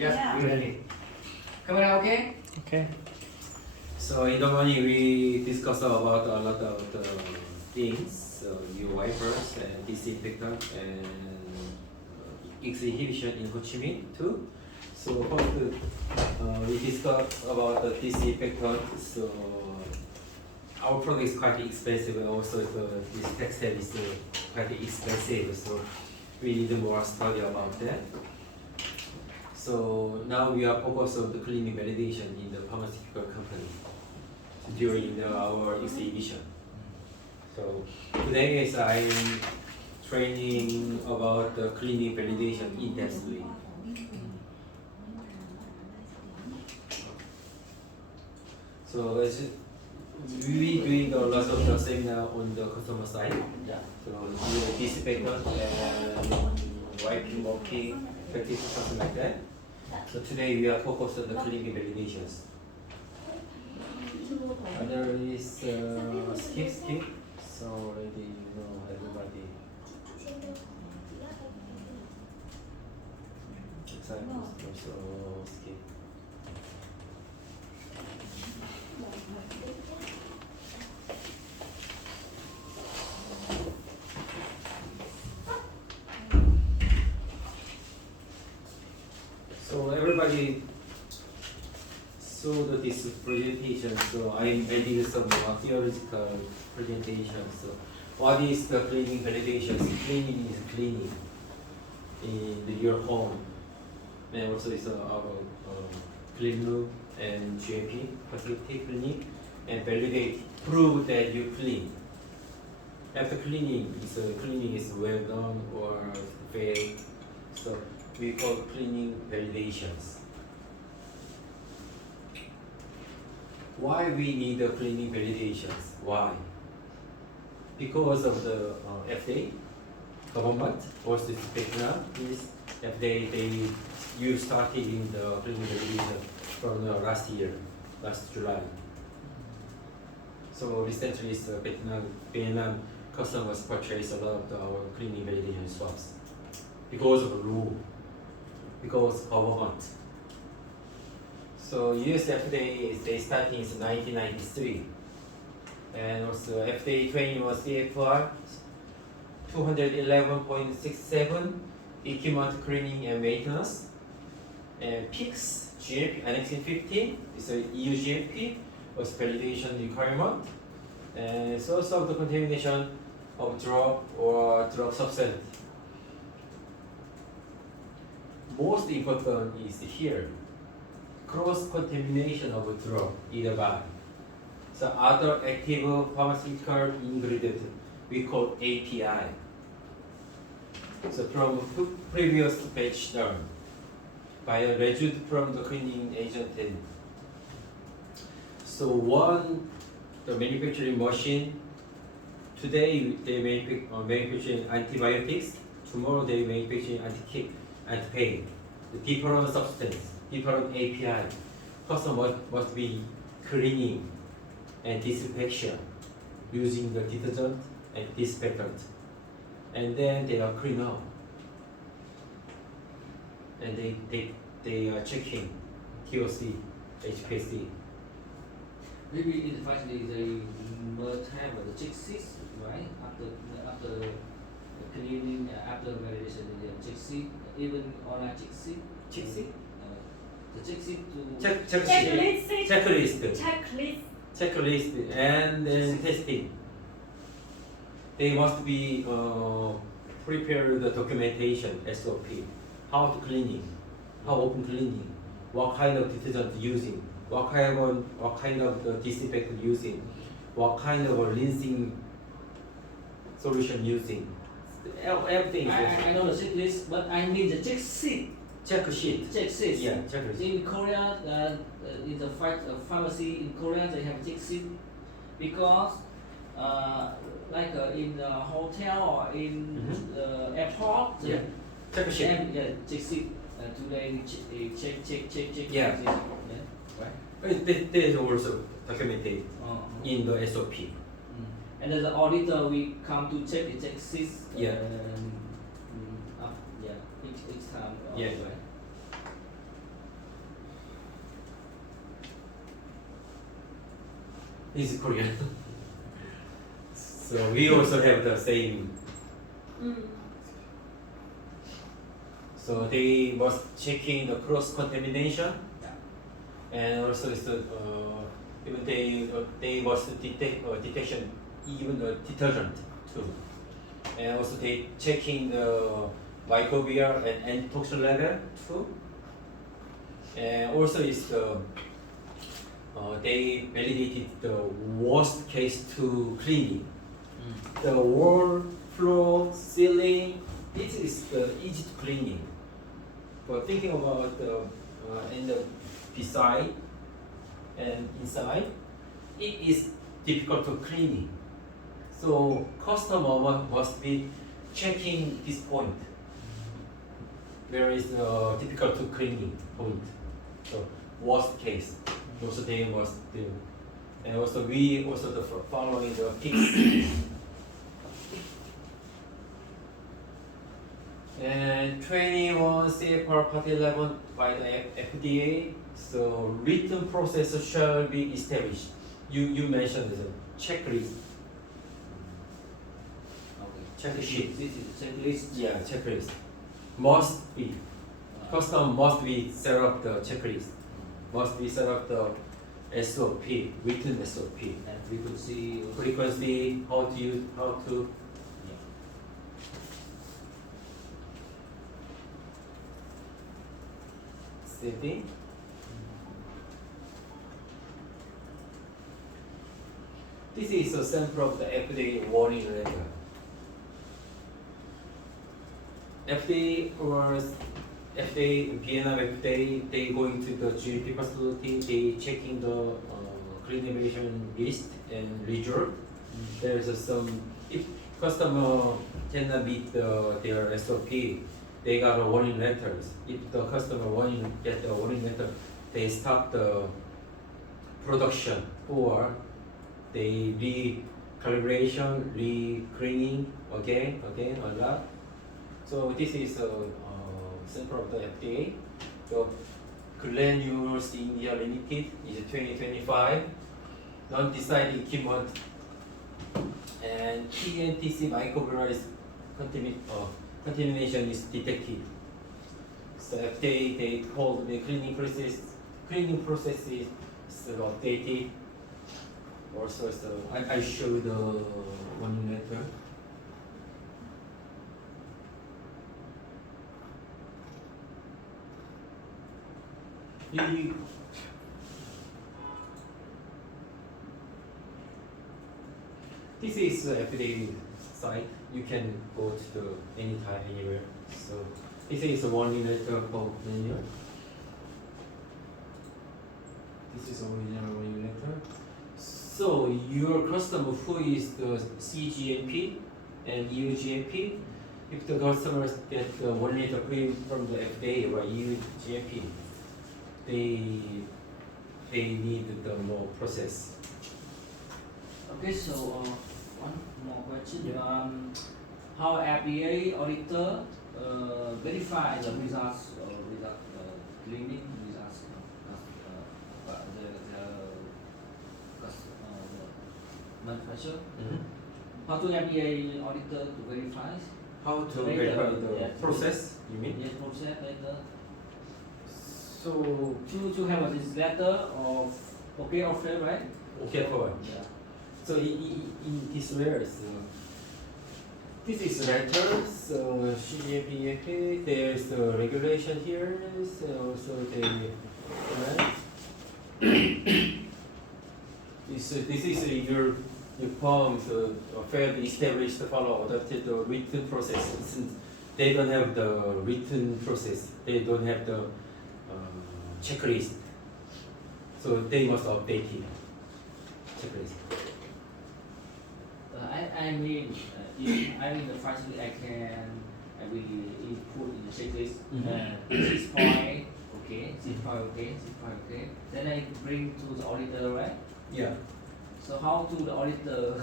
Yeah, we're ready. Camera okay? Okay. So in the morning we discussed about a lot of the things, so new wipers and disinfectant and X inhibition in Ho Chi Minh too. So first we discussed about the disinfectant. So our product is quite expensive, and also this textile is quite expensive. So we need more study about that. So now we are focused on the clinical validation in the pharmaceutical company during our exhibition. So today is I'm training about the clinical validation in-depthly. So as we doing a lot of the seminar on the customer side. Yeah. So disinfectant and wiping, mopping, practice something like that. So today we are focused on the clinical validations. There is skip. So already you know everybody. Examples also skip. So everybody saw this presentation, so I'm adding some more theoretical presentation. So what is the cleaning validation? Cleaning is cleaning in your home, and also it's our clean room and GMP facility cleaning, and validate, prove that you clean. After cleaning, cleaning is well done or failed. So we call cleaning validations. Why we need the cleaning validations? Why? Because of the FDA, government, also Vietnam, is FDA, you started in the cleaning validation from last year, last July. So recently, Vietnam customers purchase a lot of our cleaning validation swaps because of the rule. Because government. So US FDA they starting in 1993, and also FDA training was CFR 211.67 equipment cleaning and maintenance, and PICS GMP annexing 15 is a EU GMP was validation requirement, and source of the contamination of drug or drug substance. Most important is here, cross-contamination of a drug, either by. So other active pharmaceutical ingredient, we call API. So from previous batch done, by a residue from the cleaning agent. So the manufacturing machine, today they manufacturing antibiotics, tomorrow they manufacturing anti-pain, the different substance, different API. Customer must be cleaning and disinfection using the detergent and disinfectant, and then they are clean up, and they are checking TOC, HPC. Maybe in the fact they must have the check sheets, right? After cleaning, after validation, they check sheet, even online check sheet. The check sheet to Checklist and then testing. They must be prepare the documentation SOP, how to cleaning, how open cleaning, what kind of detergent using, what kind of disinfectant using, what kind of rinsing solution using. Everything. I know the checklist, but I need the check sheet. Check sheet. Check sheet. Yeah, checklist. In Korea, in the pharmacy in Korea, they have check sheet because, in the hotel or in the airport, Yeah. Check sheet. Check sheet. Today check. Yeah. Right. There is also documented in the SOP. And as an auditor, we come to check the check sheets. Yeah. Each time. Yeah. Right. He's Korean. So we also have the same. So they was checking the cross contamination, and also even they was detection even detergent too, and also they checking the microbial and antitoxin level too, and also they validated the worst case to cleaning. The wall, floor, ceiling, it is the easy to cleaning. But thinking about the in the beside and inside, it is difficult to cleaning. So customer must be checking this point. Where is the difficult to cleaning point? So worst case, also they must do. And also we also the following the tips. And 21 CFR Part 11 by the FDA. So written process shall be established. You mentioned the checklist. Okay. Checklist. This is checklist. Yeah, checklist. Must be. Customer must be set up the checklist. Must be set up the SOP, written SOP. And frequency. Frequency, how to use, how to. Same thing. This is a sample of the FDA warning letter. Vietnam FDA, they going to the GMP facility, they checking the cleanability list and result. There's some, if customer cannot meet their SOP, they got a warning letters. If the customer get the warning letter, they stop the production or they recalibration, re-cleaning again, a lot. So this is a sample of the FDA. So Granules India Limited is 2025. Non-decided equipment and TNTC microbial contamination is detected. So FDA they called the cleaning process is updated. Also, so I show the warning letter. This is the FDA site. You can go to the anytime, anywhere. So this is a warning letter for manual. This is original warning letter. So your customer who is the CGMP and EU GMP, if the customers get the warning letter from the FDA or EU GMP, they need the more process. Okay, so one more question. How FDA auditor verify the results without cleaning results the manufacturer? How to FDA auditor to verify? How to Later, verify the yeah, process? You mean? Yes, process later. So To have this letter of okay or fail, right? okay for Yeah. So in this way, this is letter. So CGMP, there's the regulation here. So also this is your form to fairly established follow adopted the written process. Since they don't have the written process, they don't have the checklist. So they must update it. Checklist. I mean, if I'm in the facility, I will input in the checklist. 6 point, okay, 6 point, okay, 6 point, okay. Then I bring to the auditor, right? Yeah. So how to the auditor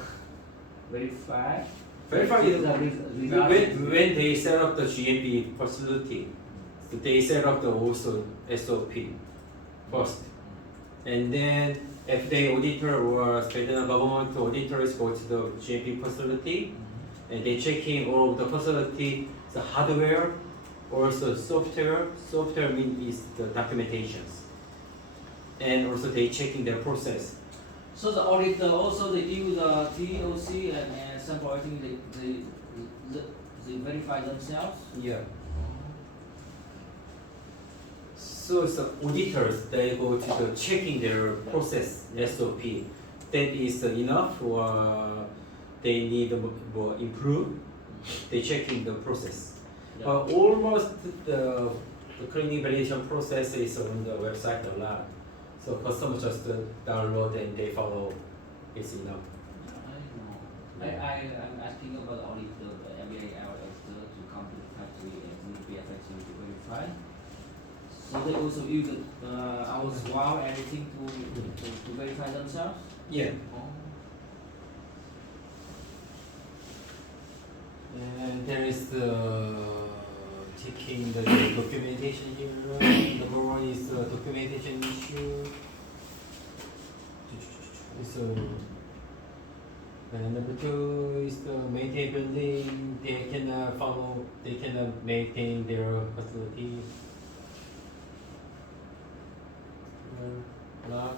verify? Verify the it when they set up the GMP facility. So they set up the also SOP first. And then FDA auditor or federal government auditors go to the GMP facility, and they checking all of the facility, the hardware, also software. Software means is the documentations, and also they checking their process. So the auditor also they do the TOC and sample everything they verify themselves. Yeah. So auditors they go to the checking their process SOP. That is enough or they need more improve. They checking the process. Yeah. Almost the cleaning validation process is on the website a lot. So customers just download and they follow. It's enough. I know. I'm asking about the auditor, MBA auditor to come to the factory and be a factory to verify. So they also use our wow everything to verify themselves. Yeah. Oh. And there is the checking the documentation here. Number one is the documentation issue. So, and number two is the maintain building. They cannot follow. They cannot maintain their facility. Not.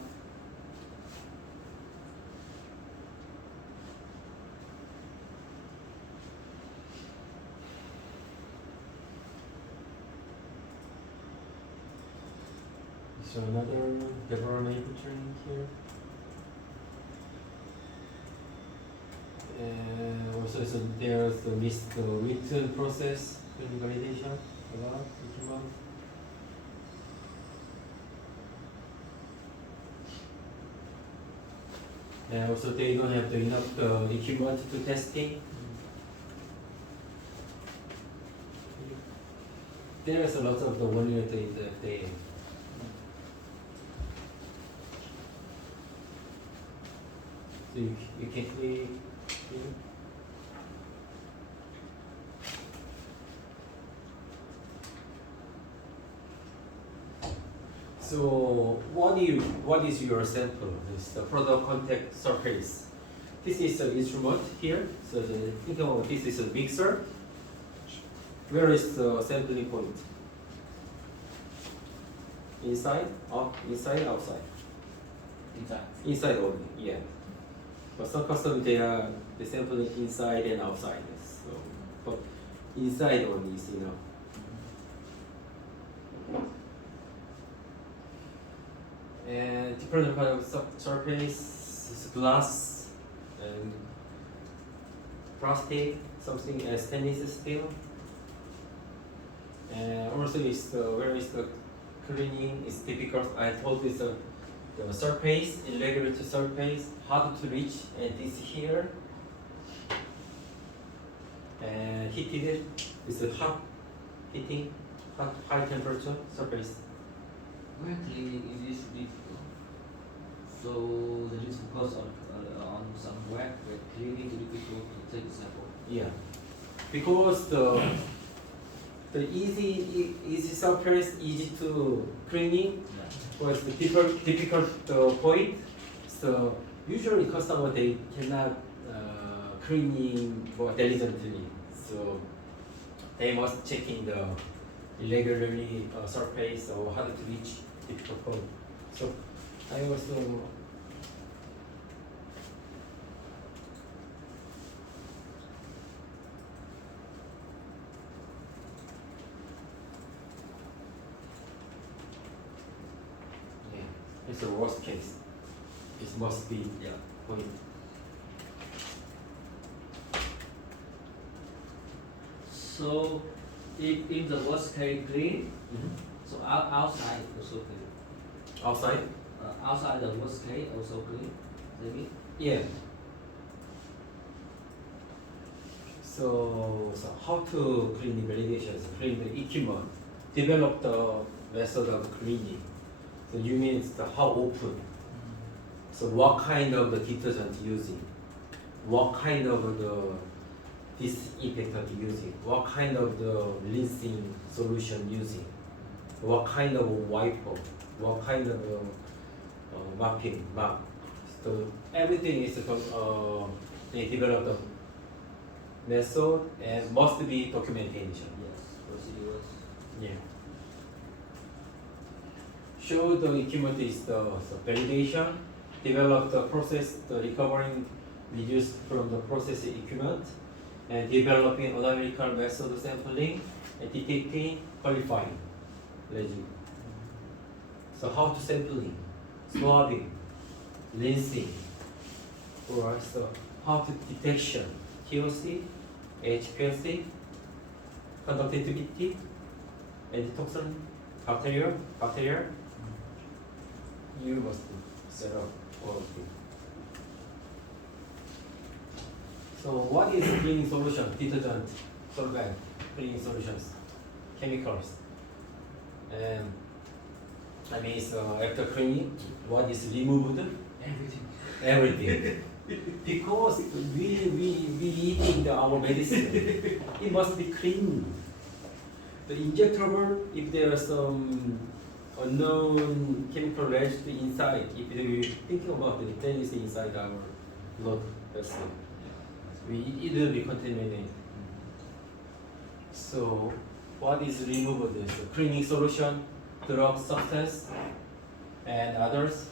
So another development training here. And also so there's the written process validation about each month. And also they don't have enough equipment to testing. There's a lot of the vulnerability in the FDA. So you can see here. So what is your sample? It's the product contact surface. This is an instrument here. So think about this is a mixer. Where is the sampling point? Inside, inside, outside. Inside. Inside only, yeah. But some customers they are the sampling inside and outside. So, but inside only is enough. And different kind of surface is glass and plastic, something as stainless steel. And also is where is the cleaning is difficult. I told you the surface, irregular to surface, hard to reach, and this here. And heated is a hot heating, high temperature surface. Where cleaning is difficult. So there is focus on some where cleaning is difficult to take sample. Yeah, because the easy surface, easy to cleaning, Yeah. was the difficult point. So usually customer they cannot cleaning more diligently. So they must checking the irregularly surface or hard to reach difficult point. So I also it's the worst case. It must be Yeah. point. So if the worst case clean, so outside also clean. Outside? Outside the worst case also clean. Maybe. Yeah. So how to clean the validations, clean the equipment, develop the method of cleaning. So you mean it's the how open. So what kind of the detergent using? What kind of the disinfectant using? What kind of the rinsing solution using? What kind of wiper? What kind of mapping, map. So everything is they develop the method and must be documentation. Yes, procedures. Yeah. Show the equipment is the validation, develop the process, the recovering reduced from the process equipment, and developing analytical method sampling, and detecting, qualifying residue. So how to sampling, swabbing, rinsing, or so how to detection, TOC, HPLC, conductivity, antitoxin, bacteria. You must set up all of them. So what is cleaning solution? Detergent, solvent, cleaning solutions, chemicals. And I mean, so after cleaning, what is removed? Everything. Everything. Because we eating our medicine, it must be clean. The injectable, if there are some unknown chemical residue inside, if we thinking about it, then it's inside our blood vessel. It will be contaminated. So, what is removed is cleaning solution, drug substance, and others.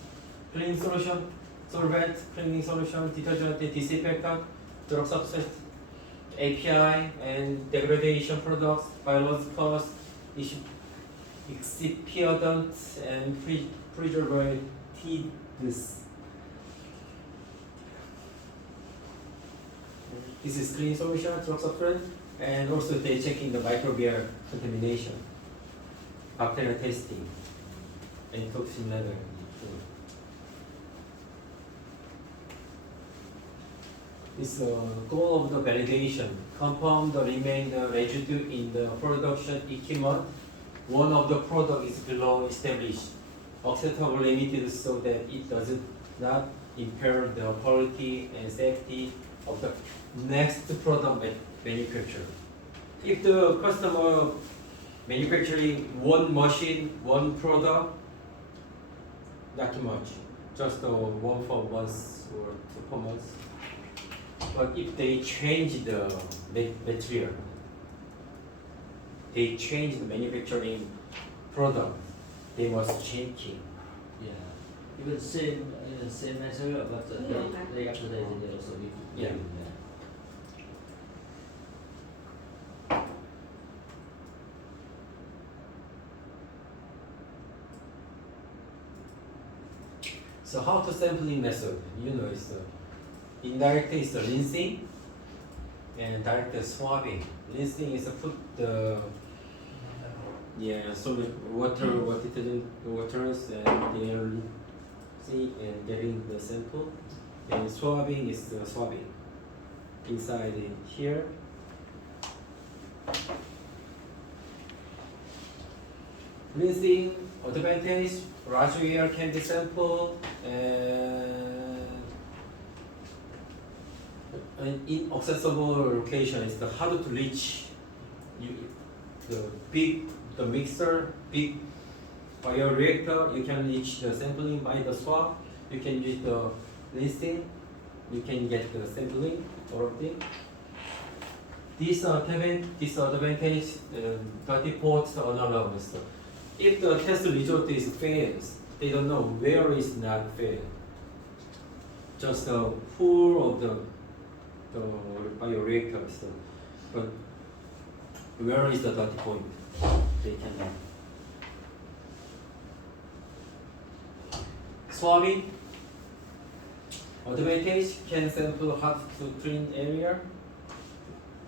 Cleaning solution, solvent, cleaning solution, detergent, disinfectant, drug substance, API, and degradation products, biologicals, excipients, and preservatives. This is clean solution, drug substance, and also they checking the microbial contamination, bacterial testing, and toxin level. This goal of the validation, compound the remainder residue in the production equipment. One of the product is below established, acceptable limited so that it does not impair the quality and safety of the next product manufacturer. If the customer manufacturing one machine, one product, not too much, just one for months or 2 per month. But if they change the material, they change the manufacturing product, they must change it. Yeah. Even same material, but day after day they also need to. Yeah. So how to sampling method? You know, it's indirect is the rinsing, and direct is swabbing. Rinsing is put the solid water, detergent waters, and they are rinsing and getting the sample. And swabbing is the swabbing inside here. Rinsing advantage, large area can be sampled, and inaccessible location is the hard to reach. The mixer, big bioreactor, you can reach the sampling by the swab. You can use the rinsing, you can get the sampling, all of them. Disadvantage, dirty ports are not allowed. If the test result is fails, they don't know where is not fail. Just full of the bioreactors, but where is the dirty point? They cannot. Swabbing advantage, can sample hard to clean area,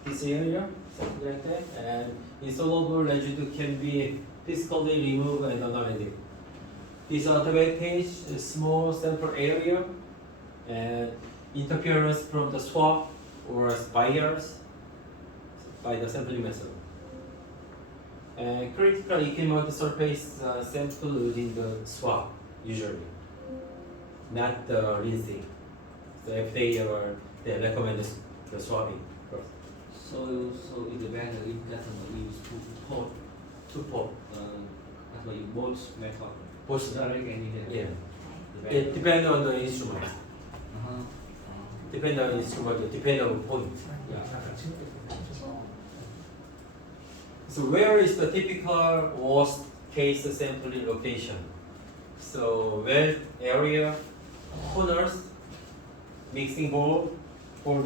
this area, something like that, and insoluble residue can be physically removed and analyzed. Disadvantage, small sample area and interference from the swab or bias by the sampling method. And critical equipment surface sample using the swab usually, not the rinsing. So if they recommend the swabbing first. So it's better if customer use two port, you both method. Both Direct and indirect. Yeah. It depends on the instrument. Uh-huh. Depend on instrument. Depend on point. Yeah. So where is the typical worst case sampling location? So well area, corners, mixing bowl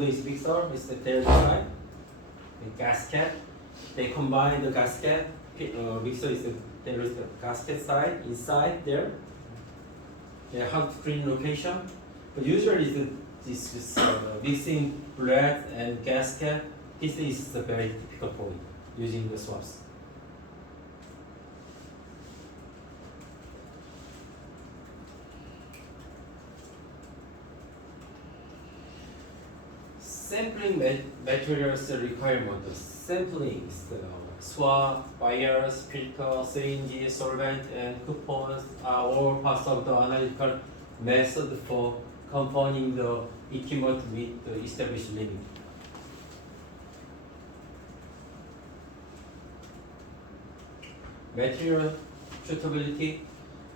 is mixer, is the tail side, and gasket. They combine the gasket, mixer is there is the gasket side inside there. They have to clean location, but usually this mixing bread and gasket. This is the very typical point using the swaps. Sampling materials requirement. Sampling is the swab, wires, filter, syringe, solvent, and coupons are all parts of the analytical method for combining the equipment with the established limit. Material suitability.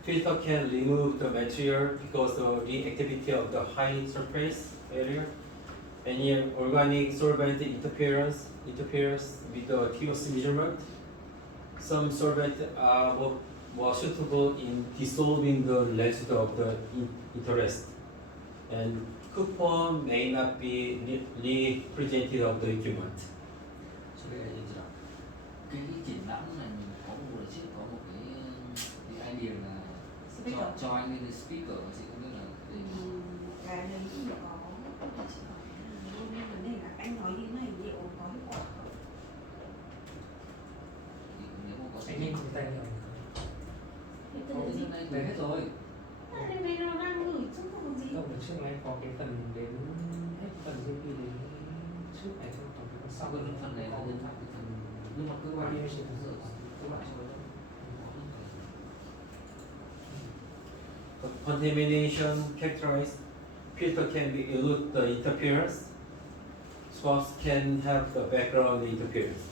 Filter can remove the material because of the reactivity of the high surface area. Any organic solvent interference with the TOC measurement. Some solvents are more suitable in dissolving the residue of the interest. And coupon may not be representative of the equipment. So bây giờ như thế nào? Cái triển lãm này mình có một lần trước có một cái idea là cho anh lên cái speaker, chị không biết là cái đấy thì có chỉ hỏi luôn nên vấn đề là anh nói như này liệu có hiệu quả không? nếu không có anh nhìn trên tay rồi. anh lấy hết rồi. Nên bây giờ đang gửi chứ không có gì. Không, đợt trước này có cái phần đến hết phần GP đến trước này xong còn cái Sau sau cái phần này là nhân lại cái phần nhưng mà cơ bản Audio sẽ sẽ dựa cơ bản cho Contamination characterized. Filter can be elute the interference. Swaps can have the background interference.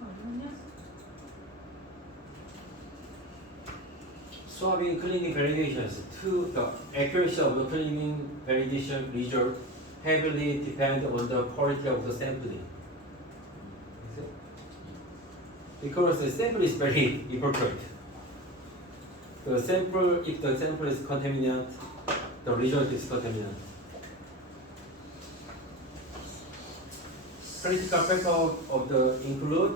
Hỏi luôn nhé. Swabbing cleaning validations. The accuracy of the cleaning validation result heavily depend on the quality of the sampling. Because the sample is very important. The sample, if the sample is contaminant, the result is contaminant. Critical factor of the include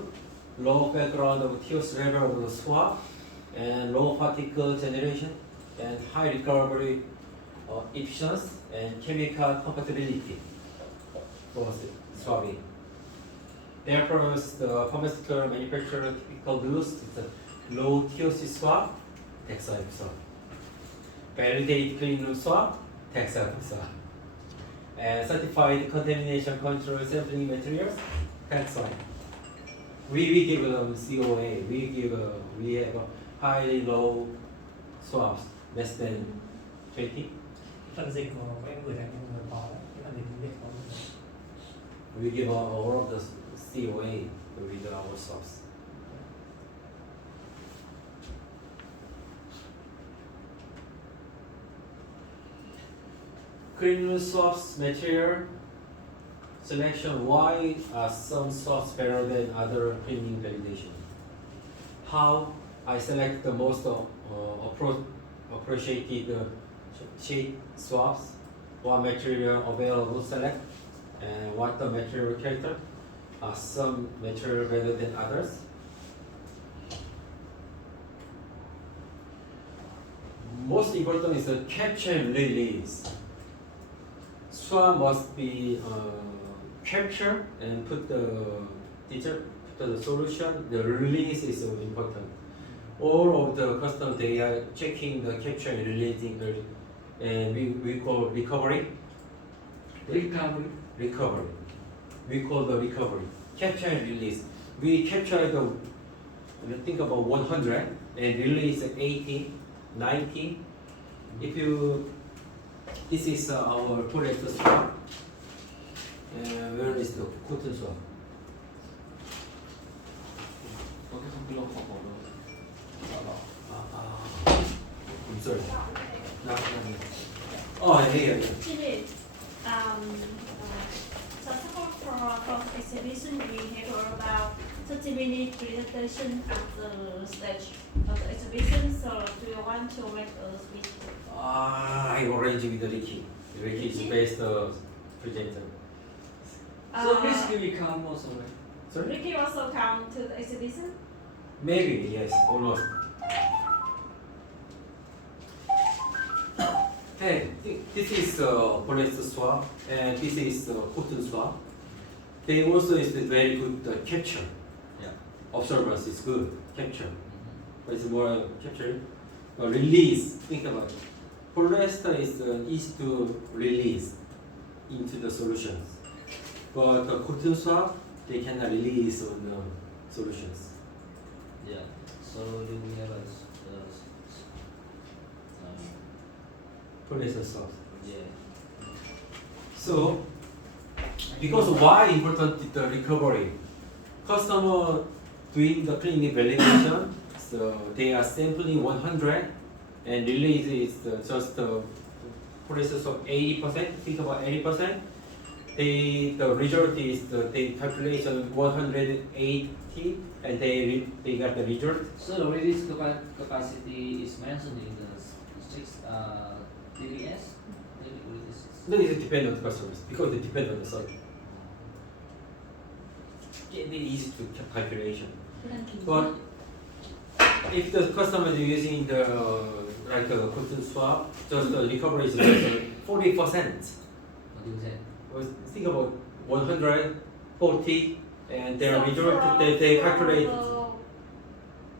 low background of TOS level of the swab, and low particle generation, and high recovery efficiency, and chemical compatibility for swabbing. Therefore, the pharmaceutical manufacturer typical use is a low TOC swab, Texwipe swab. Validate clean room swab, Texwipe swab. And certified contamination control sampling materials, Texwipe. We give them COA. We have a highly low swabs, less than 20. phần dịch của em gửi này em vừa có đấy, cái phần dịch tiếng Việt có. We give all of the COA with our swabs. Clean room swabs material selection. Why are some swabs better than other cleaning validation? How I select the most appreciated sheet swabs, what material available select, and what the material character. Are some material better than others? Most important is the capture and release. Swab must be capture and put the solution. The release is important. All of the custom they are checking the capture and releasing, and we call recovery. Recovery. We call the recovery. Capture and release. We capture think about 100 and release 80, 90. This is our polyester swab. Where is the cotton swab? có cái không kilo phòng đâu. sorry. Not oh, here. Chile, so suppose for exhibition we have about 30 minute presentation at the stage of the exhibition. So do you want to make a speech? I arranged with Ricky. Ricky is best presenter. So basically we come also, right? Sorry? Ricky also come to the exhibition. Maybe, yes, almost. Hey, this is polyester swab and this is cotton swab. They also is very good capture. Yeah. Observance is good, capture. But it's more capture. Release, think about it. Polyester is easy to release into the solutions. But the cotton swab, they cannot release on the solutions. Yeah. So do we have a Polyester swab. yeah. So, because why important is the recovery? Customer doing the cleaning validation, so they are sampling 100 and release is just the process of 80%. Think about 80%. The result is they calculation 180 and they got the result. So the release capacity is mentioned in the 6 DBS. Maybe release. No, it depends on the customers because they depend on the service. It's easy to calculation. But if the customer is using the like a cotton swab, just the recovery is just 40%. What do you say? Think about 140 and their So result they calculate.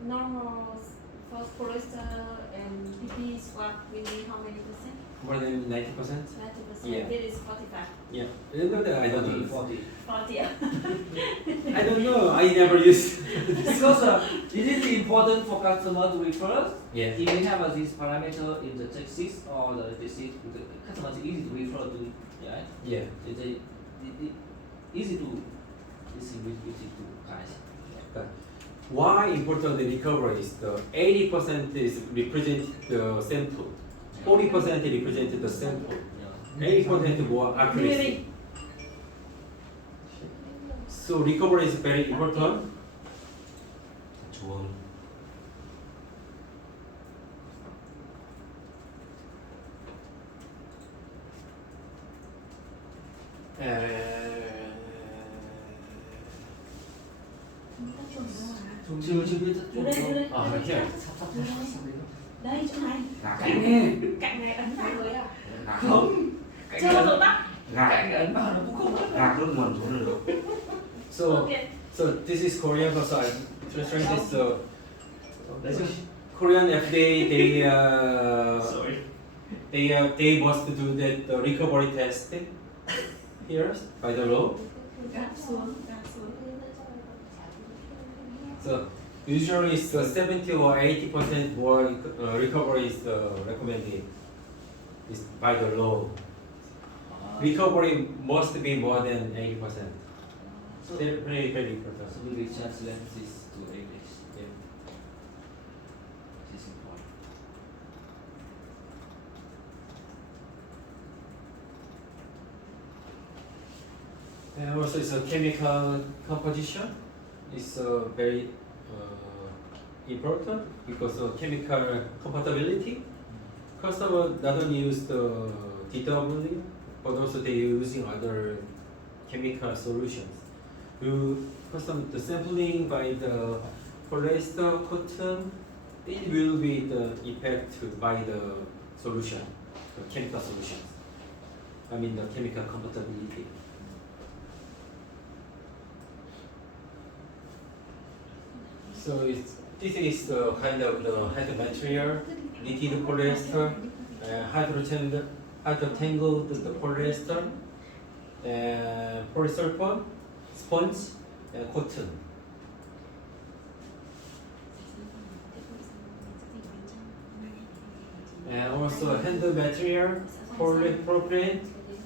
Normal first polyester and PP swab we need how many percent? More than 90%. 90%. Yeah. This is 45. Yeah, I don't know that. I don't know. 40. 40. I don't know. I never use. Because it is important for customer to refer. Yeah. If we have this parameter in the checklist or the receipt, the customer is easy to refer to. Yeah. Yeah. It's easy to distinguish between two kinds. But why important the recovery is the 80% is represent the sample, 40% represent the sample, 80% more accuracy. So recovery is very important. 지금 Đây, đây. 아, here. Đây chỗ này. Cạnh nghe. Cạnh này ấn vào rồi à? Không. Chưa rồi tắt. Cạnh ấn vào nó cũng không hết. gạt nước nguồn xuống được. So this is Korean, so I translate this. Korean FDA they must do that recovery test here by the law. Gạt xuống, gạt xuống. So usually it's 70 or 80% more recovery is recommended is by the law. Recovery must be more than 80%. So They're very, very important. So we translate this to English. Yeah. This is important. And also it's a chemical composition. It's very important because of chemical compatibility. Customer not only use the DW, but also they using other chemical solutions. The sampling by the polyester cotton, it will be the effect by the solution, the chemical solutions. I mean the chemical compatibility. So this is the kind of the head material, knitted polyester, hydrotangled the polyester, polysulfone, sponge, and cotton. And also hand material, polypropylene.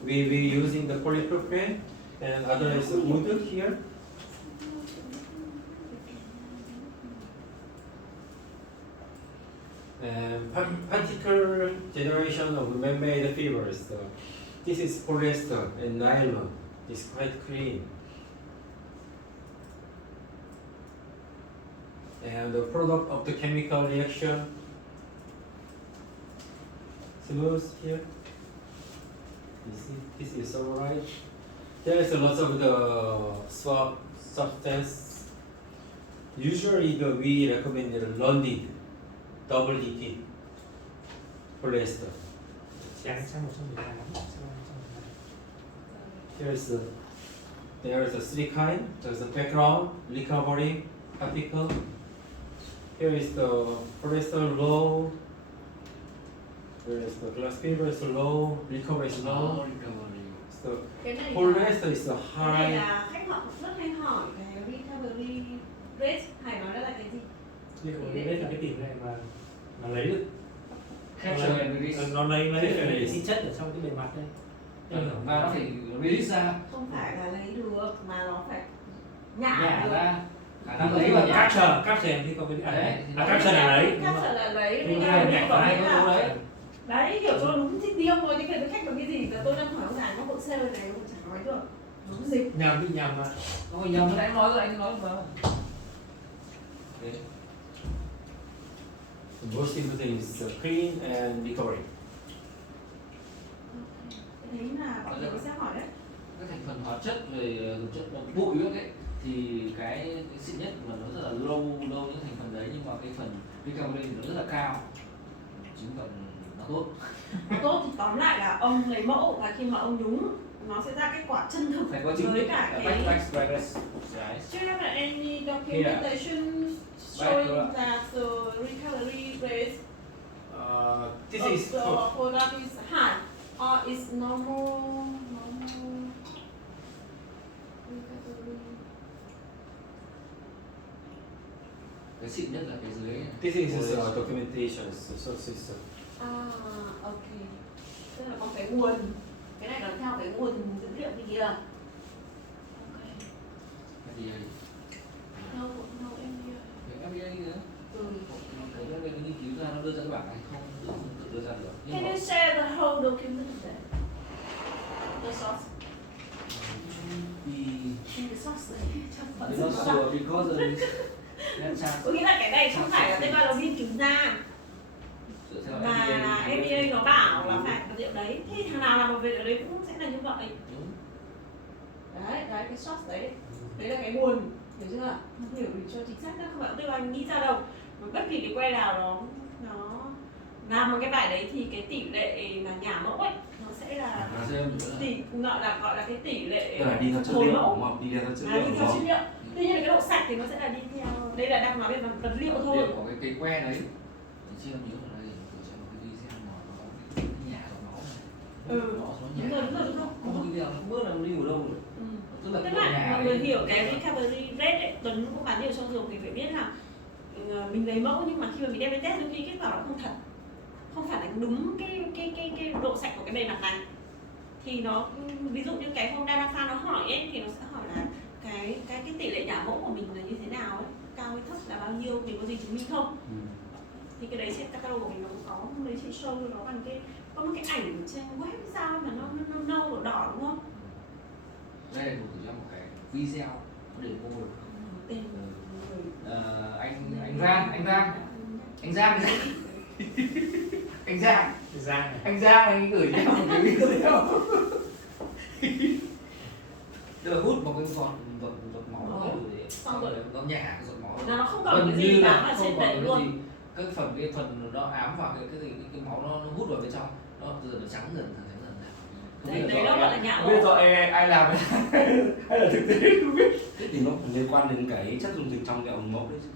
We will be using the polypropylene, and other is wood here. And particular generation of man-made fibers. So this is polyester and nylon. It's quite clean. And the product of the chemical reaction, smooth here. You see, this is alright. There is a lot of the swap substance. Usually we recommend the London double heated polyester. Trang sang 118. There is a silicone. There's a background recovery particle. Here is the polyester low. There is the glass fiber is low. Recovery is low. So Cái này là, polyester is a cái này high. là khách họ rất hay hỏi cái recovery rate, Hải nói đó là cái gì? Recovery rate là cái tỷ lệ mà lấy được. Capture and release. Nó lấy Capture and cái release. sinh chất ở trong cái bề mặt đây. Và nó phải release ra, Không phải là lấy được mà nó phải nhả nhả được. ra, khả năng lấy và nhả. Capture thì có cái Đấy. capture là lấy. Capture là lấy, Nhưng mà recovery nhả có vào nghĩa hai là đấy. đấy, hiểu cho đúng thì đi ông nói cái này khách có cái gì là tôi đang hỏi ông già có bộ sale này ông chẳng nói được đúng gì. Nhầm bị nhầm mà. Không phải nhầm, lúc nãy em nói rồi, anh nói mà. Okay. The most important is clean and recovery. Cái đấy là bọn mình sẽ hỏi đấy. Các thành phần hóa chất về thực chất bụi ấy thì cái xịn nhất mà nó rất là lâu những thành phần đấy, nhưng mà cái phần recovery nó rất là cao, chứng tận nó tốt. Nó tốt thì tóm lại là ông lấy mẫu và khi mà ông nhúng nó sẽ ra kết quả chân thực Phải có chứng với minh cả cái. Do you have any documentation showing that the recovery rate This of is the product is high or is normal recovery? Cái xịn nhất là cái dưới này. this is documentation. So it's Ok. Tức là có cái nguồn, cái này là theo cái nguồn dữ liệu gì kìa. Ok. FDA. No MBA. Cái FDA nữa. Ừ. Cái FDA nó nghiên cứu ra, nó đưa ra cái bảng này, không tự đưa ra được. Nhưng Can mà you share the whole document there? The source. vì The source này chắc vẫn nó rất sure because of có nghĩa là cái này không phải là tên ba đầu nghiên cứu ra mà là FDA nó bảo là phải vật liệu đấy, thì thằng nào làm một việc ở đấy cũng sẽ là như vậy. Đấy cái source đấy là cái nguồn, hiểu chưa? Không hiểu thì cho chính xác nữa, không phải tôi anh nghĩ ra đâu. Mà bất kỳ cái que nào nó làm một cái bài đấy thì cái tỷ lệ mà nhả mẫu ấy nó sẽ là gọi là cái tỷ lệ Tức là đi theo chất hồi liệu mẫu. đúng không? Đi theo chất Đi liệu đúng theo chất không? liệu. Tuy nhiên là cái độ sạch thì nó sẽ là đi theo, đây là đang nói về vật liệu thôi. có cái que đấy. Mình chưa nhớ ở đây, tôi xem một cái video mà nó có cái nhà giọt máu này. Nó Đúng rồi, đúng không? Không có video, không biết là nó đi ở đâu rồi. Tức là Tức cái là nhà mọi người đấy. hiểu cái recovery rate ấy, Tuấn cũng bán nhiều trong dùng thì phải biết là mình lấy mẫu nhưng mà khi mà mình đem đi test đôi khi kết quả nó không thật, không phản ánh đúng cái độ sạch của cái bề mặt này. Thì nó ví dụ như cái hôm data pha nó hỏi ấy thì nó sẽ hỏi là cái tỷ lệ nhả mẫu của mình là như thế nào ấy, cao hay thấp là bao nhiêu, mình có gì chứng minh không? Thì cái đấy trên catalog của mình nó cũng có, hôm đấy chị show nó bằng có một cái ảnh trên web sao mà nó nâu đỏ đỏ đúng không? Đây là một trong một cái video để mua được. Tên người Anh Giang anh gửi cho một cái video. Tức là hút một cái giọt máu để xong rồi nó nhả cái giọt máu. nó không còn cái gì bám ở trên đấy luôn. Cái phần nó ám vào cái máu nó hút vào bên trong, nó giờ nó trắng dần. Đấy nó gọi là nhả Biết mẫu. rõ ai làm hay là thực tế không biết. Thế thì nó liên quan đến cái chất dung dịch trong cái ống mẫu đấy chứ,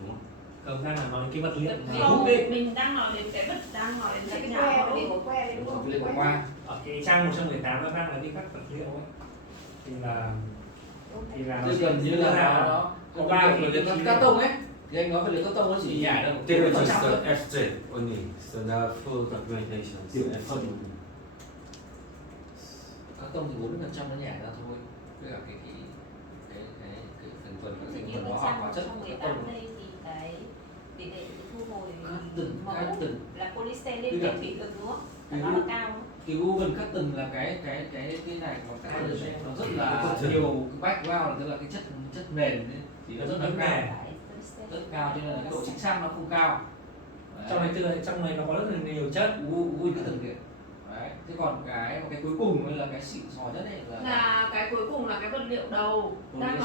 đúng không? Không, đang là nói cái vật liệu mà Không, hút đi. mình đang nói đến cái đang nói đến cái cái nhả que mẫu. để của que đấy đúng không? Cái liên quan. Ở cái trang 118 nó đang là đi các vật liệu ấy. Thì là nó Thì gần như là nó có ba vật liệu cắt tông ấy. Thì anh nói vật liệu cắt tông nó chỉ nhả được There is 1% just thôi. abstract only, so not full documentation. Tiểu So phần. Cắt tông thì 40% nó nhả ra thôi. Với cả cái thành phần các Thì thành như phần cái hóa trang học hóa chất của cắt 118 tông. đây thì cái để thu hồi Cutting, mẫu cutting. là polystyrene Tức là- kết thủy lực đúng không? cái Nó là cao không? cái woven cutting là cái này của các bạn này nó rất là Cutting. nhiều cái background, tức là cái chất nền ấy, thì nó rất là cao, rất cao, cho nên là cái độ chính xác nó không cao. Trong này nó có rất là nhiều chất. Woven cutting kìa. Đấy. Thế còn cái cuối cùng ấy là cái xịn sò nhất ấy Là cái cuối cùng là cái vật liệu đầu, đang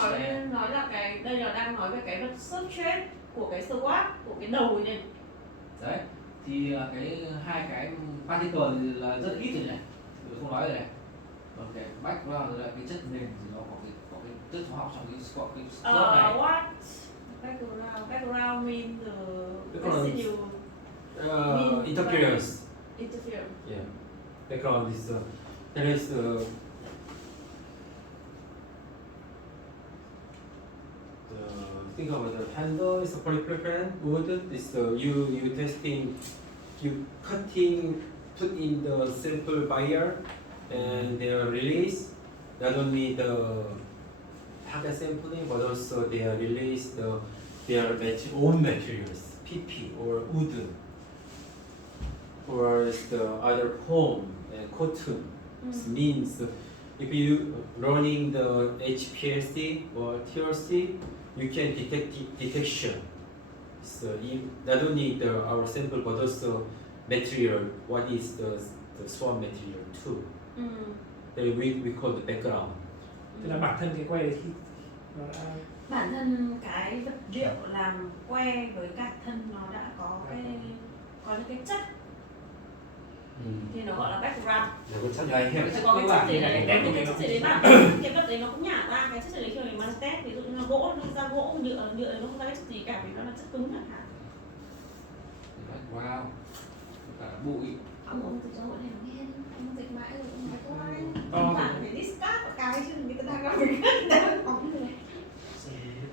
nói là cái đây là đang nói về cái vật substrate của cái swab của cái đầu này. đấy, thì cái hai cái particle thì là rất ít rồi này, tôi không nói rồi này. Còn cái background là cái chất nền thì nó có cái chất hóa học trong cái slot này. What background mean the Background. residue Interference. interfere. Yeah. Background is there is think about the handle is a polypropylene wood. Is you testing, you cutting, put in the sample buyer, and they are released. Not only the target sampling, but also they are released their own materials, PP or wood, or the other foam and cotton. This means if you running the HPLC or TLC, you can detection. So not only our sample but also material. What is the swab material too? Then we call the background. Tức là bản thân cái que đấy khi nó đã Bản thân cái vật liệu làm que với cả thân nó đã có những cái chất thì nó gọi là background. Yeah, Cái Nó chất có cơ cái bản chất gì như đấy, này. có cái chất gì đấy bản cái vật đấy nó cũng nhả ra cái chất gì đấy khi mà mình mang test, ví dụ như là gỗ nó ra gỗ, nhựa nó không ra cái chất gì cả vì nó là chất cứng chẳng hạn. Background, cả bụi. Ông từ cho hội này nghe ông dịch mãi rồi ông nói thôi. To Không phải phải discard và cái chứ người ta đang nói mình đang nói như này.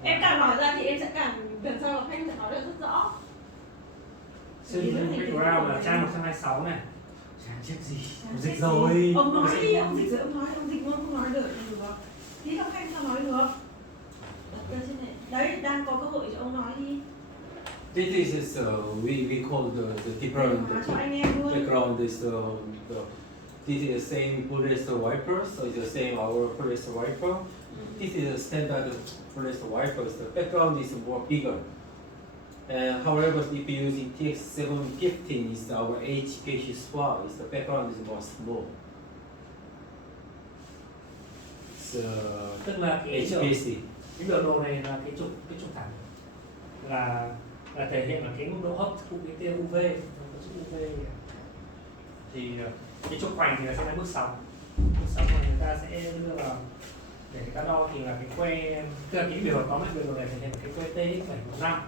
Em càng nói ra thì em sẽ càng lần sau em sẽ nói được rất rõ. Sử dụng background là trang 126 này. Chán chết gì. Dịch rồi. Ông nói đi, ông dịch rồi ông dịch luôn không nói được được. Tí đâu khách sao nói được. Đặt lên trên này. Đấy, đang có cơ hội cho ông nói đi. This is we call the different Nói cho anh em luôn. background is this is the same polyester wiper, so it's the same our polyester wiper. This is a standard polyester wiper. The background is more bigger. However, if you using TX715, is our HPLC swab, is the background is more small. It's Tức là cái HPLC. biểu đồ này là cái trục thẳng là thể hiện là cái mức độ hấp thụ cái tia UV, UV thì cái trục hoành thì là sẽ là bước 6 mà người ta sẽ đưa vào để người ta đo thì là cái que, tức là cái biểu đồ tóm lại biểu đồ này thể hiện là cái que TX715.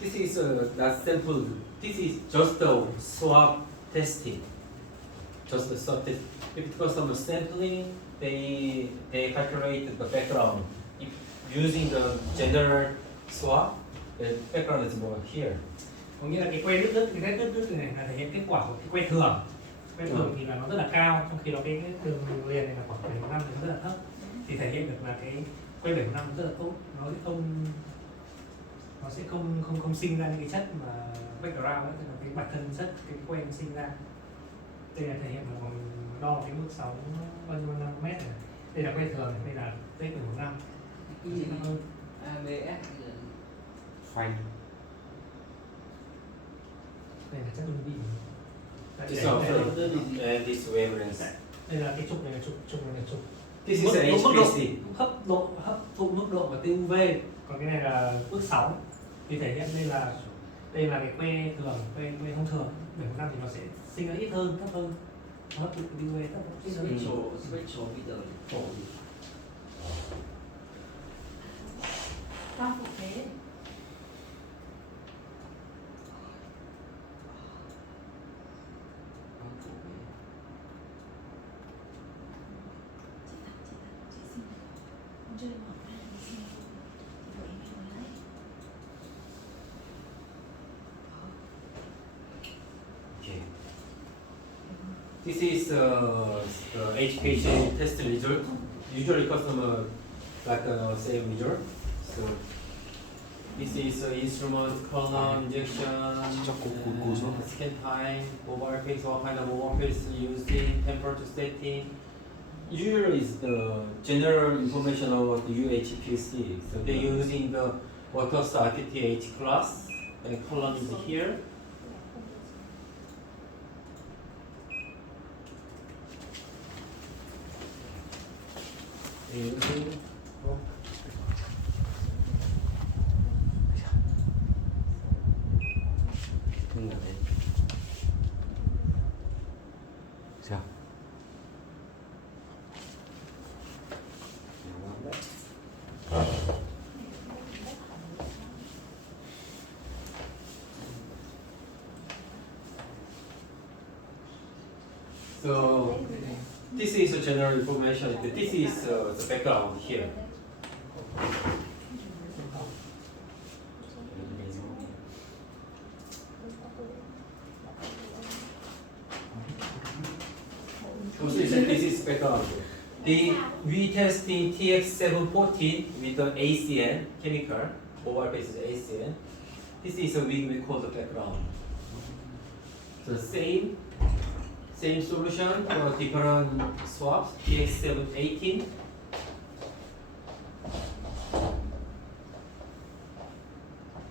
This is not sample. This is just the swab testing. Just the swab test. If it was some sampling, they calculate the background. If using the general swab, the background is more here. Có nghĩa là cái que đứt cái đứt này là thể hiện kết quả của cái que thường. Que thường thì là nó rất là cao, trong khi đó cái đường liền này là khoảng 75 thì nó rất là thấp. Thì thể hiện được là cái que 75 rất là tốt, nó sẽ không sinh ra những cái chất mà background ấy, tức là cái bản thân chất cái que nó sinh ra. Đây là thể hiện là mình đo cái mức sóng bao nhiêu nanomet này. Đây là que thường này, đây là TX715. Cái gì hơn? ABS Fine. Đây là chất đơn vị. This also and this wavelength. Đây là cái trục này là trục này là trục. This is HPLC. Hấp thụ mức độ và tia UV. Còn cái này là bước 6 thì thể hiện đây là cái que thường, que thông thường. 7/5 thì nó sẽ sinh ra ít hơn, thấp hơn. Nó hấp thụ tia UV thấp hơn. spectral meter phổ. Bao phủ thế. Okay. This is the HPLC test result. Usually customer like same result. So This is instrument, color, injection, scan time, mobile face, what kind of mobile face using, temperature setting. Usually is the general information about the UHPC. So they're using the Waters RTTH class, and column is here. 자. So this is a general information. This is the background here. Also, this is background. We testing TX714 with the ACN chemical, mobile based ACN. This is a we call the background. So same solution for different swaps. TX718.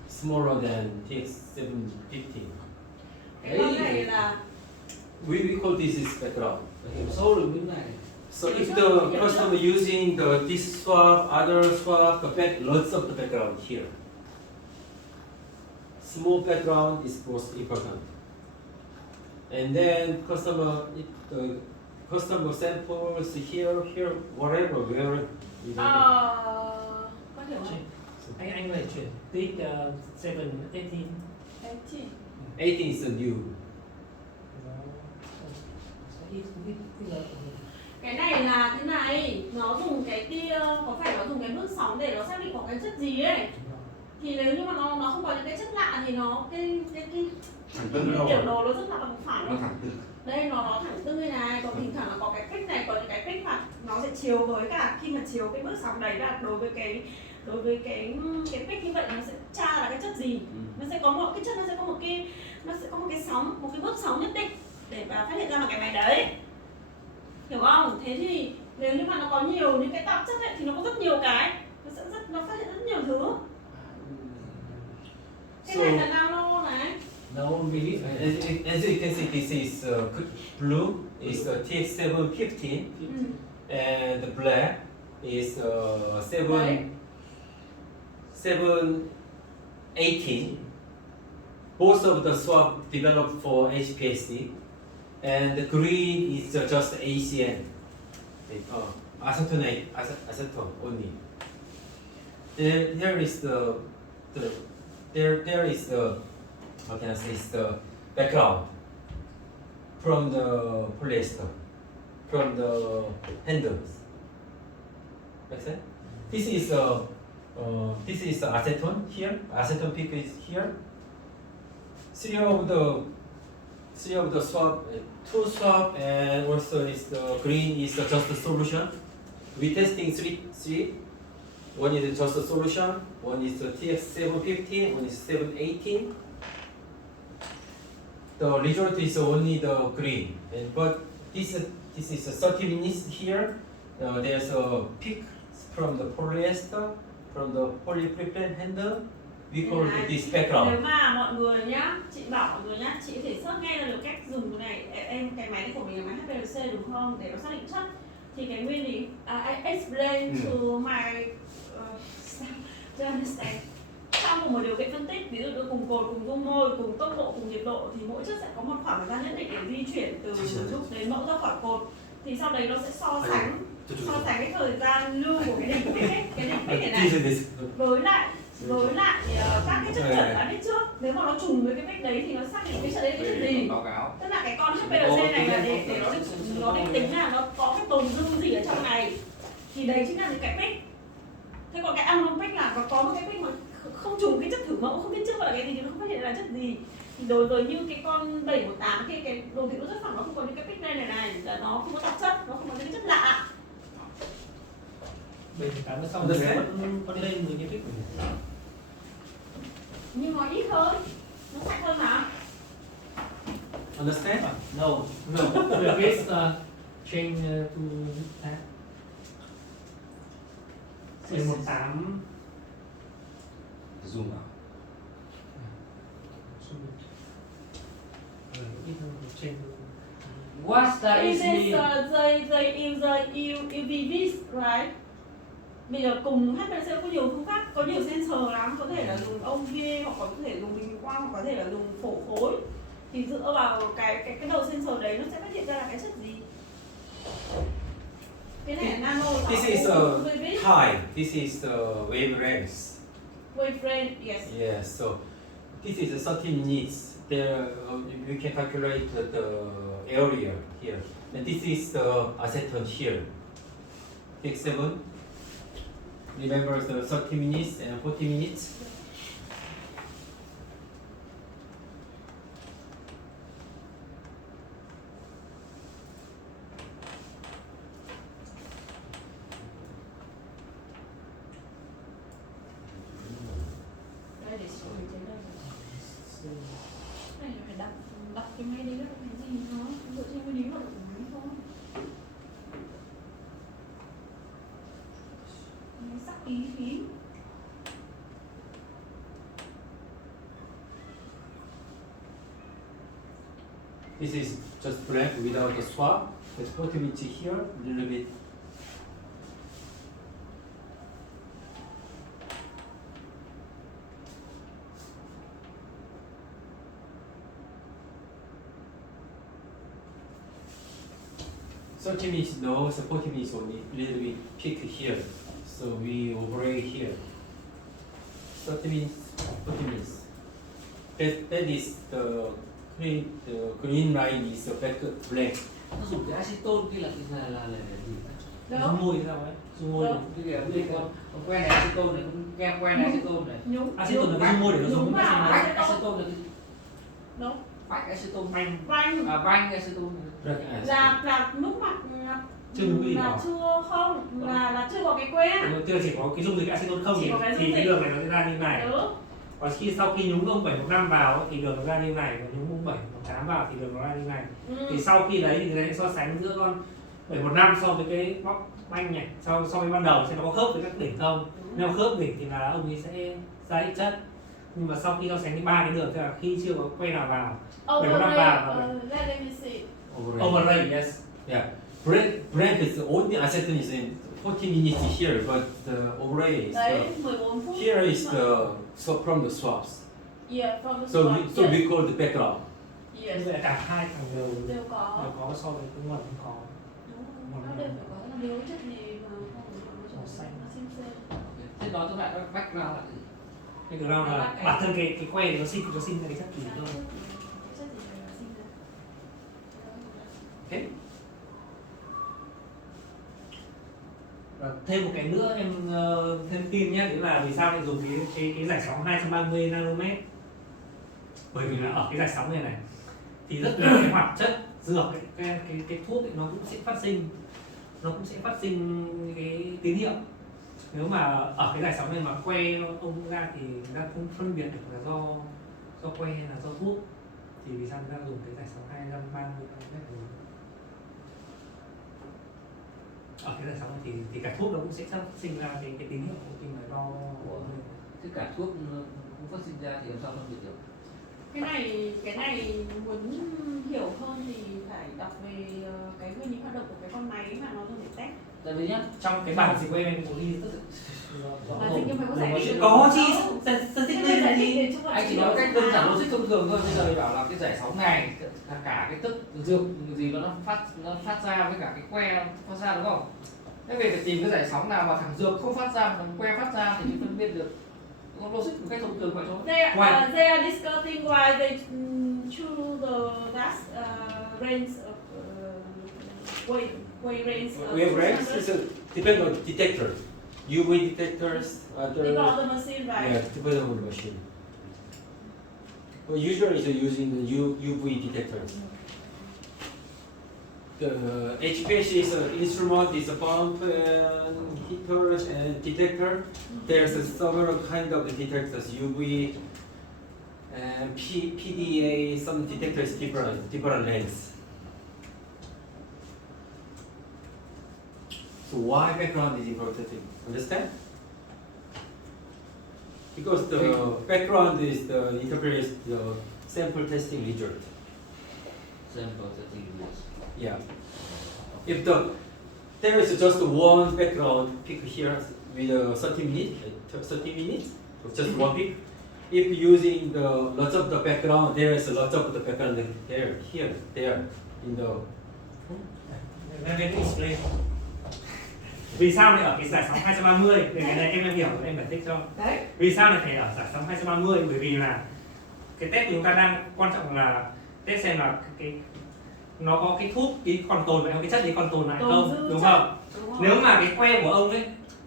Smaller than TX715. Cái con này là We call this is background. Hiểu số lượng bên này. So if the customer using this swap, other swap, lots of the background here. Small background is most important. And then customer samples here, whatever, where you know. có hiểu không? Anh có thể chuyển tiết 718. 18 is the new. Cái này là thế này, nó dùng cái tia, có phải nó dùng cái bước sóng để nó xác định có cái chất gì ấy. Thì nếu như mà nó không có những cái chất lạ thì nó cái biểu đồ nó rất là bằng phẳng luôn. Đây nó thẳng tưng như này, còn thỉnh thoảng là có cái cách này, có những cái cách mà nó sẽ chiếu với cả khi mà chiếu cái bước sóng đấy là đối với cái cách như vậy nó sẽ tra là cái chất gì. Nó sẽ có một cái chất, nó sẽ có một cái sóng, một cái bước sóng nhất định để mà phát hiện ra là cái máy đấy. Hiểu không? Thế thì nếu như mà nó có nhiều những cái tạp chất ấy, thì nó có rất nhiều cái, nó phát hiện rất nhiều thứ. Cái này là nano này. No one believe. As you can see, this is blue is TX715, and the black is 718. Both of the swap developed for HPLC, and the green is just ACN, acetone only. Then there is there is the, how can I say, is the background from the polyester, from the handles. Like that. This is the acetone here. Acetone peak is here. Three of the swap, two swap, and also is the green is just a solution. We testing three. One is just a solution. One is the TX715. One is 718. The result is only the green, but this is a 30 minutes here. There's a peak from the polyester, from the polypropylene handle. We call this background. Nếu mà mọi người nhá, chị bảo mọi người nhá, chị có thể search ngay là được cách dùng cái này. Em cái máy của mình là máy HPLC đúng không? Để nó xác định chất. Thì cái nguyên lý I explain to my to understand. Trong một điều kiện phân tích, ví dụ như cùng cồn, cùng dung môi, cùng tốc độ, cùng nhiệt độ, thì mỗi chất sẽ có một khoảng thời gian nhất định để di chuyển từ lúc đến mẫu ra khỏi cồn. Thì sau đấy nó sẽ so sánh cái thời gian lưu của cái đỉnh pick ấy, cái đỉnh pick này với lại các cái chất chuẩn đã biết trước. Nếu mà nó trùng với cái pick đấy thì nó xác định cái chất đấy là cái chất gì. Tức là cái con HPLC này là để nó định tính là nó có cái tồn dư gì ở trong này. Thì đấy chính là những cái pick. Thế còn cái unknown pick là có một cái pick mà không trùng cái chất thử mẫu, không biết trước là cái gì thì nó không phát hiện là chất gì. Thì đối với như cái con 718 cái đồ thị nó rất phẳng, nó không có những cái pick này là nó không có tạp chất, nó không có những cái chất lạ. 718 xong rồi vẫn lên với cái pick của mình. nhưng mà ít hơn, nó sạch hơn mà. Understand? No, no. Please change to that. 18 Zoom out. ít hơn trên What's that In is this, mean? they use UVVs, right? Bây giờ cùng HPLC có nhiều phương pháp, có nhiều sensor lắm, có thể là dùng OV hoặc có thể dùng bình quang hoặc có thể là dùng phổ phối. Thì dựa vào cái đầu sensor đấy nó sẽ phát hiện ra là cái chất gì. Cái này là nano là This is UVVs. high. This is wavelength. Wavelength, yes. Yes. So this is 30 minutes. There you can calculate the area here. And this is the acetone here. Take 7. Remember the 30 minutes and 40 minutes. Đây để sửa trên đây. Này phải đặt cái máy đấy là cái gì nó dựa trên cái lý hoạt động của máy thôi. Máy sắc ý khí. This is just black without the swap. There's 40 minutes here, a little bit. So 30 minutes no, so 40 minutes only, a little bit peak here. So we overlay here. 30 minutes, 40 minutes. That is the green line is the back blank. Nó dùng cái acetone kia là gì? dung môi sao ấy, dung môi. Đâu? Cái con que này acetone này, con kem que này acetone này. Nhúng. Acetone là cái dung môi để nó Nhúng dùng vào Bách acetone. acetone là cái Đâu? bách acetone. banh. Banh Banh acetone. là lúc mặt Chưa đúng gì là hả? chưa không là chưa có cái que. Chưa chỉ có cái dung dịch acetone không Chỉ có cái dung thì cái dịch. đường này nó sẽ ra như này. Đúng. Còn khi sau khi nhúng 0715 vào thì đường nó ra như này, và nhúng 0718 vào thì đường nó ra như này. Thì sau khi đấy thì cái đấy so sánh giữa con 715 so với cái móc banh này, so với ban đầu xem nó có khớp với các đỉnh không. Nếu khớp đỉnh thì là ông ấy sẽ ra ít chất. Nhưng mà sau khi so sánh cái ba cái đường tức là khi chưa có que nào vào. Let me see. Overlay, yes. Yeah. Blank is only acetone is in 40 minutes here, but the overlay is Đấy, 14 phút. here is the from the swaps. Yeah, from the So swap. we, so Yes. we call the background. Yes. Như vậy là cả hai thằng Đều có. so với cái nguồn không có. Đúng. Nó đều phải có là nếu chất gì mà không nó Màu xanh. nó xem. Thế nói tóm lại nó background là gì? Cái ground là bản thân cái que thì nó sinh ra cái chất gì thôi. Chất gì mà sinh ra. Okay. Và thêm một cái nữa em thêm tin nhé, đấy là vì sao lại dùng cái giải sóng 230 nanomet. Bởi vì là ở cái giải sóng này thì rất nhiều cái hoạt chất dược cái thuốc ấy, nó cũng sẽ phát sinh cái tín hiệu. Nếu mà ở cái giải sóng này mà que ông ra thì người ta không phân biệt được là do que hay là do thuốc. Thì vì sao người ta dùng cái giải sóng 230 nanomet? Ở cái giải sóng này thì cả thuốc nó cũng sẽ phát sinh ra cái tín hiệu khi mà đo. Thế cả thuốc cũng phát sinh ra thì làm sao phân biệt được? Cái này muốn hiểu hơn thì phải đọc về cái nguyên lý hoạt động của cái con máy mà nó dùng để test. Tại vì nhá, Trong cái bản dịch của em có ghi rất Là thì nhưng phải có giải thích. có chi Giải thích anh chỉ nói cách đơn giản logic thông thường thôi. Bây giờ thì bảo là cái giải sóng này cả cái tức dược gì nó phát ra với cả cái que phát ra đúng không? Thế về phải tìm cái giải sóng nào mà thằng dược không phát ra mà thằng que phát ra thì phân biệt được. Có logic một cách thông thường vậy thôi. They are discussing why they choose the gas range of way range. Wavelengths is depend on detector. UV detectors, They got the machine right. yeah, depend on the machine. But usually it's using the UV detectors. The HPLC is an instrument, is a pump and heater and detector. There's several kind of detectors, UV, And PDA, some detectors different lengths. So why background is important? Understand? Because the background is the interprets the sample testing result. Sample setting rules. Yeah. If there is just one background pick here with 30 minutes, just one pick. If using the lots of the background, there is lots of the background there, here, there, in the. Let me explain. Vì sao lại ở cái giải sóng 230? Để cái này em hiểu, em giải thích cho. Đấy. Vì sao lại phải ở giải sóng 230? Bởi vì là cái test chúng ta đang quan trọng là test xem là cái nó có cái thuốc cái còn tồn lại, cái chất đấy còn tồn lại không, đúng không? Nếu mà cái que của ông ấy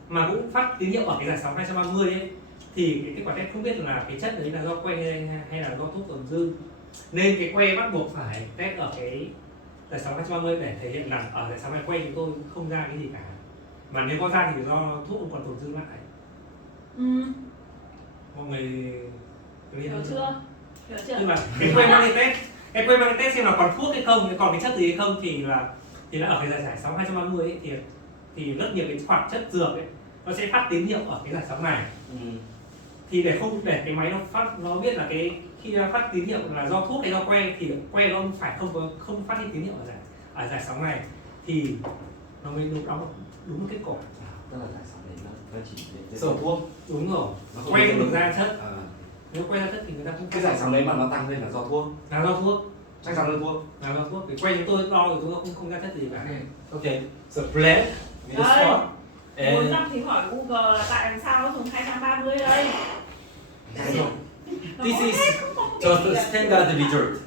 mà cũng phát tín hiệu ở cái giải sóng 230 ấy, thì cái kết quả test không biết là cái chất đấy là do que hay là do thuốc tồn dư. Nên cái que bắt buộc phải test ở cái giải sóng 230 để thể hiện rằng ở giải sóng này que chúng tôi không ra cái gì cả. Mà nếu có ra thì do thuốc còn tồn dư lại. Mọi người Hiểu chưa? Hiểu chưa? Nhưng mà cái que mang đi test, cái que mang đi test xem là còn thuốc hay không, còn cái chất gì hay không thì là ở cái giải sóng 230 ấy thì rất nhiều cái hoạt chất dược ấy nó sẽ phát tín hiệu ở cái giải sóng này. Thì để cái máy nó biết là cái khi phát tín hiệu là do thuốc hay do que thì que nó phải không phát tín hiệu ở giải sóng này thì nó mới đúng kết quả. Tức là giải sóng đấy nó chỉ để thuốc. Đúng rồi. Que không được ra chất. Nếu que ra chất thì người ta không. Cái giải sóng đấy mà nó tăng lên là do thuốc. Là do thuốc. Chắc chắn là thuốc. Là do thuốc. Cái que chúng tôi đo rồi chúng tôi không ra chất gì cả. Okay, so blend with the swap. Muốn đọc thì hỏi Google là tại sao nó dùng 230 đây. This is just a standard result.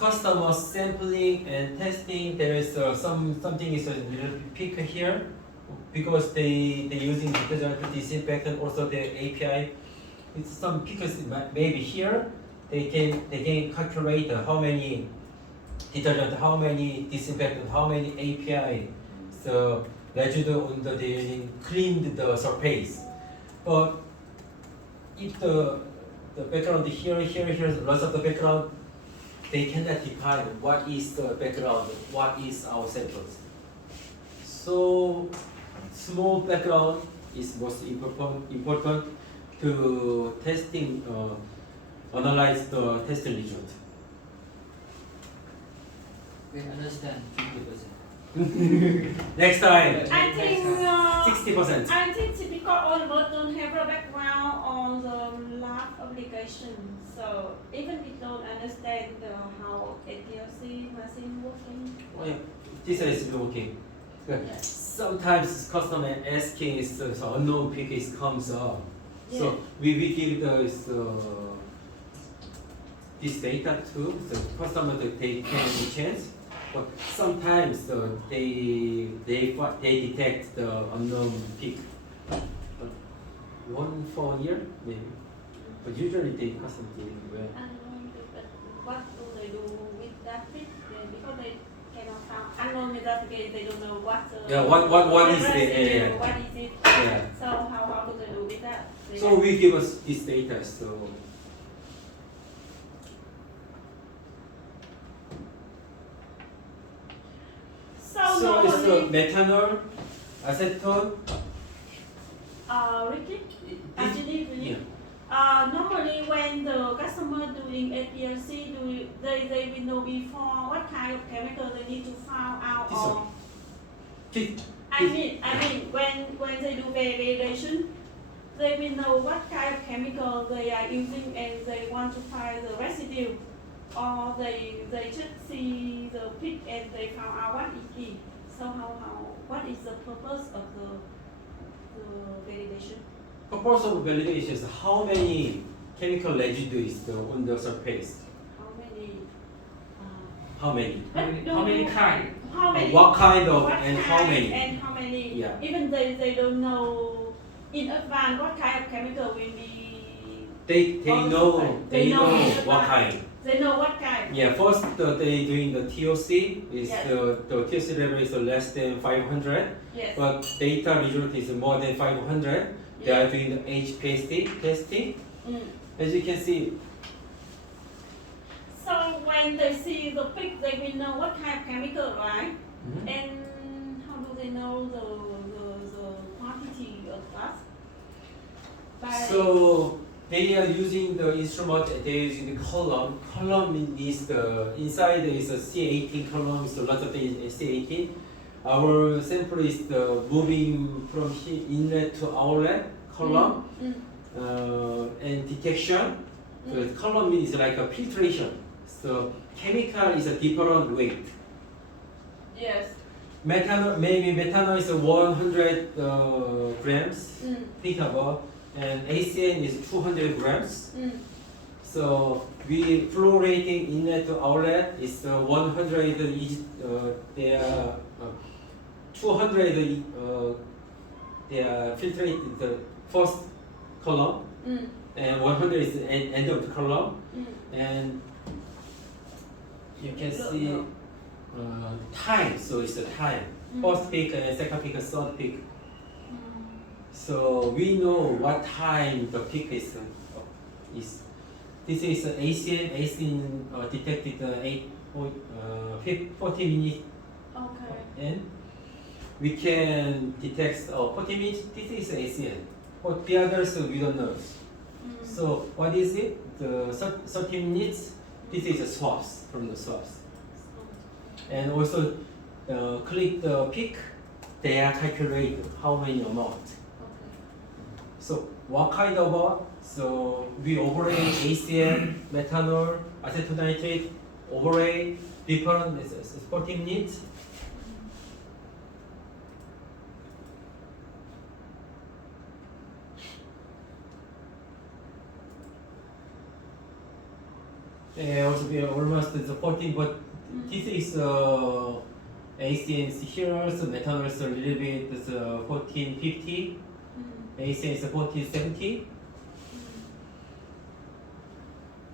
Customer sampling and testing. There is something is a little pick here because they using detergent disinfectant, also the API. It's some because maybe here they can calculate how many detergent, how many disinfectant, how many API. So residue under they cleaned the surface. But if the background here, lots of the background, they cannot define what is the background, what is our samples. So small background is most important to testing, analyze the testing result. We understand 50%. Next time, I think 60%. I think typical Oliver don't have a background on the lab application, so even we don't understand how APLC machine working. Oh, yeah. This is working. Sometimes customer asking so unknown pick comes up. So we give this data to the customer to take any chance. But sometimes they detect the unknown peak. One for a year maybe. But usually they custom well. What do they do with that bit? Because they cannot count. Unknown with that because they don't know what. Yeah, what is the residue, what is it? Yeah. So how do they do with that? So we give us this data. So it's normally, methanol, acetone. Ricky, actually, really. Yeah. Normally when the customer doing APLC, they will know before what kind of chemical they need to find out. This Or one. I mean when they do validation, they will know what kind of chemical they are using and they want to find the residue, or they just see the pick and they found out what it is. So what is the purpose of the validation? Purpose of validation is how many chemical residue is on the surface. How many? How many? How many kind? How many? What kind of What and kind how many? And how many? Yeah. Even they don't know in advance what kind of chemical will be. They know They know what kind. They know what kind. Yeah, first they doing the TOC is Yes. the TOC level is less than 500, Yes. but data result is more than 500. They Yes. are doing the HPLC testing. As you can see, So when they see the pick, they will know what kind of chemical, right? Mhm. And how do they know the quantity of gas? By so they are using the instrument, they are using the column. Column is the inside is a C18 column, so lots of things is C18. Our sample is the moving from inlet to outlet column and detection. So column is like a filtration. So chemical is a different weight. Yes. Methanol, maybe methanol is 100 grams, think about, and ACN is 200 grams. So we flow rating inlet to outlet is 100 each, they are 200 they are filtrated the first column and 100 is the end of the column, and you can see time, so it's the time. First peak and second peak and third peak. So we know what time the peak is. This is ACN. ACN detected 40 minutes, Okay. and we can detect 40 minutes. This is ACN. But the others we don't know. So what is it? The 30 minutes. This is the swaps from the swaps. And also click the peak. They are calculate how many amount. So what kind of amount? So we overlay ACN, methanol, acetonitrate, overlay different 40 minutes. Also we are almost the 14, but this is ACN is here, so methanol is a little bit 1450. ACN is 1470.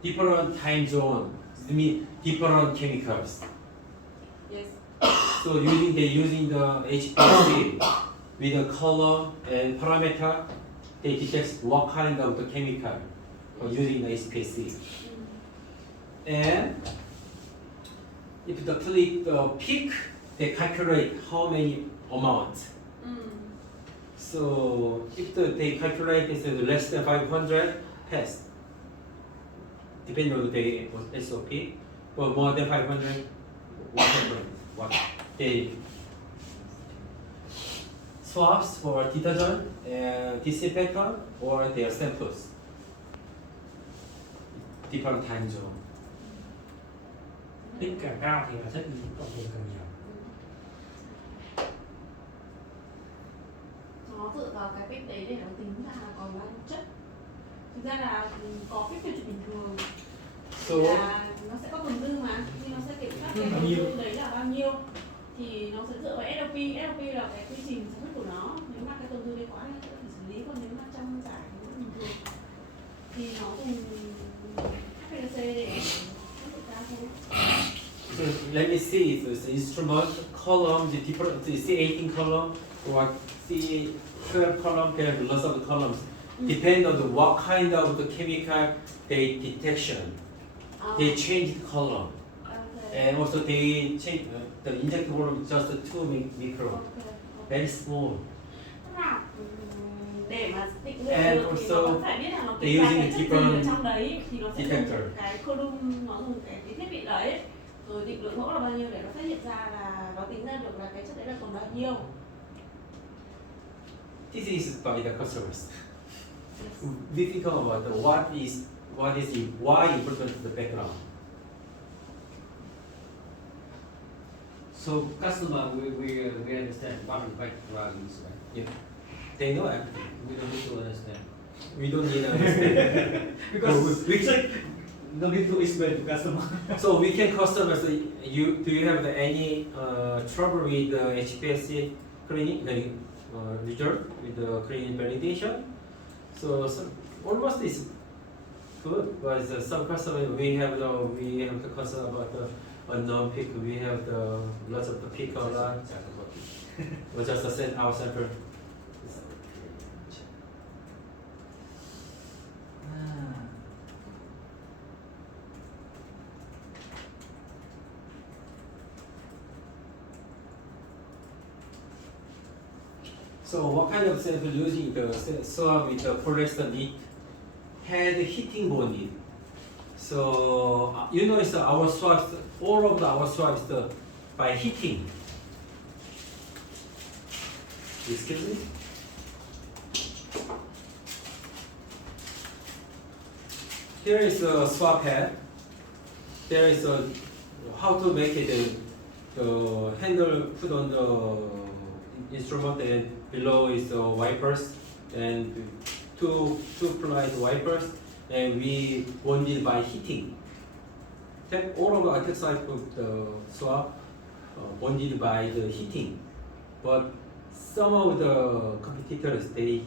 Different time zone, I mean different chemicals. Yes. So using the HPLC with the color and parameter, they detect what kind of the chemical using the HPLC. And if the click the peak, they calculate how many amount. So if they calculate this is less than 500, pass. Depending on the SOP, but more than 500, what they swaps for detergent and disinfectant or their samples. Different time zone. Tích càng cao thì là chất cộng hưởng càng nhiều. Nó dựa vào cái pick đấy để nó tính ra là còn bao nhiêu chất. Thực ra là có pick tiêu chuẩn bình thường So là nó sẽ có tồn dư mà, nhưng nó sẽ kiểm soát cái tồn dư đấy là bao nhiêu thì nó sẽ dựa vào SOP. SOP là cái quy trình sản xuất của nó. Nếu mà cái tồn dư đấy quá thì sẽ phải xử lý, còn nếu mà trong giải nó bình thường thì nó dùng HPLC để áp dụng ra thôi. So let me see if the instrument column, the different the C18 column or C12 column, there are lots of columns. Depend on the what kind of the chemical they detection. They change the column. Okay. And also they change the inject volume is just 2 micron, very small. Tức là để mà định lượng And được thì also nó vẫn phải biết là nó they tính ra using cái chất gì different ở trong đấy thì nó sẽ dùng detector. cái column, nó dùng cái thiết bị đấy rồi định lượng mẫu là bao nhiêu để nó phát hiện ra là nó tính ra được là cái chất đấy là còn bao nhiêu. This is by the customers. We think about what is why important to the background. So customer, we understand what the background is, right? Yeah, they know everything. We don't need to understand. We don't need to understand. Because we check, no need to explain to customer. So we can customize. Do you have any trouble with the HPLC cleaning result with the cleaning validation? So almost is good, but some customer we have the concern about the unknown peak. We have the lots of the peak a lot. We just send our sample. So what kind of sample using the swab with the polyester knit had heating bonded. So you know, it's our swabs, all of our swabs by heating. Excuse me. Here is a swab head. There is a how to make it the handle put on the instrument, and below is the wipers and two ply wipers, and we bonded by heating. All of our Texwipe of the swab bonded by the heating, but some of the competitors they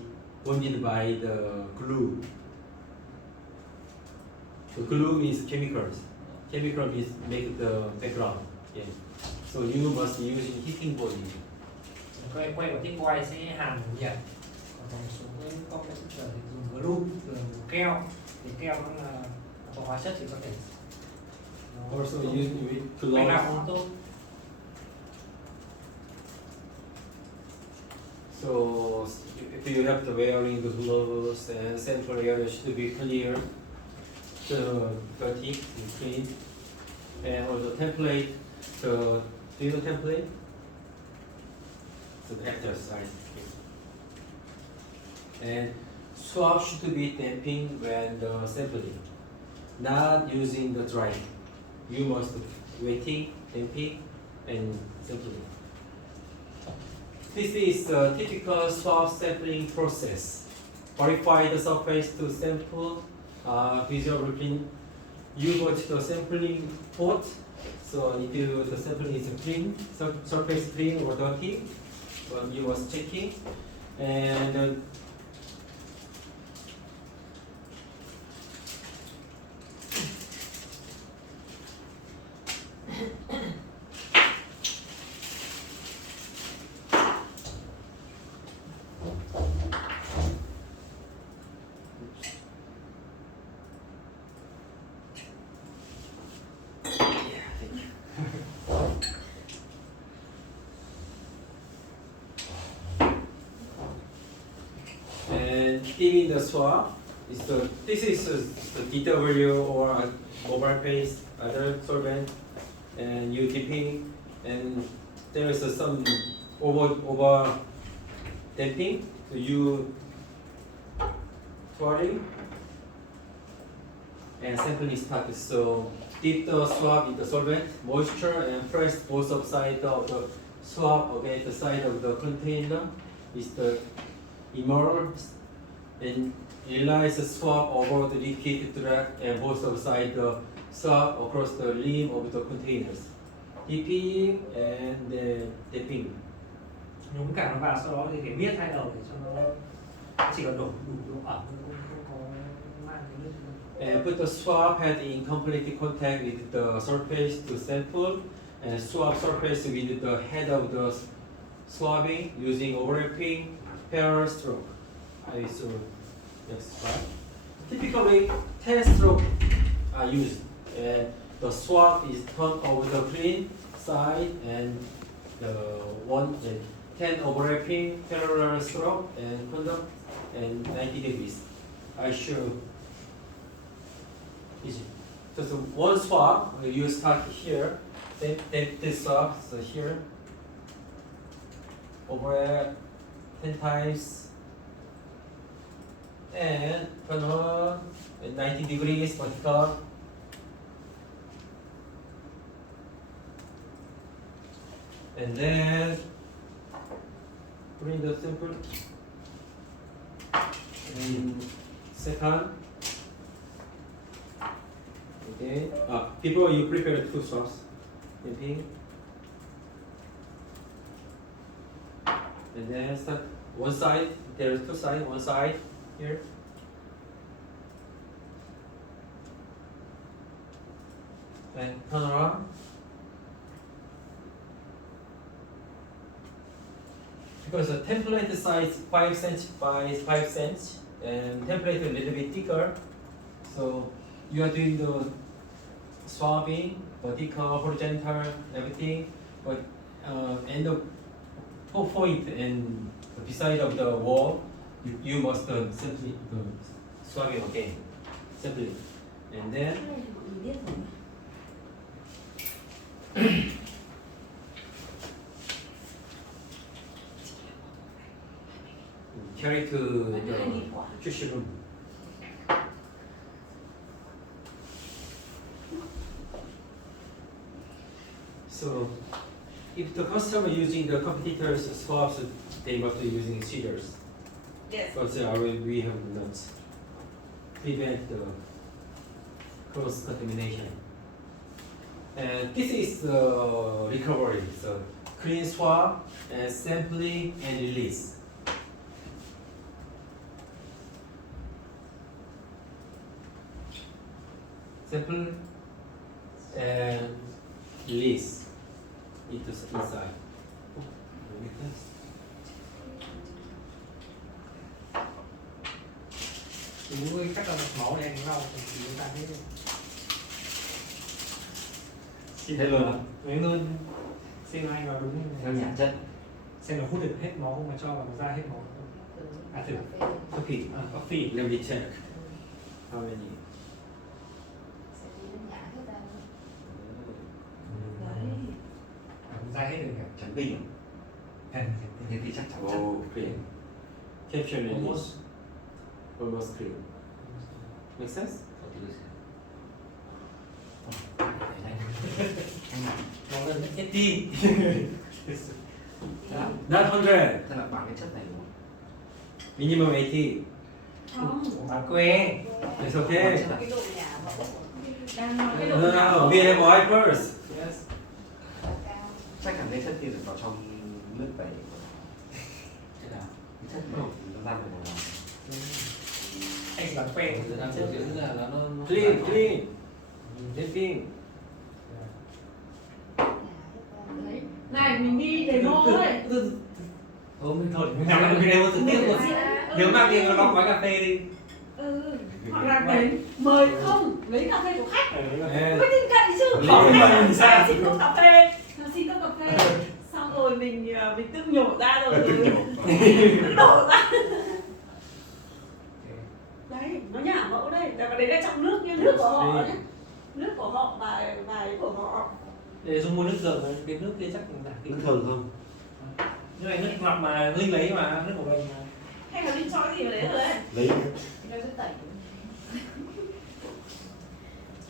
bonded by the glue. The glue means chemicals. Chemical means make the background. Yeah. So you must use heating bonding. Quay vào tiết quay sẽ hàn mũ nhiệt, còn một số cái competitor thì dùng glue, dùng keo, thì keo nó là có hóa chất thì có thể Also use with bánh nào gloves. không tốt. So if you have to wearing the gloves and sample area should be clear, dirty and clean, and also template. Do you know template? So the exercise. And swab should be damping when the sampling, not using the drying. You must wetting, damping, and sampling. This is the typical swab sampling process. Verify the surface to sample, visual blueprint. You go to the sampling port. So if the sampling is clean, surface clean or dirty, well, you must checking, and dipping the swab is this is the DW or a mobile paste, other solvent, and you dipping, and there is some over damping, so you twirling, and sampling started. So dip the swab in the solvent, moisture, and press both of sides of the swab against the side of the container. Is the immerse and realize the swab over the liquid drag and both of sides the swab across the rim of the containers. Dipping and dipping. Nhúng cả nó vào, sau đó thì phải miết hai đầu để cho nó chỉ cần đủ độ ẩm thôi, không có mang cái nước. And put the swab head in complete contact with the surface to sample, and swab surface with the head of the swabbing using overlapping parallel stroke. I saw next slide. Typically, 10 strokes are used, and the swab is turned over the green side, and the 10 overlapping parallel stroke and conduct and 90 degrees. I show easy. Just one swab. You start here, then this swab so here. Overlap 10 times. And turn on at 90 degrees vertical. And then bring the sample in second. Okay. Before you prepare two swabs, dipping. And then start one side. There is two sides. One side here. And turn around. Because the template size 5 cm by 5 cm, and template a little bit thicker, so you are doing the swabbing, vertical, horizontal, everything, but end of top point and beside of the wall, you must simply swap it again, simply, and then Cái này thì mọi người biết rồi. carry to Vẫn the hay đi quả. kitchen room. So, if the customer using the competitor's swaps, they must be using scissors. Yes. But we have not prevent the cross contamination. And this is the recovery. So clean swap and sampling and release. Sample and release into inside. Chú ơi, chắc là máu này anh lau thì chúng ta hết rồi. Thế luôn à? Đấy luôn. Xem anh vào đúng Theo nhả chất. xem nó hút được hết máu không mà cho vào ra hết máu. À thử. Coffee. Coffee. Let me check. How many? Đấy. Ra hết rồi kìa. Trắng tinh à? Cần Thế thì chắc chắn chất. Oh, clean. Capture and Almost. release. Almost clean. Make sense? Nó lên hết đi. Not 100. Thế là bán cái chất này đúng không? Minimum 80. Không. Bán que. It's okay. Cái độ nhà mẫu. Đang nói cái No, độ no, nhà no. mẫu. We have wipers. Yes. Chắc chắn cái chất kia được vào trong nước tẩy. Thế nào? Cái chất này nó ra được màu nào? Anh bán que. Người ta kiểu như là nó Clean, clean. Clean. Đấy. Này mình đi demo thôi. Mình thôi, mình làm cái demo trực tiếp luôn. Nếu mang tiền nó đóng gói cà phê đi. Ừ. Hoặc là đến mời không lấy cà phê của khách. And Mới tin cậy chứ. Lý Không do phải làm sao? xin cốc cà phê. Xin cốc cà phê. Xong rồi mình tự nhổ ra rồi. Tự đổ ra. Đấy, nó nhả mẫu đây. Và đấy là trong nước nha, nước của họ nhé. Nước của họ và ấy của họ. Để dùng mua nước dừa, cái nước kia chắc là Nước thường không? nước này nước ngọt mà Linh lấy mà, nước của mình mà. Hay là Linh cho cái gì vào đấy rồi đấy. Lấy. Nó rất tẩy.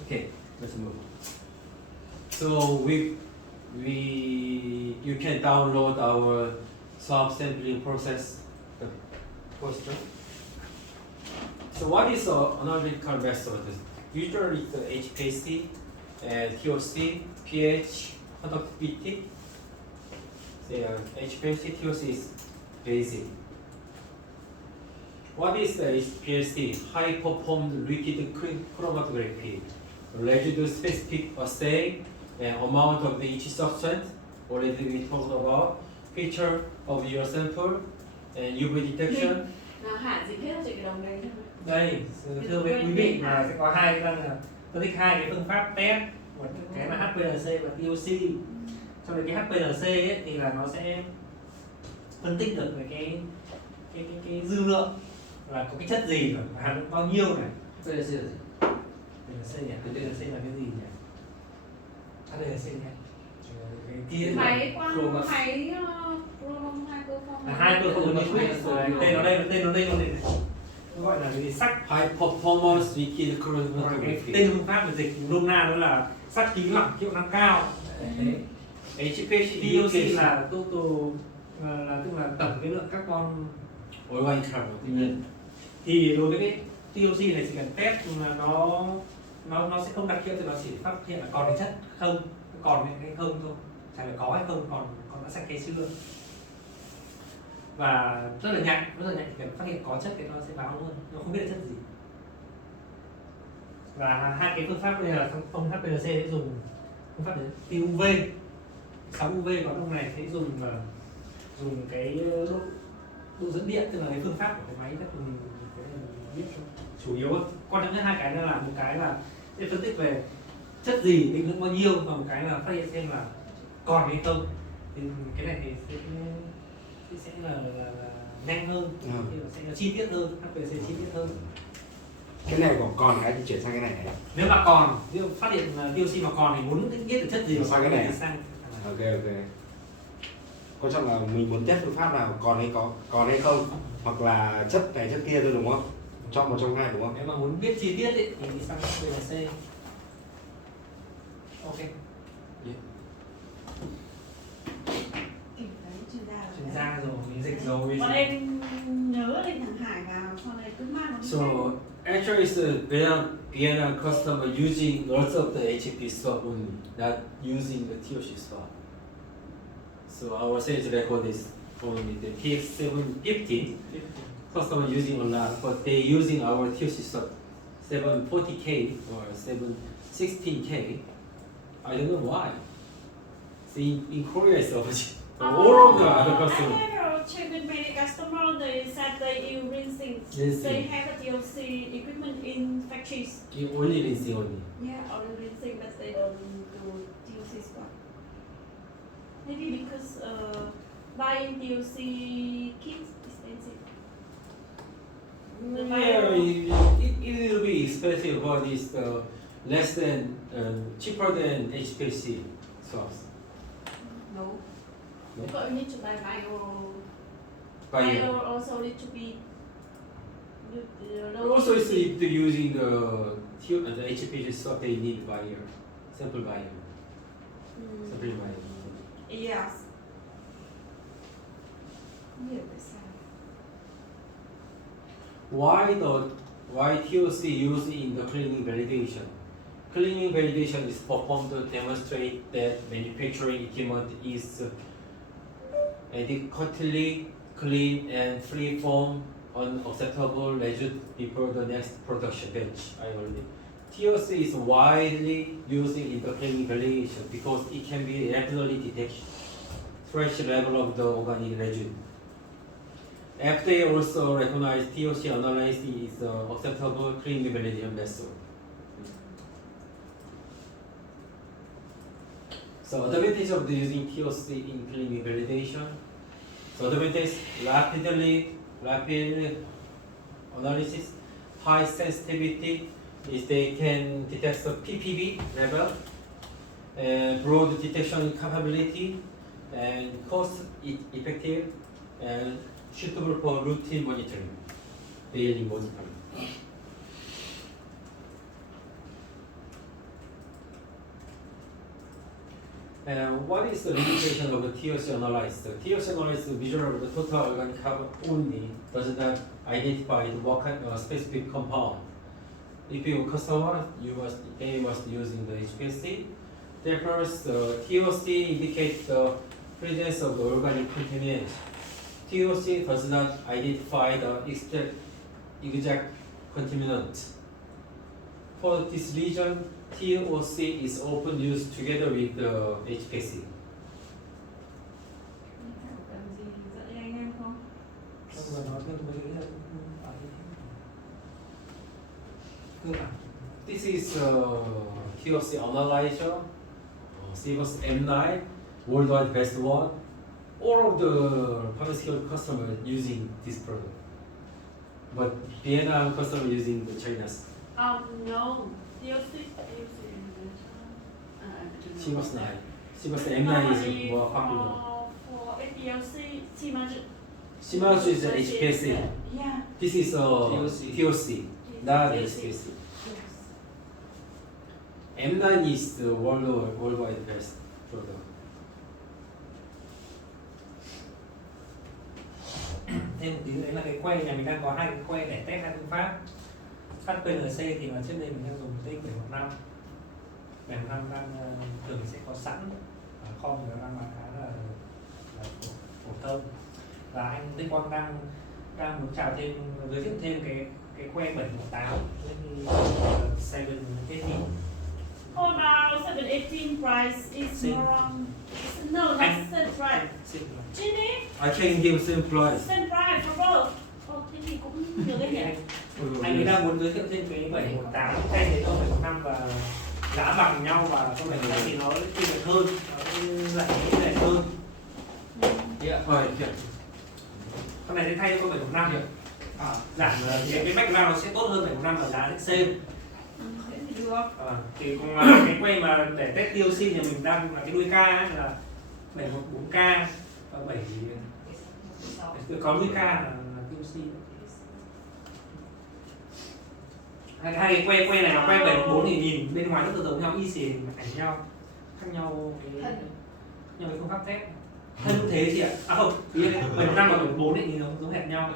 okay, let's move. So you can download our swab sampling process poster. So what is an analytical method? Usually it's the HPLC and TOC, pH, conductivity. So HPLC, TOC is basic. What is the HPLC? High performed liquid chromatography. Residue specific assay and amount of each substance. Already we talked about. Feature of your sample and UV detection. Nào Hải dịch hết cho chị cái đồng đấy cho. Đây, thưa với quý vị là sẽ có hai cái là tôi thích hai cái phương pháp test, một cái là HPLC và TOC. Trong đấy cái HPLC ấy, thì là nó sẽ phân tích được về cái dư lượng là có cái chất gì và hàm lượng bao nhiêu này. PLC là gì? PLC nhỉ? PLC là cái gì nhỉ? HPLC nhỉ? Cái kia Máy là quang, máy Chronom hai cơ không tên nó đây luôn này. Nó gọi là cái gì? Sắc High performance liquid cái chromatography. tên phương pháp về dịch nôm na đó là sắc khí lỏng hiệu năng cao. HPLC TOC là total là tức là tổng cái lượng carbon. organic carbon. Tuy nhiên Thì đối với cái TOC này chỉ cần test là nó sẽ không đặc hiệu thì nó chỉ phát hiện là còn cái chất không, còn hay không thôi, chẳng là có hay không, còn đã sạch hay chưa. Và rất là nhạy, chỉ cần phát hiện có chất thì nó sẽ báo luôn, nó không biết là chất gì. Và hai cái phương pháp đây là không HPLC sẽ dùng phương pháp tia UV, sóng UV, còn ông này sẽ dùng cái độ dẫn điện, tức là cái phương pháp của cái máy chắc mình biết chủ yếu quan trọng nhất hai cái nữa là một cái là sẽ phân tích về chất gì, định lượng bao nhiêu, và một cái là phát hiện xem là còn hay không. Thì cái này thì sẽ thì sẽ là nhanh hơn, Ừ. nhưng mà sẽ là chi tiết hơn, HPLC chi tiết hơn. Cái này còn cái thì chuyển sang cái này này. Nếu mà còn, ví dụ phát hiện TOC mà còn thì muốn biết được chất gì Sang cái này à? sang Ok ok. Quan trọng là mình muốn test phương pháp nào còn hay không, hoặc là chất này chất kia thôi đúng không? Chọn một trong hai đúng không? nếu mà muốn biết chi tiết ấy, thì đi sang HPLC. Ok, Kiểu đấy chuyên gia rồi. chuyển ra rồi, mình dịch rồi. Bọn em nhớ lên thằng Hải vào, sau này cứ mang nó đi So xem. actually, it's a Vienna customer using lots of the HP swap only, not using the TOC swap. So our sales record is only the TX750. Customer using a lot, but they using our TOC swap 740K or 716K. I don't know why. See, in Korea it's opposite. All of the other customers. I have checked with many customers. They said they use rinsing. Rinsing. They have a TOC equipment in factories. You only rinsing only. Yeah, only rinsing, but they don't do TOC swap. Maybe because buying TOC kits expensive. The Yeah, buyer- it will be expensive, but it's less than cheaper than HPLC swaps. No. No? Because you need to buy bio. Bio. Bio also need to be. Also, it's if they're using the HPLC swap, they need buyer, sample buyer, sample buyer. Yes. Nhiều tại sao? Why TOC used in the cleaning validation? Cleaning validation is performed to demonstrate that manufacturing equipment is adequately clean and free from unacceptable residue before the next production batch. TOC is widely used in the cleaning validation because it can be rapidly detect fresh level of the organic residue. FDA also recognized TOC analysis is an acceptable cleaning validation method. So advantage of using TOC in cleaning validation. So advantage rapid analysis, high sensitivity is they can detect the PPV level, and broad detection capability, and cost effective and suitable for routine monitoring, daily monitoring. And what is the limitation of the TOC analysis? The TOC analysis measure of the total organic carbon only, does not identify what kind of specific compound. If you customer, they must using the HPLC. Therefore, the TOC indicates the presence of the organic contaminants. TOC does not identify the exact contaminant. For this reason, TOC is often used together with the HPLC. Cần gì dạy anh em không? Xong rồi nói thêm tôi nghĩ là phải cơ bản. This is TOC analyzer, Sivas M9, worldwide best one. All of the pharmaceutical customers using this product, but Vienna customer using the China's No. TOC. Sivas 9. Sivas M9 is more popular. For HPLC, Siemens. Siemens is the HPLC. Yeah. This is TOC, not HPLC. Yes. M9 is the worldwide best product. Thêm một tí nữa là cái que nhà mình đang có hai cái que để test hai phương pháp. HPLC thì là trước đây mình đang dùng TX715. 715 đang thường sẽ có sẵn ở kho mình đang bán khá là phổ thông. Và anh Lê Quang đang muốn chào thêm, giới thiệu thêm cái que 718 718. How about 718 price is Same. more no, not same price. Jenny, I can give same price. same price for both. Thế thì cũng được đấy nhỉ? Anh ấy đang muốn giới thiệu thêm cái 718 thay thế cho 715 và giá bằng nhau, và cho 718 thì nó chuyên nghiệp hơn, nó sẽ rẻ hơn. Yeah. Oh, yeah. con này sẽ thay cho con 715 rồi. Giảm cái background nó sẽ tốt hơn 715 và giá sẽ xem. Thế thì được. Thì còn cái que mà để test TOC nhà mình đang là cái đuôi K ấy, là 714K và 7 có đuôi K là TOC. Hai cái que này là que 714 thì nhìn bên ngoài rất là giống nhau, y xì ảnh nhau, khác nhau cái phương pháp test. Thân cũng thế chị ạ. À không, ý là 715 và 714 thì giống hệt nhau.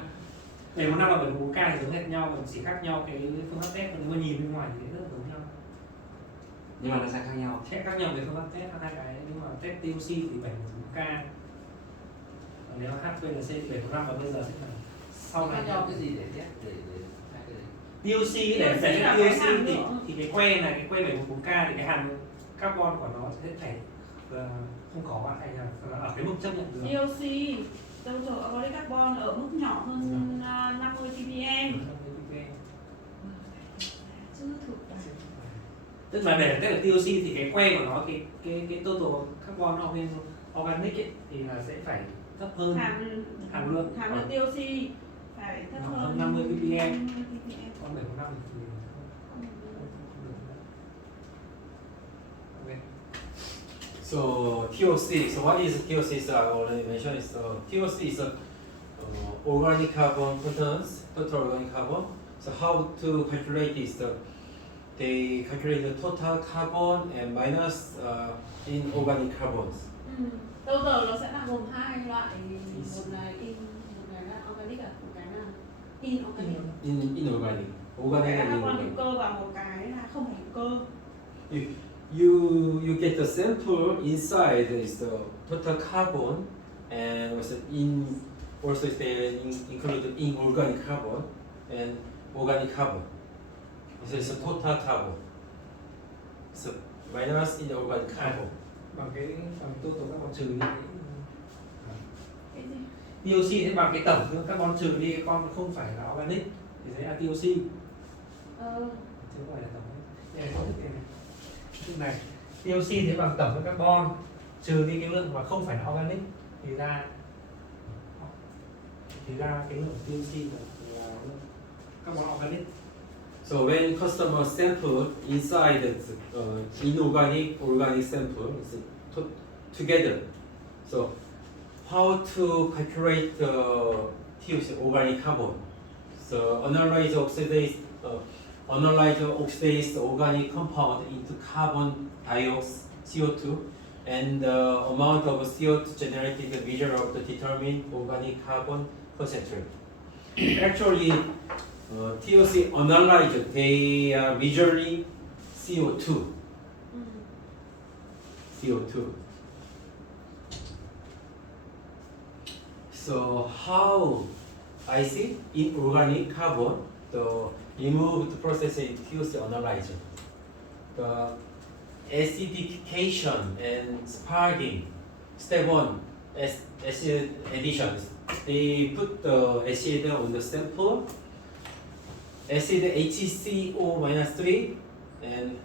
715 và 714K thì giống hệt nhau, và chỉ khác nhau cái phương pháp test, nếu mà nhìn bên ngoài thì rất là giống nhau. Nhưng mà nó sẽ khác nhau. Sẽ khác nhau về phương pháp test hai cái, nhưng mà test TOC thì 714K. Còn nếu HPLC thì 715 và bây giờ sẽ là sau này. Khác nhau cái gì để test để hai cái đấy? TOC để test TOC thì cái que này, cái que 714K thì cái hàm carbon của nó sẽ phải không có bạn hay là ở cái mức chấp nhận được. TOC total organic carbon ở mức nhỏ hơn 50 ppm. Chưa thực ra. Tức là để test được TOC thì cái que của nó, cái total carbon organic ấy, thì là sẽ phải thấp hơn hàm lượng TOC phải thấp hơn 50 ppm. Còn 715 thì okay. So TOC. So what is TOC? So I already mentioned it. So TOC is organic carbon contents, total organic carbon. So how to calculate this? They calculate the total carbon and minus inorganic carbons. Total nó sẽ là gồm hai loại, một là là organic, một cái là inorganic. Inorganic. Một Organic cái là and carbon hữu inorganic. cơ và một cái là không phải hữu cơ. You get the sample inside is the total carbon, and also they include inorganic carbon and organic carbon. So it's a total carbon. So minus inorganic carbon. Bằng cái total carbon trừ đi Cái gì? TOC sẽ bằng cái tổng carbon trừ đi con không phải là organic thì sẽ là TOC. Chứ không phải là tổng. Đây là công thức này. TOC sẽ bằng tổng với carbon trừ đi cái lượng mà không phải là organic thì ra cái lượng TOC là carbon organic. So when customer sample inside the inorganic, organic sample together, so how to calculate the TOC organic carbon? So analyze oxidase organic compound into carbon dioxide CO2, and the amount of CO2 generated measure of the determined organic carbon concentrate. Actually, TOC analyze they are majorly CO2. CO2. So how I see inorganic carbon, the removed process in TOC analyzer, the acidification and sparging, step 1, acid additions. They put the acid on the sample, acid HCO-3, and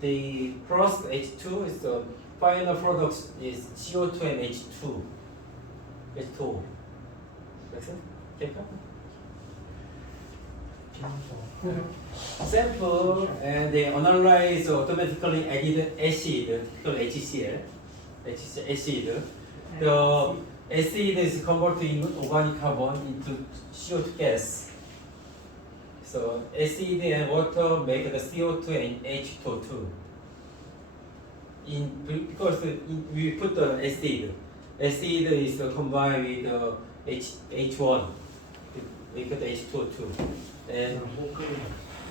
they plus H2 is the final product is CO2 and H2. H2. That's it? Okay. Sample and they analyze automatically added acid, called HCl, acid. The acid is converted in organic carbon into CO2 gas. So acid and water make the CO2 and H2O2. Because we put the acid is combined with H1, we get H2O2, and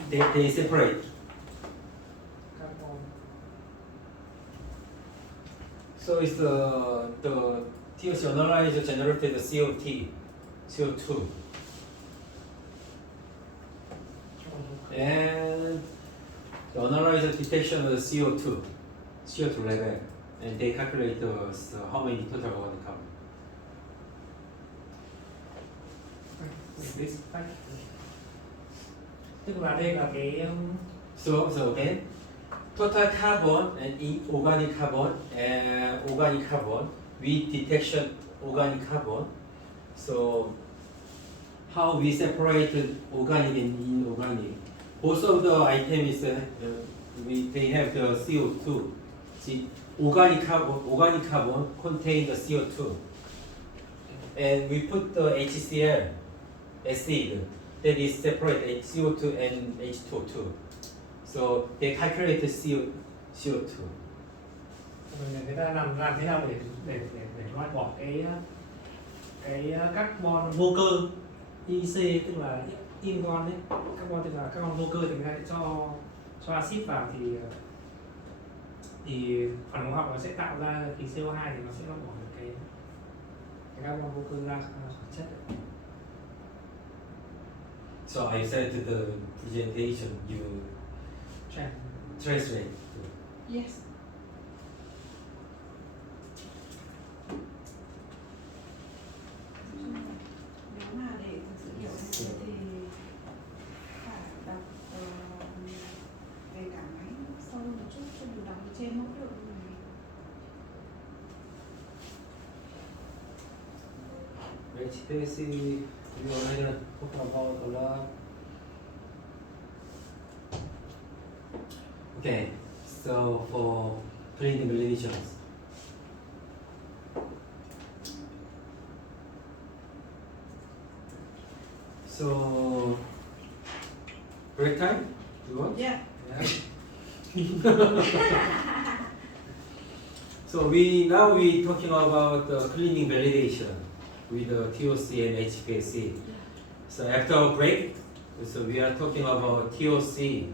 they separate. So it's the TOC analyzer generated CO2. And the analyzer detection of the CO2 level, and they calculate how many total organic carbon. Tức là đây là cái So again, total carbon and organic carbon with detection organic carbon, So how we separate organic and inorganic? Both of the items they have the CO2. See, organic carbon contain the CO2, and we put the HCl acid that is separate CO2 and H2O2. So they calculate the CO2. Người ta làm thế nào để loại bỏ cái carbon vô cơ IC, tức là ingon đấy, carbon tức là carbon vô cơ, thì người ta sẽ cho axit vào thì phản ứng hóa học nó sẽ tạo ra khí CO2, thì nó sẽ loại bỏ được cái carbon vô cơ ra khỏi chất đấy. So I said to the presentation, you translate. Yes. Nếu mà để thực sự hiểu như thế thì phải đọc về cả máy sâu một chút, cho mình đọc trên mẫu lượng này. HPC, we already talked about a lot. Okay, so for cleaning relations. So break time? You want? Yeah. So we talking about cleaning validation with the TOC and HPC. So after a break, so we are talking about TOC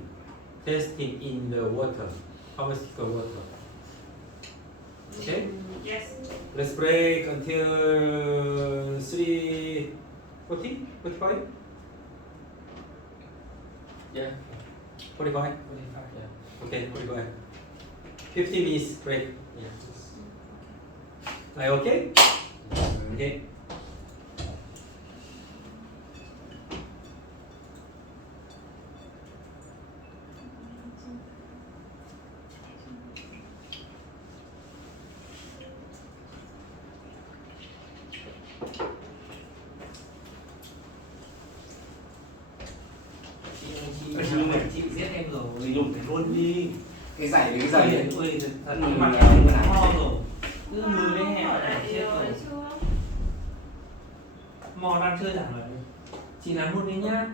testing in the water, pharmaceutical water. Okay? Yes. Let's break until 3:40, 45? Yeah, 45? Yeah. Okay, 45. 50 minutes break. Yeah. Are you okay? Okay. Chị giết em rồi. Mình dùng cái luôn đi. Cái giày đấy, cái giày ấy. Ôi, thật Ừ, mặt là- em là- ho rồi. Cứ ngồi với hẹn là chết rồi. Mò đang chơi thẳng rồi. Chị làm luôn đi nhá.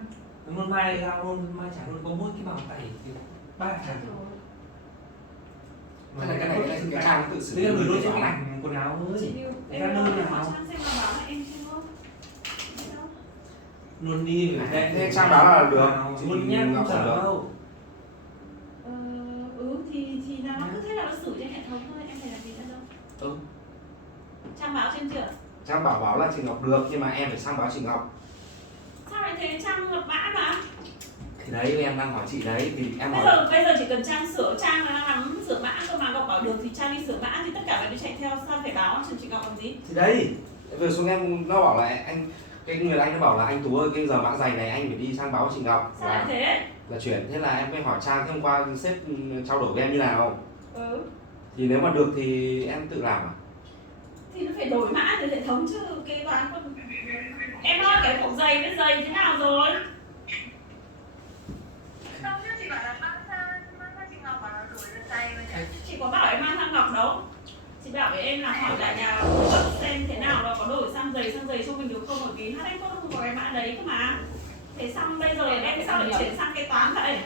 Làm luôn mai ra luôn, mai trả luôn, có mỗi cái bàn tay thì 3 thằng. Cái này cái trang tự xử Bây giờ gửi luôn cái cho áo cái này. ảnh quần áo Chị ơi. Bill, Em em đã đơn hỏi nào? Trang xem mà báo là em xem luôn. Biết đâu? Luôn đi gửi Thế Trang báo là được. Chị Luôn nhá, Ngọc không là sợ được. đâu. Thì là nó cứ thế là nó xử trên hệ thống thôi, em phải làm gì nữa đâu. Ừ. Trang báo trên chưa? Trang bảo là chị Ngọc được, nhưng mà em phải sang báo chị Ngọc. Sao lại thế? Trang lập mã mà. Thì đấy em đang hỏi chị đấy, thì em hỏi Bây giờ chỉ cần Trang sửa, Trang là nắm sửa mã cơ mà. Ngọc bảo được thì Trang đi sửa mã, thì tất cả phải đi chạy theo, sao phải báo cho chị Ngọc làm gì? thì đấy vừa xuống em nó bảo là anh, cái người anh nó bảo là anh Tú ơi, cái giờ mã giày này anh phải đi sang báo chị Ngọc Sao lại thế? là chuyển. Thế là em mới hỏi Trang, thế hôm qua sếp trao đổi với em như nào, Ừ. thì nếu mà được thì em tự làm à? Thì nó phải đổi mã từ hệ thống chứ, kế toán con. Em ơi, cái cổng giày với giày thế nào rồi? Không chứ chị bảo là mang sang chị Ngọc bảo là đổi được giày mà nhỉ? Chị có bảo em mang sang Ngọc đâu. Chị bảo với em là hỏi lại nhà xem thế nào là có đổi sang giày cho mình được không, bởi vì HN có không có cái mã đấy cơ mà. Thế xong bây giờ em sao lại chuyển sang kế toán vậy?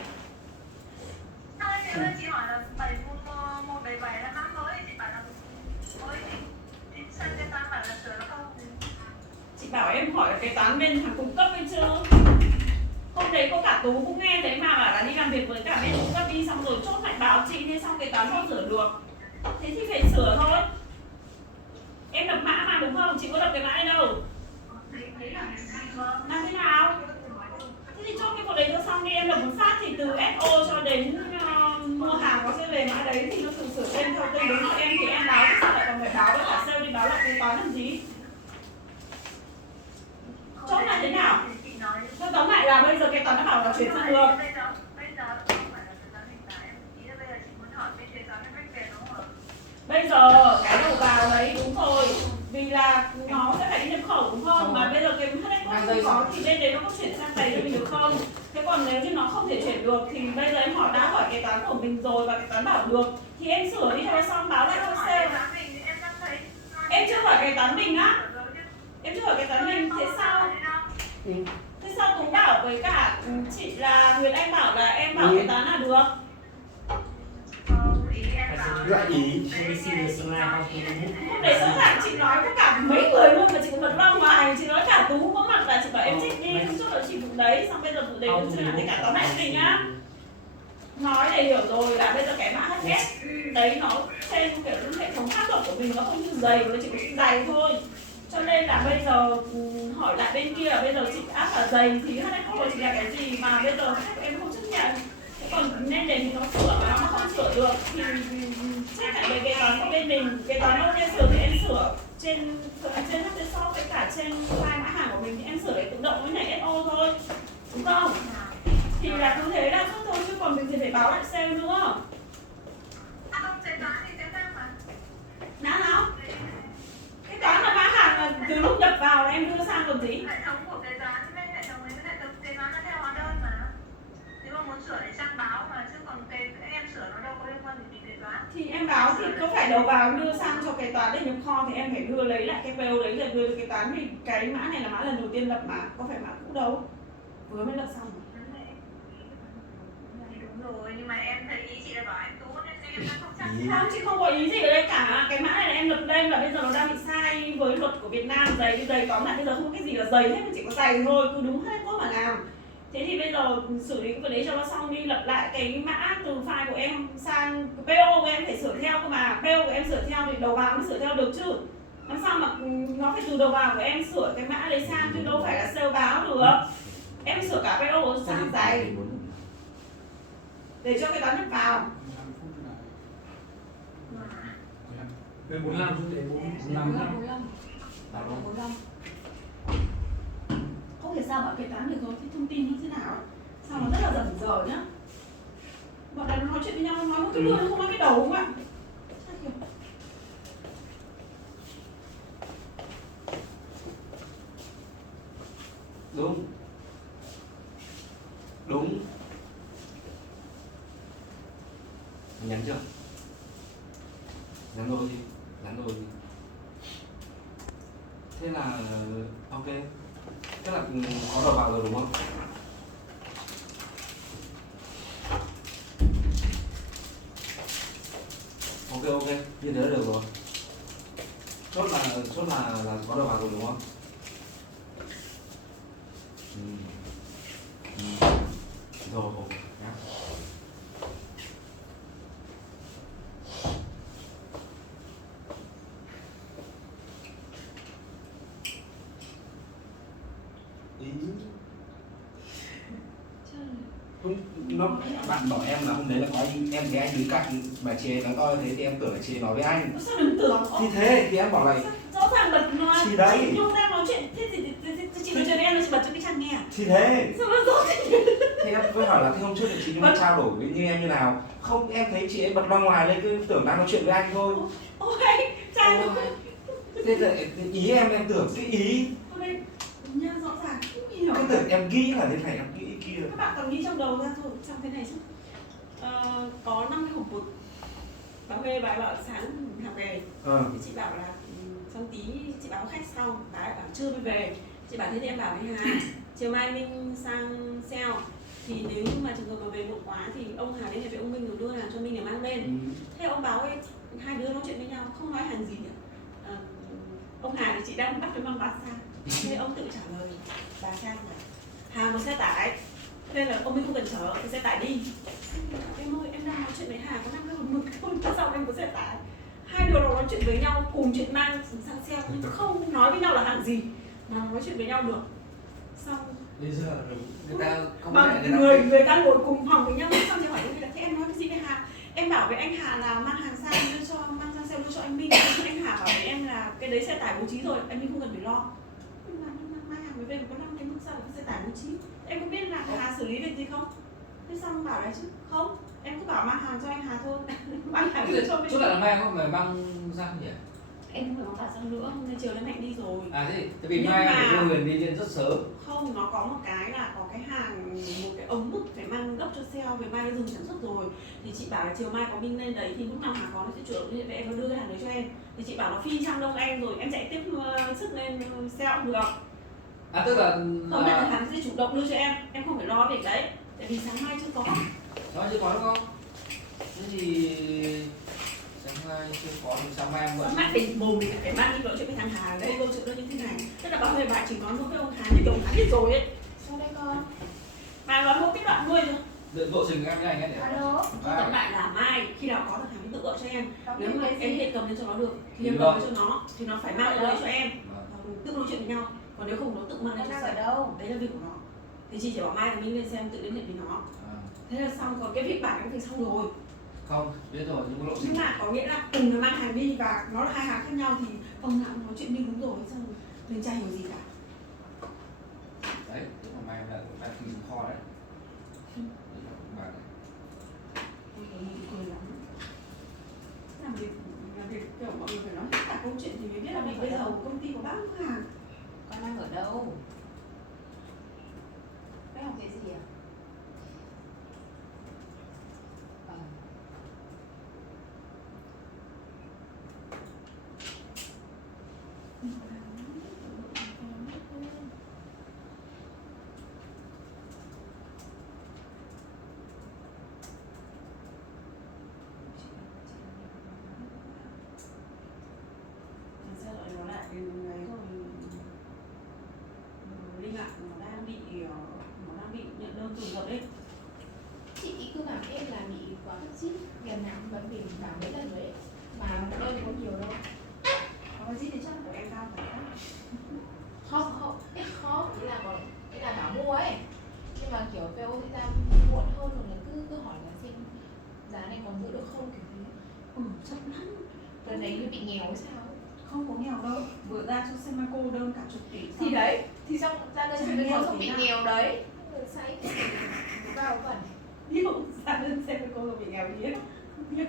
Sao chị ơi, chị hỏi là 7177 là mã mới, chị bảo là mới thì sang cái toán bảo là sửa nó không. Chị bảo em hỏi kế toán bên thằng cung cấp hay chưa? Hôm đấy có cả Tú cũng nghe thấy mà bảo là đi làm việc với cả bên cung cấp đi, xong rồi chốt lại báo chị, thế xong kế toán không sửa được. Thế thì phải sửa thôi. Em lập mã mà đúng không? Chị có lập cái mã này đâu. Làm thế nào? Thế thì chốt cái bộ đấy cho xong đi, em lập một phát thì từ SO cho đến mua hàng có sẽ về mã đấy, thì nó sửa tên theo tên đúng của em thì em báo, sao lại còn phải báo với cả sale đi báo lại kế toán làm gì? Chốt là thế nào? Tôi tóm lại là bây giờ kế toán đã bảo là chuyển sang được. Bây giờ không phải là thời gian hiện tại, em ý là bây giờ chị muốn hỏi bên kế toán cái cách về đúng không ạ? Bây giờ cái đầu vào đấy đúng rồi, vì là nó sẽ phải đi nhập khẩu đúng không? Mà đây có thì bên đấy nó có chuyển sang giày cho mình được không? Thế còn nếu như nó không thể chuyển được thì bây giờ em đã hỏi kế toán của mình rồi và kế toán bảo được thì em sửa đi cho nó xong báo lại cho sale. Em chưa hỏi kế toán mình á. Em chưa hỏi kế toán mình, thế sao? Thế sao Tú bảo với cả chị là Nguyệt Anh bảo là em bảo kế toán là được? Gợi ý. Lúc đấy rõ ràng chị nói với cả mấy người luôn mà chị cũng bật loa ngoài, chị nói cả Tú có mặt là chị bảo em check đi, không chút là chị vụ đấy, xong bây giờ vụ đấy cũng chưa làm gì cả, tóm lại tình nhá. Nói để hiểu rồi là bây giờ cái mã HN đấy nó trên kiểu hệ thống pháp luật của mình nó không như giày, nó chỉ có giày thôi. Cho nên là bây giờ hỏi lại bên kia là bây giờ chị áp là giày thì HN của chị là cái gì mà bây giờ khách của em không chấp nhận. Thế còn nên để mình nó sửa mà nó không sửa được thì check lại về kế toán của bên mình, kế toán ok sửa thì em sửa trên HN shop với cả trên file mã hàng của mình thì em sửa để tự động với này SO thôi, đúng không? Thì là cứ thế là tốt thôi chứ còn mình thì phải báo lại sale nữa. Đã nào? Cái toán là mã hàng là từ lúc nhập vào là em đưa sang còn gì? Hệ thống của kế toán với hệ thống ấy, hệ thống kế toán là theo hóa đơn mà. Nếu mà muốn sửa thì sang báo mà, chứ còn em sửa nó đâu có liên quan gì kế toán. Thì em báo thì có phải đầu vào đưa sang cho kế toán để nhập kho thì em phải đưa lấy lại cái PO đấy rồi đưa cho kế toán thì cái mã này là mã lần đầu tiên lập mà, có phải mã cũ đâu. Vừa mới lập xong. Đúng rồi, nhưng mà em thấy ý chị là bảo anh Tú nên em không chắc. Không, chị không có ý gì ở đây cả. Cái mã này là em lập lên là bây giờ nó đang bị sai với luật của Việt Nam. Giày tóm lại bây giờ không có cái gì là giày hết, mà chỉ có giày thôi, cứ đúng hết tốt mà làm. Thế thì bây giờ xử lý cái vấn đấy cho nó xong đi, lập lại cái mã từ file của em sang PO của em phải sửa theo cơ mà. PO của em sửa theo thì đầu vào mới sửa theo được chứ. Làm sao mà nó phải từ đầu vào của em sửa cái mã đấy sang chứ đâu phải là sale báo được. Em sửa cả PO sang giày để cho cái toán nhập vào. Về 45 để 45. Không thể sao bảo kế toán được rồi, cái thông tin như thế nào ấy. Sao nó rất là dần dở nhá. Bọn này nó nói chuyện với nhau, nó nói một cái lưỡi, nó không nói cái đầu không ạ? Sao hiểu? Đúng. Đúng. Nhắn chưa? Nhắn rồi gì? Nhắn rồi gì? Thế là ok. Thế là có đầu vào rồi đúng không? Ok, như thế là được rồi. Chốt là có đầu vào rồi đúng không? Rồi, ok. Không, bạn bảo em là hôm đấy là có em thấy anh đứng cạnh bà chị ấy nói to thế thì em tưởng là chị ấy nói với anh. Sao đừng tưởng? Thì thế thì em bảo là Rõ ràng bật nói. Thì đấy. Chị Nhung đang nói chuyện, thế thì chị nói chuyện với em là chị bật cho cái trang nghe à? thì thế. Sao nó rõ thế? Thế em mới hỏi là thế hôm trước thì chị Nhung trao đổi với như em như nào? Không, em thấy chị ấy bật loa ngoài lên cứ tưởng đang nói chuyện với anh thôi. Ôi, trang Thế là ý em tưởng cái ý. hôm nay nha, rõ ràng không hiểu. Cái tưởng em nghĩ là thế này, em nghĩ kia. Các bạn còn nghĩ trong đầu ra thôi, trong thế này chứ. Có 5 cái hộp bột. Bà Huê bà bảo sáng học về. Thì chị bảo là xong tí chị báo khách xong, bà ấy bảo trưa mới về. Chị bảo thế thì em bảo với Hà chiều mai Minh sang sale thì nếu như mà trường hợp mà về muộn quá thì ông Hà liên hệ với ông Minh rồi đưa hàng cho Minh để mang lên. Thế ông báo ấy, hai đứa nói chuyện với nhau không nói hàng gì nữa. Ông Hà thì chị đang bắt cái mang bát sang. Thế ông tự trả lời bà Trang là Hà một xe tải. Nên là ông Minh không cần chở cái xe tải đi. Em ơi, em đang nói chuyện với Hà có 5 cái hộp mực thôi, tại sao em có xe tải? Hai đứa nói chuyện với nhau cùng chuyện mang sang xe nhưng không nói với nhau là hàng gì mà nói chuyện với nhau được. Xong Bây giờ người ta không mà phải người ta ngồi cùng phòng với nhau, xong chị hỏi như là thế em nói cái gì với Hà? Em bảo với anh Hà là mang hàng sang đưa cho, mang sang xe đưa cho anh Minh. Anh Hà bảo với em là cái đấy xe tải bố trí rồi, anh Minh không cần phải lo. Nhưng mà mang hàng về có 5 cái mức sao là cái xe tải bố trí. Em có biết là Hà xử lý việc gì không? Thế xong bảo là chứ không, em cứ bảo mang hàng cho anh Hà thôi. Mang hàng đưa cho Minh. Chút lại là mang không mà mang sang nhỉ? em không phải có cả sang nữa, hôm nay chiều em hẹn đi rồi. À thế, tại vì Nhưng mai em mà- phải đưa Huyền đi lên rất sớm. Không, nó có một cái là có cái hàng, một cái ống hút phải mang gấp cho sale, về mai đã dừng sản xuất rồi. Thì chị bảo là chiều mai có binh lên đấy thì lúc nào hàng có nó sẽ chủ động liên hệ với em và đưa cái hàng đấy cho em. Thì chị bảo nó phi sang đông em rồi em chạy tiếp sức lên sale cũng được. À tức là Không nhận là hàng sẽ chủ động đưa cho em không phải lo việc đấy. Tại vì sáng mai chưa có. nói chưa có đúng không? Thế thì sáng mai chưa có thì sáng mai em vẫn Sáng mai phải mồm mình phải mang đi nói chuyện với thằng Hà đây, câu chuyện nó như thế này. Tức là bảo vệ bà chỉ nói với ông Hà như kiểu ông Hà biết rồi ấy. Sao đây con? Bà nói một cái đoạn nuôi thôi. đợi lộ trình em với anh ấy để Alo. Tóm lại là mai khi nào có thằng Hà mới tự gọi cho em. Nếu mà em hiện cầm lên cho nó được thì em Đúng cầm rồi. lên cho nó thì nó phải mang lại cho em. Tự nói chuyện với nhau. Còn nếu không nó tự mang lên Con cho đang ở sale. đâu? Đấy là việc của nó. Thì chị chỉ bảo mai là mình lên xem tự liên hệ với nó. À, Thế là xong, còn cái việc bản em thì xong rồi. không biết rồi nhưng mà lộ trình Nhưng mà có nghĩa là cùng là mang hàng đi và nó là hai hàng khác nhau thì ông nào cũng nói chuyện như đúng rồi, xong mình chả hiểu gì cả. đấy thế mà mai em đã tìm kho đấy. Đấy là bà này. Ôi trời ơi, cười lắm. Làm việc kiểu mọi người phải nói hết cả câu chuyện thì mới biết là mình bây giờ công ty có bao nhiêu hàng. Con đang ở đâu? Cái học cái gì à? Ờ. Sao lại nó lại ấy rồi Linh ạ, nó đang bị nhận đơn từ giật đấy. Chị cứ bảo em là bị quá ship gần nặng bởi vì bảo mấy lần rồi ấy. Mà đơn có nhiều đâu. Có gì thì chắc là em cao phải không? Không, ít khó chỉ là còn cái là bảo mua ấy. Nhưng mà kiểu PO sẽ ra muộn hơn rồi là cứ hỏi là xem giá này còn giữ được không kiểu thế. Chắc lắm. Lần này như bị nghèo hay sao? Không có nghèo đâu, vừa ra cho Semaco đơn cả chục tỷ. Thì đấy, thì xong ra đơn Chả xem nghèo xong tí bị nào. nghèo đấy. Sai vào vẩn. Nhiều, ra đơn Semaco rồi bị nghèo nhất. Nhiều.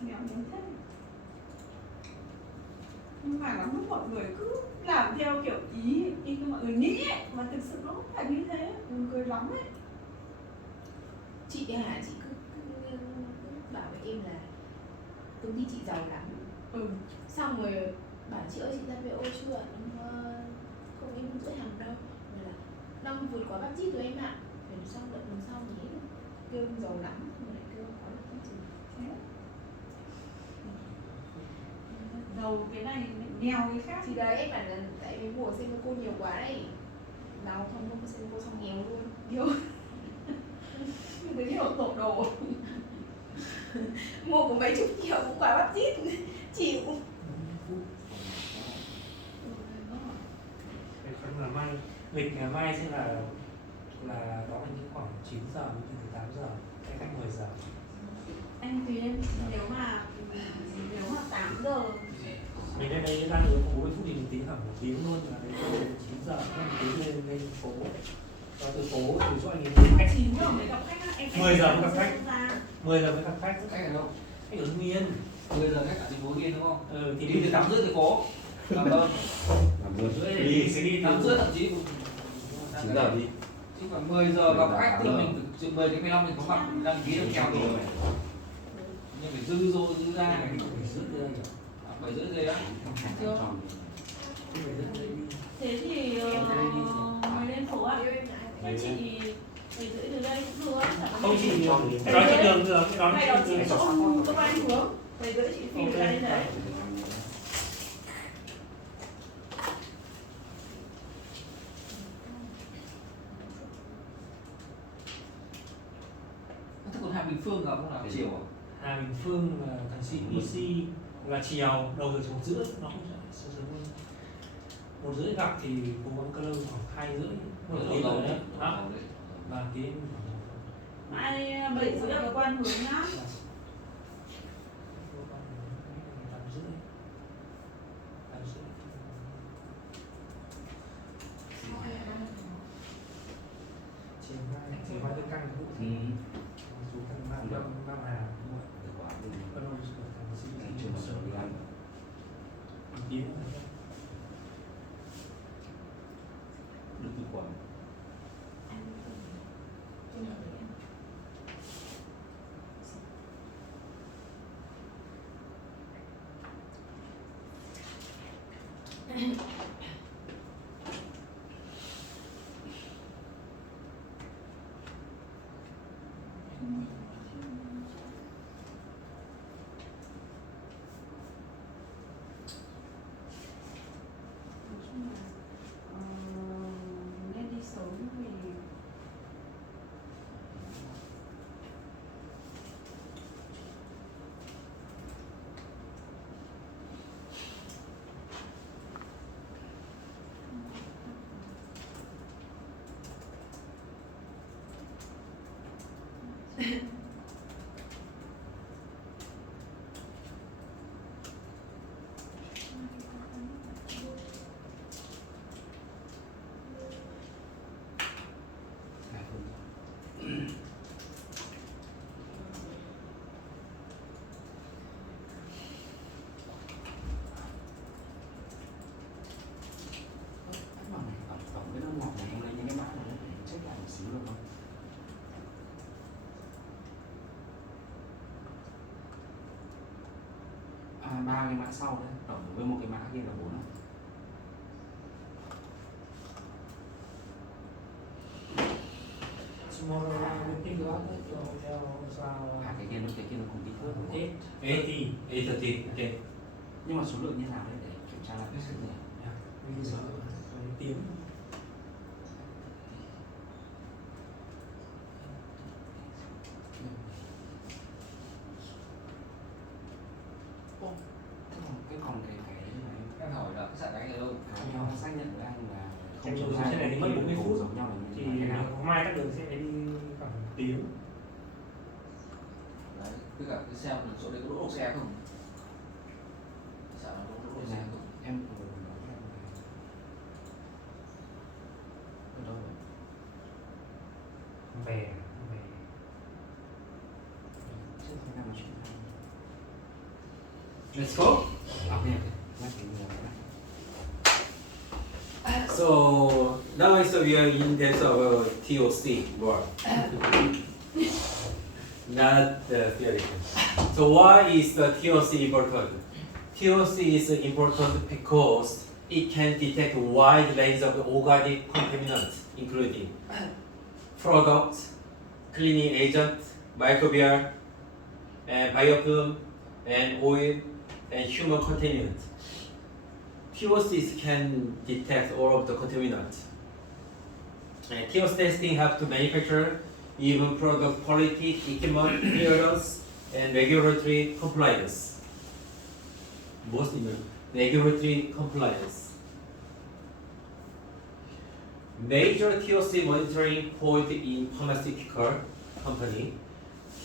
Nghèo đến thế. Nhưng mà lắm lúc mọi người cứ làm theo kiểu ý như mọi người nghĩ ấy, mà thực sự nó không phải như thế, buồn cười lắm ấy. Chị hả, chị cứ bảo với em là công ty chị giàu lắm. Xong rồi bảo chị ơi chị ra PO chưa? Không em không giữ hàng đâu. Rồi là năm vượt quá budget của em ạ. Rồi xong đợi lần sau nhé. Kêu em giàu lắm, rồi lại kêu có được cái gì. Giàu cái này nghèo cái khác. Thì đấy em bảo là tại vì mua xem cô nhiều quá đấy. Nào không mua xem cô xong nghèo luôn. Nhiều. Đấy nhiều tổ đồ. Mua của mấy chục triệu cũng quá budget. Chịu. Cái phần là mai lịch ngày mai sẽ là đó là những khoảng 9 giờ đến từ 8 giờ, cái cách 10 giờ. Anh tùy em, nếu mà 8 giờ Mình lên đây đang được 40 phút thì mình tính khoảng 1 tiếng luôn, là đến 9 giờ mình tính lên phố. Và từ phố từ chỗ anh ấy đến khách 9 giờ mới gặp khách á, em 10 giờ mới gặp khách. ra. 10 giờ mới gặp khách. Khách ở đâu? Khách ở Hưng Yên. 10 giờ khách ở thành phố Yên đúng không? Thì Đi từ 8 rưỡi thành phố. Làm vâng. Làm luôn. Đi sẽ đi 8 rưỡi thậm chí 9 giờ đi. chứ khoảng 10 giờ gặp khách thì mình từ 10 đến 15 mình có mặt mình đăng ký được kèo rồi. Nhưng phải dư dô dư ra này. 7 rưỡi giây á. Thế thì mời lên phố ạ. Thế chị 7 rưỡi từ đây cũng được. không chỉ đón trên đường được, đón Hay trên là chị đường. chỗ công an hướng 7 rưỡi chị phi ra đến đấy. Thế còn Hà Bình Phương là không làm chiều à? Hà Bình Phương là thằng sĩ EC là chiều đầu giờ 1 rưỡi, nó không sẽ sớm hơn. 1 rưỡi gặp thì cố gắng cơ lâu khoảng 2 rưỡi, 1 tiếng rồi đấy. Đó. Và tiếng Mai 7 rưỡi ở cơ quan hướng nhá. Chiều mai cái căng cũng Ừ. số căng Nam Hà. Được quá. Bắt đầu trở thành sinh chưa bao giờ đi ăn. tiếng Được thực quản. Ăn cái nào đấy ăn. Nói chung là nên đi sớm vì Tổng cái nước ngọt này em lấy những cái mã này check lại một xíu được không? À, 3 cái mã sau đấy, tổng với một cái mã kia là 4 ạ. tomorrow meeting đó theo sao À, cái kia nó cùng kích thước. 8:30. Okay. Nhưng mà số lượng như nào đấy để kiểm tra lại cái số này. bây giờ tiếng Cái còn cái này Em hỏi là khách sạn anh ở đâu? nó xác nhận với anh là em dùng hai thế này thì mất 40 cùng phút giống nhau là thì như thế nào? mai các đường sẽ đi khoảng 1 tiếng. Đấy, với cả cái xem là chỗ đấy có đỗ độ xe không? Khách sạn là có đỗ độ xe không? Em vừa nói với em là ở đâu rồi? Về Trước khi em nói chuyện với anh. Let's go. Ok, nói chuyện nhiều nữa. So now is we are in this TOC world, not the theory. So why is the TOC important? TOC is important because it can detect a wide range of organic contaminants, including products, cleaning agent, microbial, and biofilm, and oil, and human contaminants. TOCs can detect all of the contaminants. And TOC testing have to manufacture even product quality, equipment clearance, and regulatory compliance. Most important, regulatory compliance. Major TOC monitoring point in pharmaceutical company.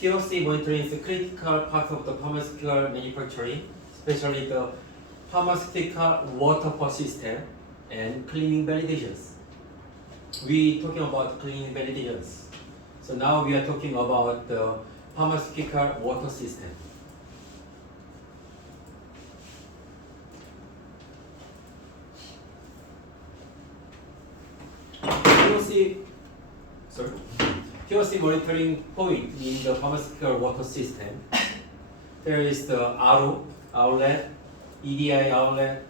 TOC monitoring is a critical part of the pharmaceutical manufacturing, especially the pharmaceutical water system and cleaning validations. We talking about cleaning validations. So now we are talking about the pharmaceutical water system. TOC monitoring point in the pharmaceutical water system. There is the RO outlet, EDI outlet,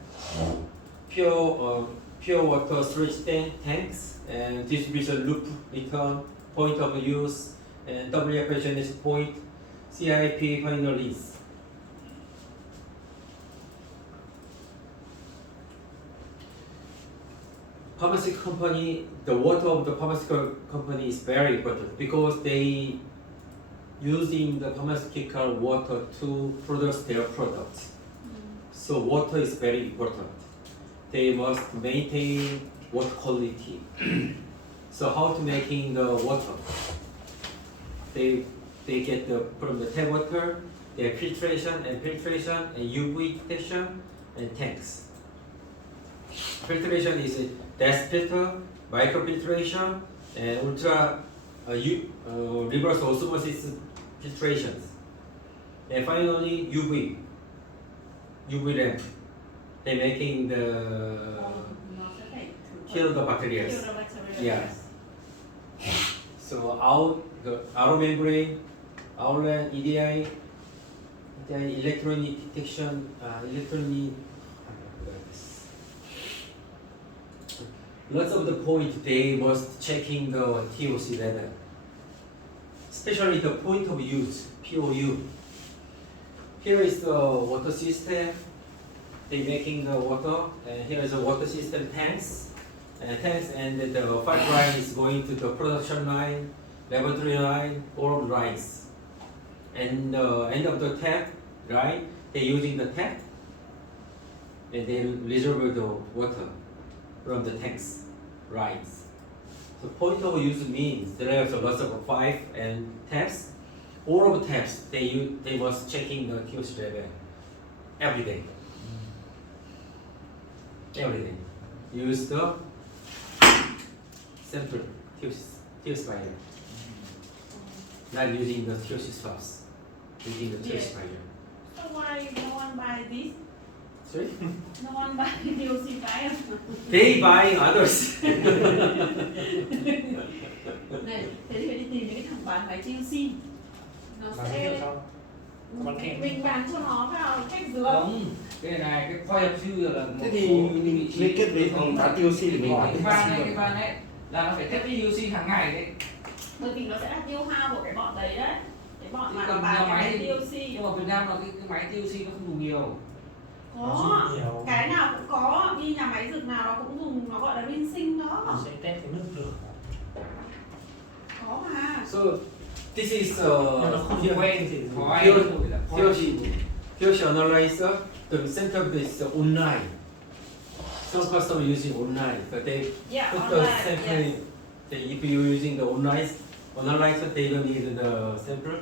pure water storage tanks, and distribution loop return, point of use, and WFH point, CIP final release. Pharmaceutical company, the water of the pharmaceutical company is very important because they using the pharmaceutical water to produce their products. So water is very important. They must maintain water quality. So how to making the water? They get from the tap water, their filtration and UV detection and tanks. Filtration is dust filter, microfiltration, and reverse osmosis filtrations. And finally, UV lamp. They're making the Nó sẽ phải kill the bacteria. kill the bacteria. Yeah. So the outer membrane, outer EDI, electronic detection, lots of the point they was checking the TOC level, especially the point of use, POU. Here is the water system. They making the water, and here is the water system tanks, and the pipeline is going to the production line, laboratory line, all of the lines. And the end of the tap, right? They're using the tap, and they reserve the water from the tanks, right? So point of use means there are lots of pipe and taps. All of the taps they was checking the TOC level every day. Every day. Use the sample TOC spider. Not using the TOC swabs. Using the TOC Yes. spider. So why no one buy this? Sorry? No one buy TOC file. They buy others. Này, thế thì phải đi tìm những cái thằng bán máy TOC. Nó Bán giới thiệu sẽ cho bán kèm. mình bán cho nó vào cách dứa. Đúng, cái này cái coil of view là một Thế thì số mình liên kết với thằng bán TOC để mình bán cái van này, cái van ấy là nó phải tiếp với UC hàng ngày đấy. Bởi vì nó sẽ là tiêu hao của cái bọn đấy đấy. Cái bọn mà Chứ nó còn bán nhà cái máy máy thì- TOC. Nhưng mà Việt Nam là cái máy TOC nó không đủ nhiều. Có, Nhiều. cái nào cũng có, đi nhà máy dược nào nó cũng dùng, nó gọi là rinsing Mình đó. sẽ test cái nước lửa. Có mà. So this is Nhưng nó không quen thì Khói Tiêu- không phải là coil. TOC analyzer. The center of this online. Some customer using online, but they Yeah, put the online, sample. yes. If you're using the online analyzer, they don't need the sample.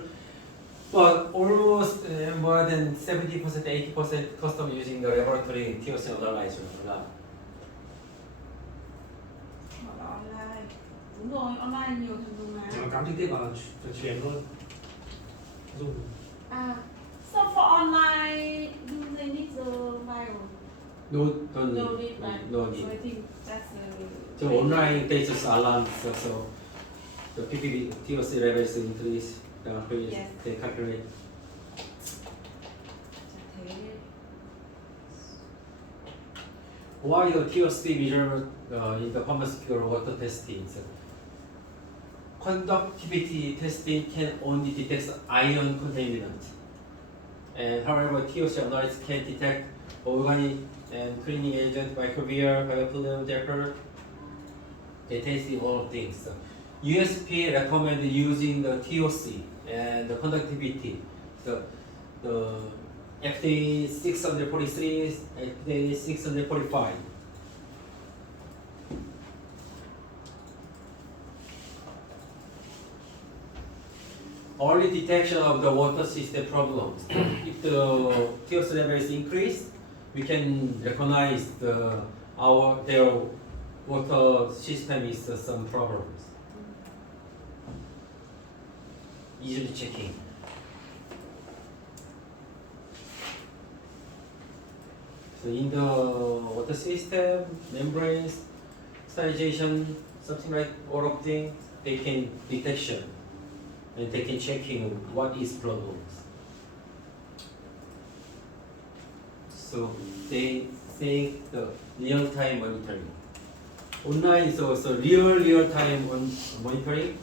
But almost more than 70%, 80% customer using the laboratory TOC analyzer. Hoặc là online. Đúng rồi, online nhiều thằng dùng mà. nó cắm trực tiếp vào truyền luôn. Dùng À, so for online, do they need the file? No, don't No need. need, right? No So need. I think that's So online they just alarm, so the PPB TOC levels increase, Yes. they calculate. Thế Why the TOC measurement in the pharmaceutical water testing? So, conductivity testing can only detect ion contaminant, and however TOC analysis can detect organic and cleaning agent, microbial, biofilm, dapper. They testing all things. So, USP recommend using the TOC and the conductivity. So the FDA 643, FDA 645. Early detection of the water system problems. If the TOC level is increased, we can recognize their water system is some problems. Easily checking. So in the water system, membranes, sterilization, something like all of things, they can detection and they can checking what is problems. So they say the real-time monitoring. Online is also real-time monitoring.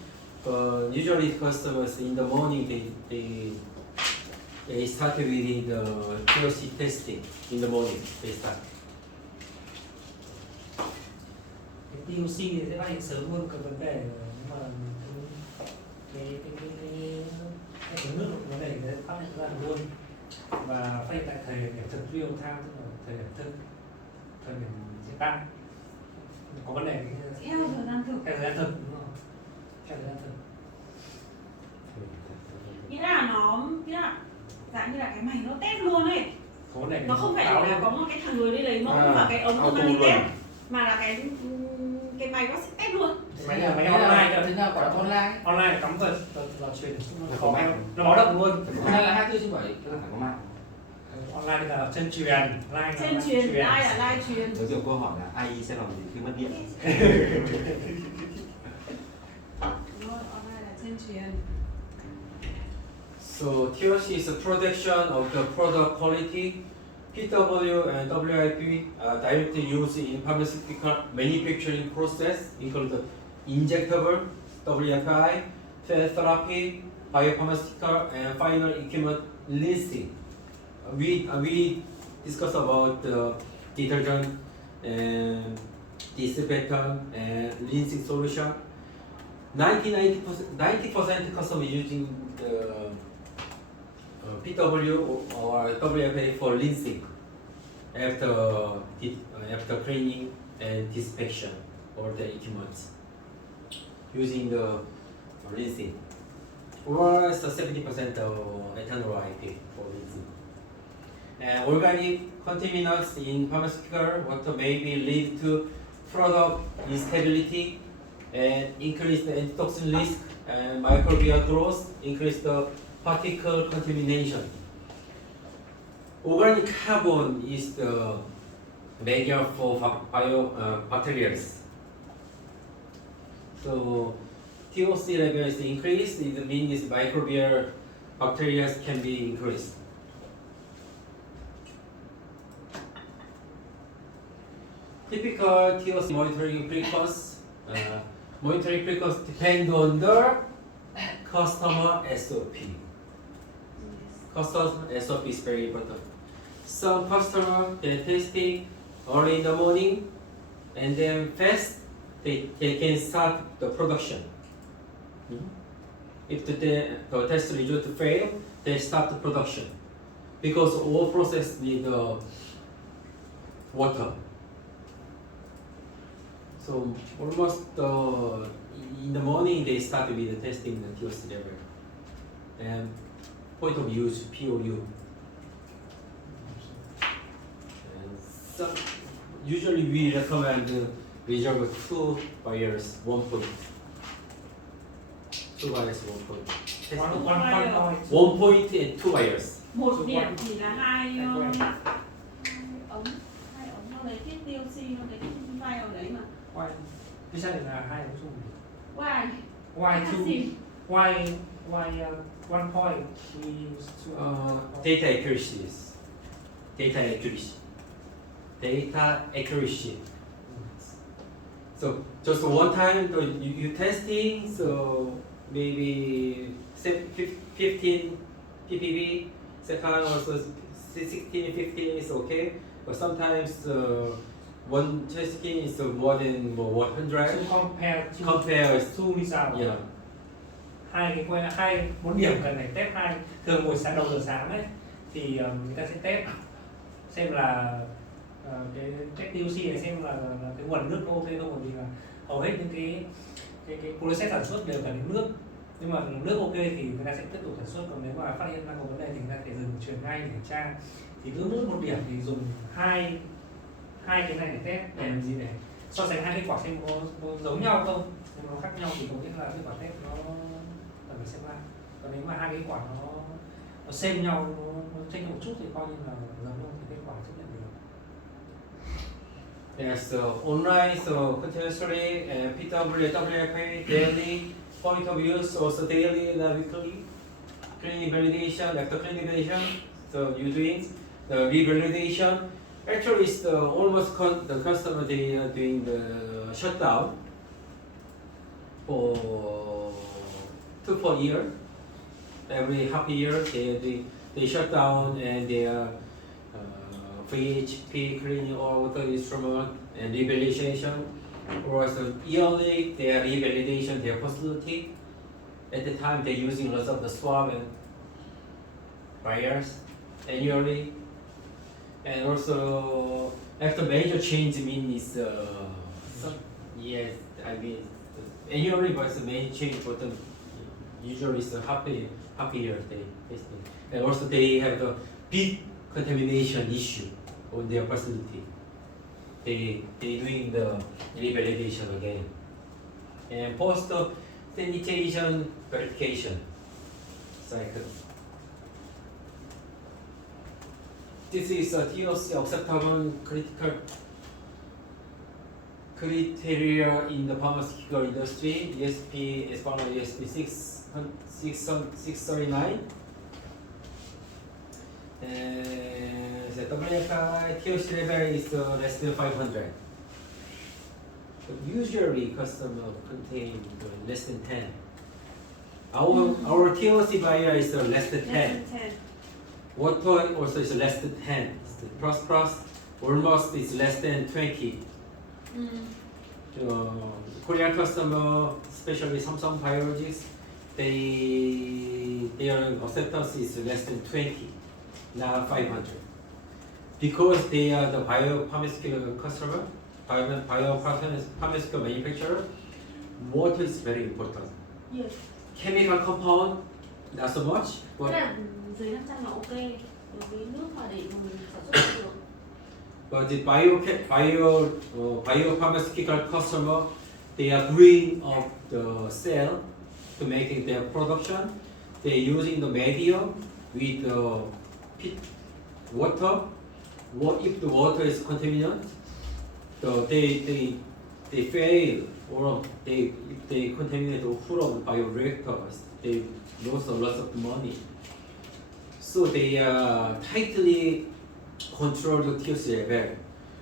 Usually customers in the morning they start with the TOC testing in the morning. They start. cái TOC thì sẽ phát hiện sớm hơn cái vấn đề, nhưng mà cái nước của vấn đề sẽ phát hiện ra luôn và phát hiện tại thời điểm thực real time, tức là thời điểm thực, thời điểm hiện tại có vấn đề theo thời gian thực. theo thời gian thực, đúng không? Theo thời gian thực. Nghĩa là dạng như là cái mày nó test luôn ấy. Có vấn đề Nó không phải báo là luôn. có một cái thằng người đi lấy mẫu À, và cái ống auto công an đi luôn. test, mà là cái mày nó sẽ test luôn. máy online cơ. Thế nào gọi là online? Online là cắm tờ truyền Là có mạng. nó báo động luôn. Online là 24/7. Tức là phải có mạng. Online bây giờ là chân truyền, live Trên là truyền, live là live truyền. Giống kiểu câu hỏi là AI sẽ làm gì khi mất điện? Đúng rồi, online là trên truyền. So TLC is a projection of the product quality. PW and WIP are directly used in pharmaceutical manufacturing process, include the injectable, WFI, cell therapy, biopharmaceutical, and final equipment listing. We discuss about detergent and disinfectant and rinsing solution. 90% customer using the PW or WFA for rinsing after cleaning and disinfection or the equipment using the rinsing. Or 70% of ethanol IP for rinsing. And organic contaminants in pharmaceutical water may be lead to product instability and increase the antitoxin risk and microbial growth, increase the particle contamination. Organic carbon is the major for bacteria. So TOC level is increased, it means microbial bacteria can be increased. Typical TOC monitoring frequency. Monitoring frequency depends on the customer SOP. Customer SOP is very important. Some customer they testing early in the morning, and then fast they can start the production. If the test result fail, they stop the production because all process need water. So almost in the morning they start with the testing the TOC level and point of use POU. And some, usually we recommend reserve 2 buyers 1 point. 2 buyers 1 point. One point. 1 point and 2 buyers. Một điểm thì là hai Hai ống, que. nó lấy cái TLC, nó lấy cái file ở đấy mà. Why? Thế sao là hai ống dùng? Why? Why two? Why one point we use two? Data accuracy. Data accuracy. Data accuracy. So just one time you testing, so maybe 15 ppb, second also 16, 15 is okay, but sometimes one testing is more than 100. So compare Compare two results. Yeah. Hai một điểm cần phải test hai. Thường buổi sáng đầu giờ sáng ấy thì người ta sẽ test xem là cái TOC này xem là cái nguồn nước ok không, bởi vì là hầu hết những cái process sản xuất đều cần đến nước, nhưng mà nước ok thì người ta sẽ tiếp tục sản xuất, còn nếu mà phát hiện ra có vấn đề thì người ta phải dừng truyền ngay để kiểm tra. Thì cứ mỗi một điểm thì dùng hai cái này để test để làm gì, để so sánh hai kết quả xem có giống nhau không, nếu nó khác nhau thì có nghĩa là kết quả test nó cần phải xem lại, còn nếu mà hai kết quả nó xem nhau, nó chênh một chút thì coi như là giống nhau thì kết quả chấp nhận được. Yeah, so online, so continuously, PW, WFA, daily, point of use, also daily, weekly, cleaning validation, after cleaning validation, so you doing the revalidation. Actually, it's almost the customer, they are doing the shutdown for 2-4 years. Every half year, they shut down and they are VHP cleaning all water instrument and revalidation, or also yearly they are revalidation their facility. At the time they're using lots of the swab and buyers annually, and also after major change means yes, I mean annually, but it's a major change for them. Usually it's a half year they testing, and also they have the big contamination issue on their facility. They doing the revalidation again. and post authentication verification cycle. This is a TOC acceptable criteria in the pharmaceutical industry. ESP as follows: ESP 639. And the WFI TOC level is less than 500. But usually customer contain less than 10. Our TOC buyer is less than 10. Less than 10. Water also is less than 10. Plus almost is less than 20. Korean customer, especially Samsung Biologics, their acceptance is less than 20, not 500. Because they are the biopharmaceutical customer, biopharmaceutical manufacturer, water is very important. Yes. Chemical compound, not so much, Tức but là dưới 500 là ok. Đối với nước mà để mà mình sản xuất ra được. But the biopharmaceutical customer, they are bringing up the cell to making their production. They're using the medium with water. What if the water is contaminated? So they fail, or they contaminate the full of the bioreactors. They lose a lot of money. So they tightly control the TOC level.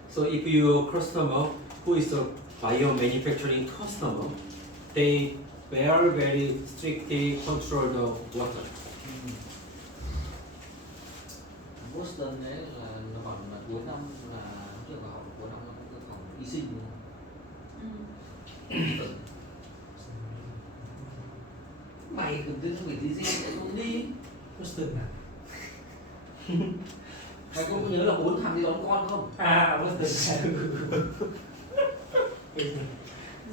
So if your customer who is a bio manufacturing customer, they very strictly control the water. Boston đấy là nó còn là cuối năm là trước vào học cuối năm nó có phòng y sinh đúng không? Mày cần tin về tí gì cũng đi. Boston à? Mày có nhớ là 4 thằng đi đón con không? À, Boston.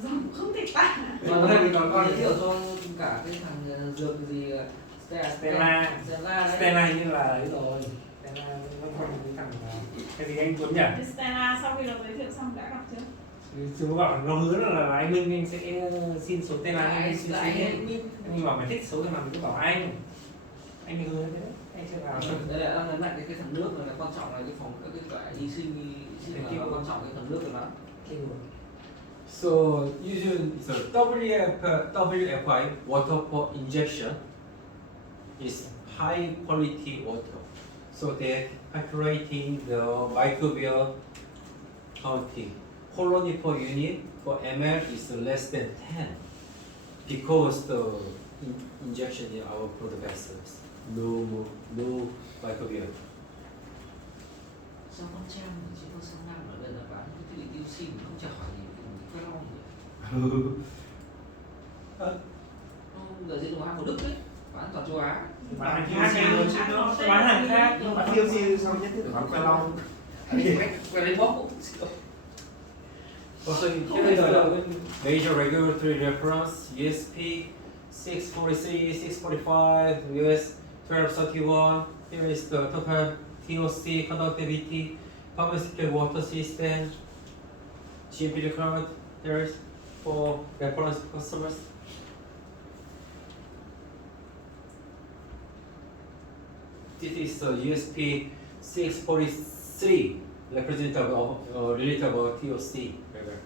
Dòng không thể tả. Còn thằng đi đón con giới thiệu cho cả cái thằng dược gì Stella như là ấy rồi. Stella nó không cái thằng cái gì anh Tuấn nhỉ? Stella sau khi nó giới thiệu xong đã gặp chưa? Chú bảo nó hứa là anh Minh anh sẽ xin số Stella anh xin anh bảo mày thích số thì mà mình cứ bảo anh hứa thế đấy. Anh sẽ vào. Đây là nhấn mạnh cái thằng nước này là quan trọng, là cái phòng các cái y sinh là quan trọng, cái thằng nước rồi đó. So usually so WFI water for injection is high quality water. So they're calculating the microbial counting. Colony per unit for ml is less than 10 because the injection in our blood vessels. No microbial. Sao con treo chỉ có sang năm ở đây là bán cái thiết bị tiêu sinh không chả hỏi gì cái lo gì. Giờ gì đồ ăn của Đức đấy, bán toàn châu Á. Bán hàng khác nhưng mà tiêu gì sao nhất thiết phải bán que lau. Que lấy bóc. Also, here is the major regulatory reference: ESP 643, 645, US 1231. Here is the total TOC conductivity, pharmaceutical water system, GMP required. There is for reference customers. This is the USP 643 representative of related about TOC level.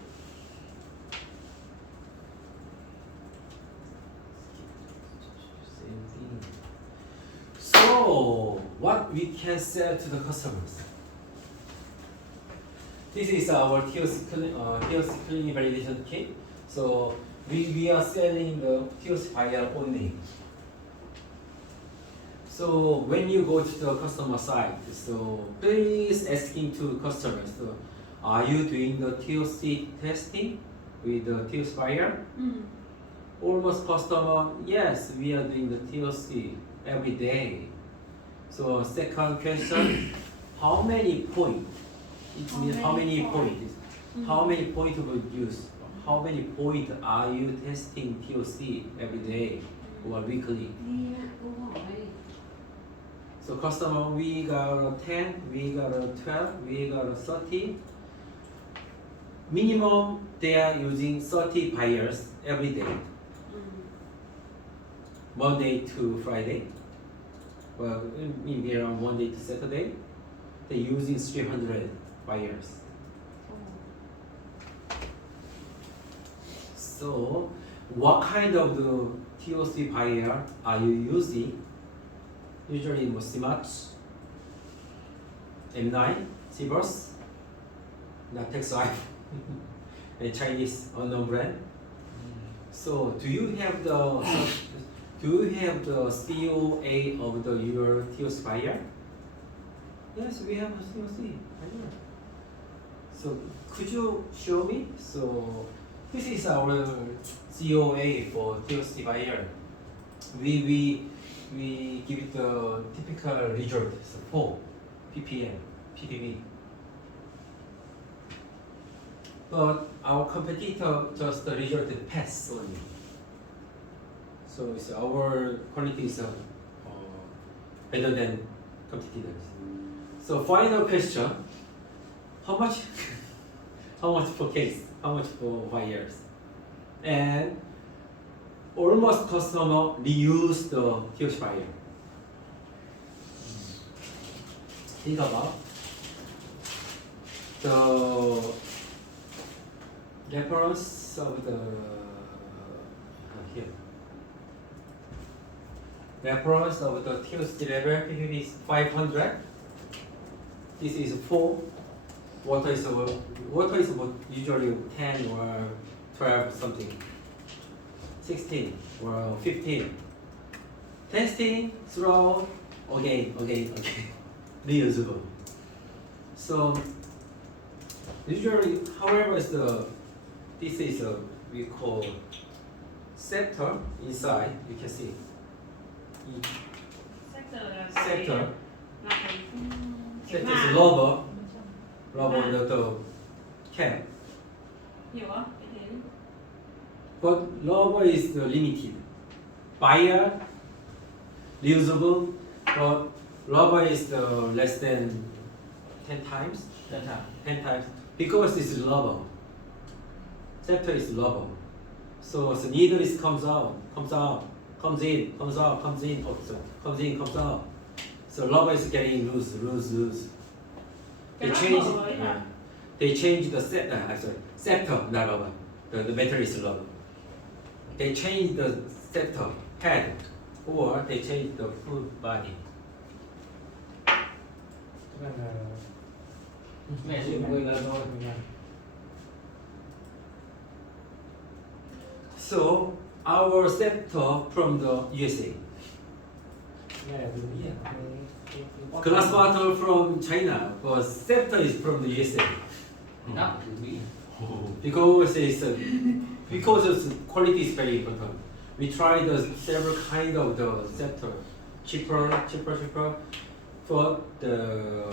So what we can sell to the customers? This is our TOC cleaning validation kit. So we are selling the TOC vial only. So when you go to the customer side, so please asking to customers, so are you doing the TOC testing with the TOC vial? Almost customer, yes, we are doing the TOC every day. So second question, how many points? It means how many points? How many points of use? How many points are you testing TOC every day or weekly? So customer, we got a 10, we got a 12, we got a 30. Minimum, they are using 30 vials every day, Ừ. Monday to Friday. Well, maybe around Monday to Saturday, they're using 300 wires. So, what kind of the TOC wire are you using? Usually Mostimach, M9, Sivers, not Texwipe, a Chinese unknown brand. So, do you have the COA of your TOC wire? Yes, we have a COC wire. So, could you show me? So, this is our COA for TOC wire. We give it the typical result, so 4 ppm, ppb. But our competitor just the result pass only. So it's our quality is better than competitors. So final question: how much? How much per case? How much for wires? And almost customer reuse the TOC wire. Think about the reference of the here. Reference of the TOC level PPB is 500. This is 4. Water is about usually 10 or 12 something. 16 or 15. Testing, throw, again. Reusable. So usually, however, this is we call sector inside. You can see Sector là cái sector. là cái Sector màng. is rubber the cap. Hiểu không? Cái thế. But rubber is limited. Wire, reusable, but rubber is less than 10 times. 10 times. Because it's rubber. Sector is rubber. So the needle is comes in, comes out. So rubber is getting loose. Cái rubber ấy yeah. là They change the sector, not rubber. The metal is rubber. They change the sector head, or they change the full body. Tức là Mẹ dùng 10 lần thôi. So our sector from the USA, nghe là từ Mỹ à? glass bottle from China, but sector is from the USA. Nắp từ Mỹ. Because its quality is very important. We tried several kind of the sector, cheaper. For the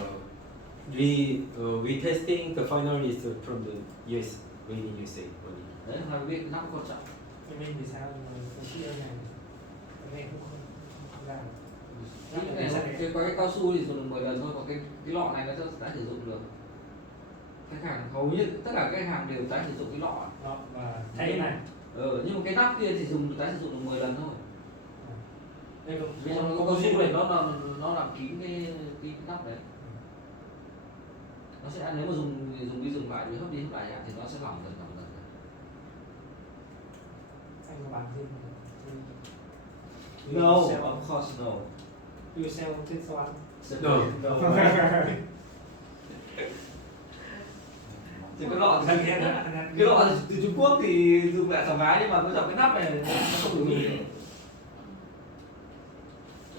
we testing the final is from the US, made in USA only. Đấy, là biết nắp quan trọng. Cho nên vì sao mà cái chia này cái này cũng không làm. Cái này có cái cao su thì dùng được 10 lần thôi, còn cái lọ này nó đã sử dụng được. Khách hàng hầu như tất cả các hàng đều tái sử dụng cái lọ. Đó, và thay này Nhưng mà cái nắp kia thì tái sử dụng được 10 lần thôi. đây cũng Vì trong cao su này nó làm kín cái nắp đấy. Nó sẽ nếu mà dùng đi dùng lại hấp đi hấp lại thì nó sẽ lỏng dần. anh có bán thêm No, of course no. you sell this one. No. Thì cái lọ Thân thì thiết đó, cái lọ từ Trung Quốc thì dùng lại thoải mái, nhưng mà cái nắp này nó không đủ nhiều.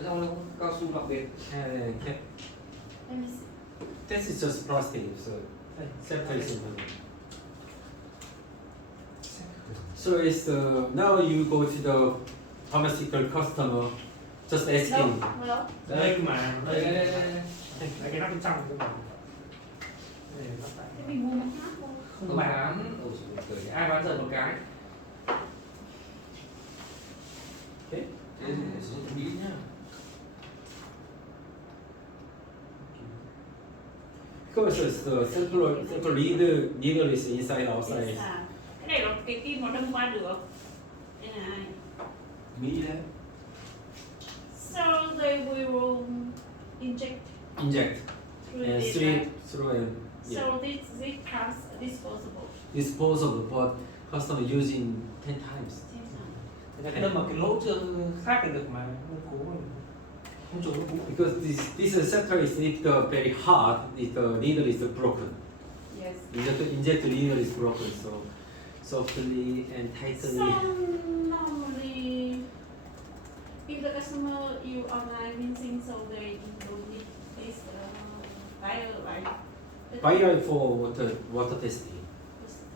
Trong nó cao su đặc biệt. And cap. Let me see. This is just plastic, so sector is important. So it's now you go to the pharmaceutical customer, just asking. Đâu? Đây mà Đây. Đây cái nắp bên trong cơ mà. Đây là nắp tại. Thế mình mua một nắp thôi. Không bán. Ai bán giờ một cái. Okay. Thế thì sử dụng Mỹ nhá. Because it's the central needle is inside outside. Cái này nó cái kim nó đâm qua được. Đây này. Mỹ đấy. So they will inject through and this, sweep right? through and So this comes disposable. disposable, but customer using 10 times. Người ta đâm vào cái lỗ chưa khác được mà nó cố không trốn nó cũ. Because this receptor is very hard, the needle is broken. Yes. Inject needle is broken, so softly and tightly. So normally, if the customer use online rinsing, so they don't need this vial, right? Vial for water testing,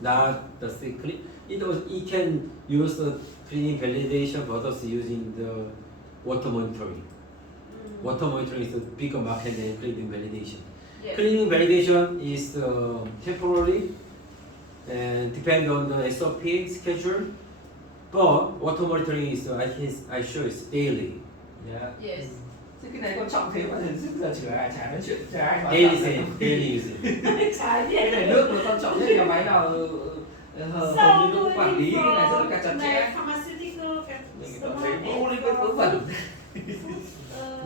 not the clean. It can use the cleaning validation, but also using the water monitoring. Water monitoring is a bigger market than cleaning validation. Yes. Cleaning validation is temporary and depend on the SOP schedule, but water monitoring is I sure is daily. Dạ. Yes. Thế cái này quan trọng thế mà giờ chỉ là chả nói chuyện chả ai nói Daily cả. sale, daily usage. Trái Cái này nước là quan trọng nhất, nhà máy nào hầu như nó quản lý cái này rất là chặt chẽ. Pharmaceutical Mình có thấy mẫu lên cái vớ vẩn.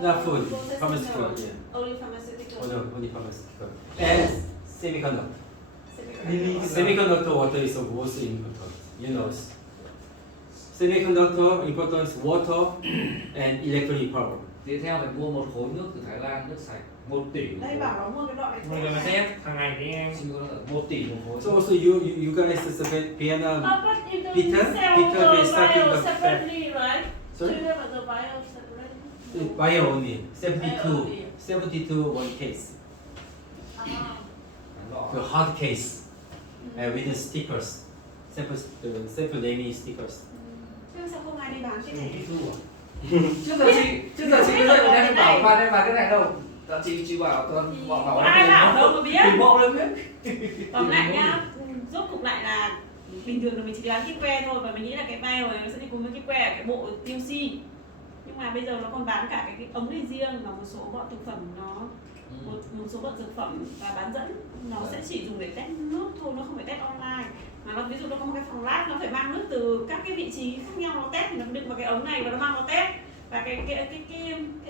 Not food, pharmaceutical, yeah. Only pharmaceutical. Oh no, only pharmaceutical. And semiconductor. Semiconductor water is the most important, you know. Semiconductor important is water and electric power. Tiếp theo phải mua một khối nước từ Thái Lan, nước sạch 1 tỷ một Đây khối. bảo nó mua cái loại Người mà test hàng ngày thì em Xin lỗi, 1 tỷ một khối. So also you guys is Vietnam. But you don't Peter sell will the start in vial the separately, right? Sorry? Do you have the vial separately? Buy only 72, Buy only. 72 one case. The hard case with the stickers, sample name stickers. Chứ sao không ai đi bán cái mình này? đi thu à? Trước giờ chị có dạy em bảo qua đây bán cái này đâu. Giờ chị bảo con bảo Ai bảo đâu mà biết. Tìm bộ lên biết. Tóm lại nhá, rốt cục lại là bình thường là mình chỉ đi bán kitwe thôi và mình nghĩ là cái vial này nó sẽ đi cùng với kitwe ở cái bộ tiêu xi. Nhưng mà bây giờ nó còn bán cả cái ống này riêng và một số bọn thực phẩm nó một số bọn dược phẩm và bán dẫn nó sẽ chỉ dùng để test nước thôi, nó không phải test online. Mà nó ví dụ nó có một cái phòng lab, nó phải mang nước từ các cái vị trí khác nhau nó test thì nó đựng vào cái ống này và nó mang vào test. Và cái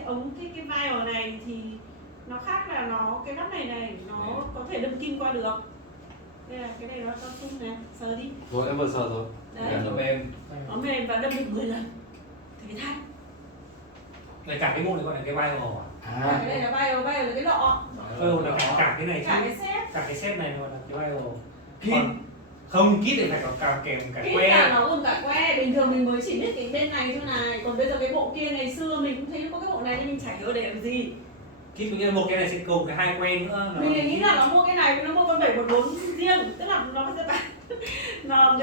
ống cái vial này thì nó khác là nó cái nắp này nó có thể đâm kim qua được. Đây là cái này nó cao su này, sờ đi. Rồi em vừa sờ rồi. Đấy, Nó mềm. nó mềm và đâm được 10 lần. Thế thay. Này cả cái môn này gọi là cái vial à? Cái này là vial là cái lọ. Là cả cái này Cả chứ. cái set. Cả cái set này gọi là cái vial. Kit. Không, kit thì phải có cả kèm cả Kit que. là nó gồm cả que, bình thường mình mới chỉ biết cái bên này thôi này. Còn bây giờ cái bộ kia ngày xưa mình cũng thấy có cái bộ này nhưng mình chả nhớ để làm gì. Kit có nghĩa là một cái này sẽ cùng cái hai que nữa. Mình lại nghĩ là nó mua cái này, nó mua con 714 riêng, tức là nó sẽ bán nó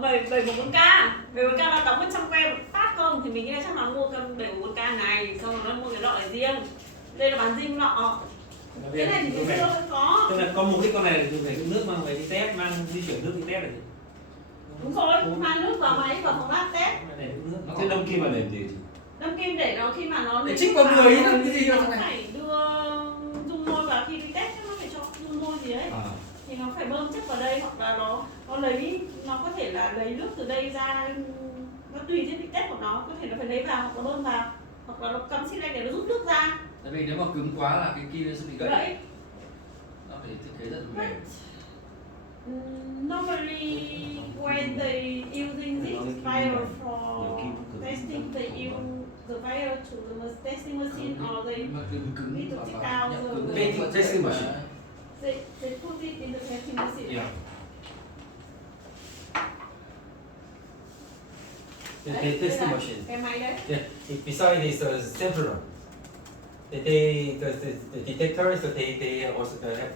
714K. 714K nó đóng bên trong que một phát không thì mình nghĩ là chắc nó mua con 714K này, xong rồi nó mua cái lọ này riêng. Đây là bán riêng lọ. Cái này thì ngày xưa không có. Tức là có mục đích con này là dùng để nước mang về đi test, mang di chuyển nước đi test là gì? Đúng rồi, mang nước vào máy vào phòng lab test. Để nước. Nó thế đâm kim là để gì? Đâm kim để nó khi mà nó Để trích con người ấy làm cái gì nó đâu này. phải đưa dung môi vào khi đi test nó phải cho dung môi gì ấy. Thì nó phải bơm chất vào đây hoặc là nó lấy nó có thể là lấy nước từ đây ra, nó tùy thiết bị test của nó, có thể nó phải lấy vào hoặc là bơm vào hoặc là nó cắm xi lanh để nó rút nước ra. Tại vì nếu mà cứng quá là cái kim nó sẽ bị gãy. Vậy Nó phải thiết kế rất là mềm. normally when they using this vial for testing, they use the vial to the testing machine or they Mà cứng need to và take vào out nhận the cứng Testing- testing machine. they put it in the testing machine. Yeah. The Đấy, testing đây là machine. cái máy đấy. Yeah. Besides this sampler, the detectors, they also have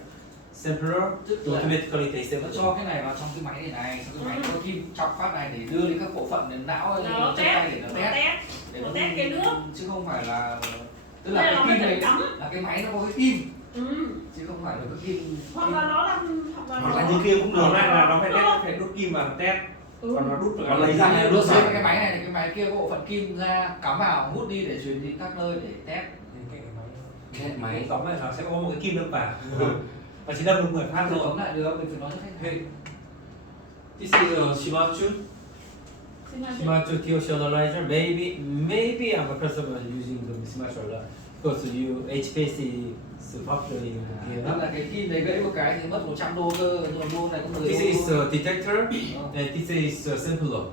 sampler Tức to là automatically take nó sample. cho cái này vào trong cái máy này, xong cái máy có kim chọc phát này để đưa đến các bộ phận đến não hay Nó chân tay test, để nó nó test. test, Để nó test cái nước. chứ không phải là tức Đây là là cái nó kim phải này cắm. là cái máy nó có cái kim Ừ. chứ không phải là cái kim. Hoặc là nó làm Hoặc là như kia cũng được. Nó là nó phải test, phải đút kim vào test. Ừ. Còn nó đút Nó lấy ra Này, nước đốt sạch. sạch cái máy này thì cái máy kia có bộ phận kim ra cắm vào hút đi để truyền đi các nơi để test. Cái máy. Tóm lại nó sẽ có một cái kim đâm vào. Và chỉ đâm được 10 phát Rồi thôi. tóm lại được mình phải nói cho khách hàng. This is Shimachu. Smart TOC analyzer. Maybe I'm a customer using the smart analyzer because you HPC is popular in Tức Vietnam. là cái kim này gãy một cái thì mất 100 đô cơ, nhưng mà mua này có 10 This đô. is a detector Ờ. and this is a sampler.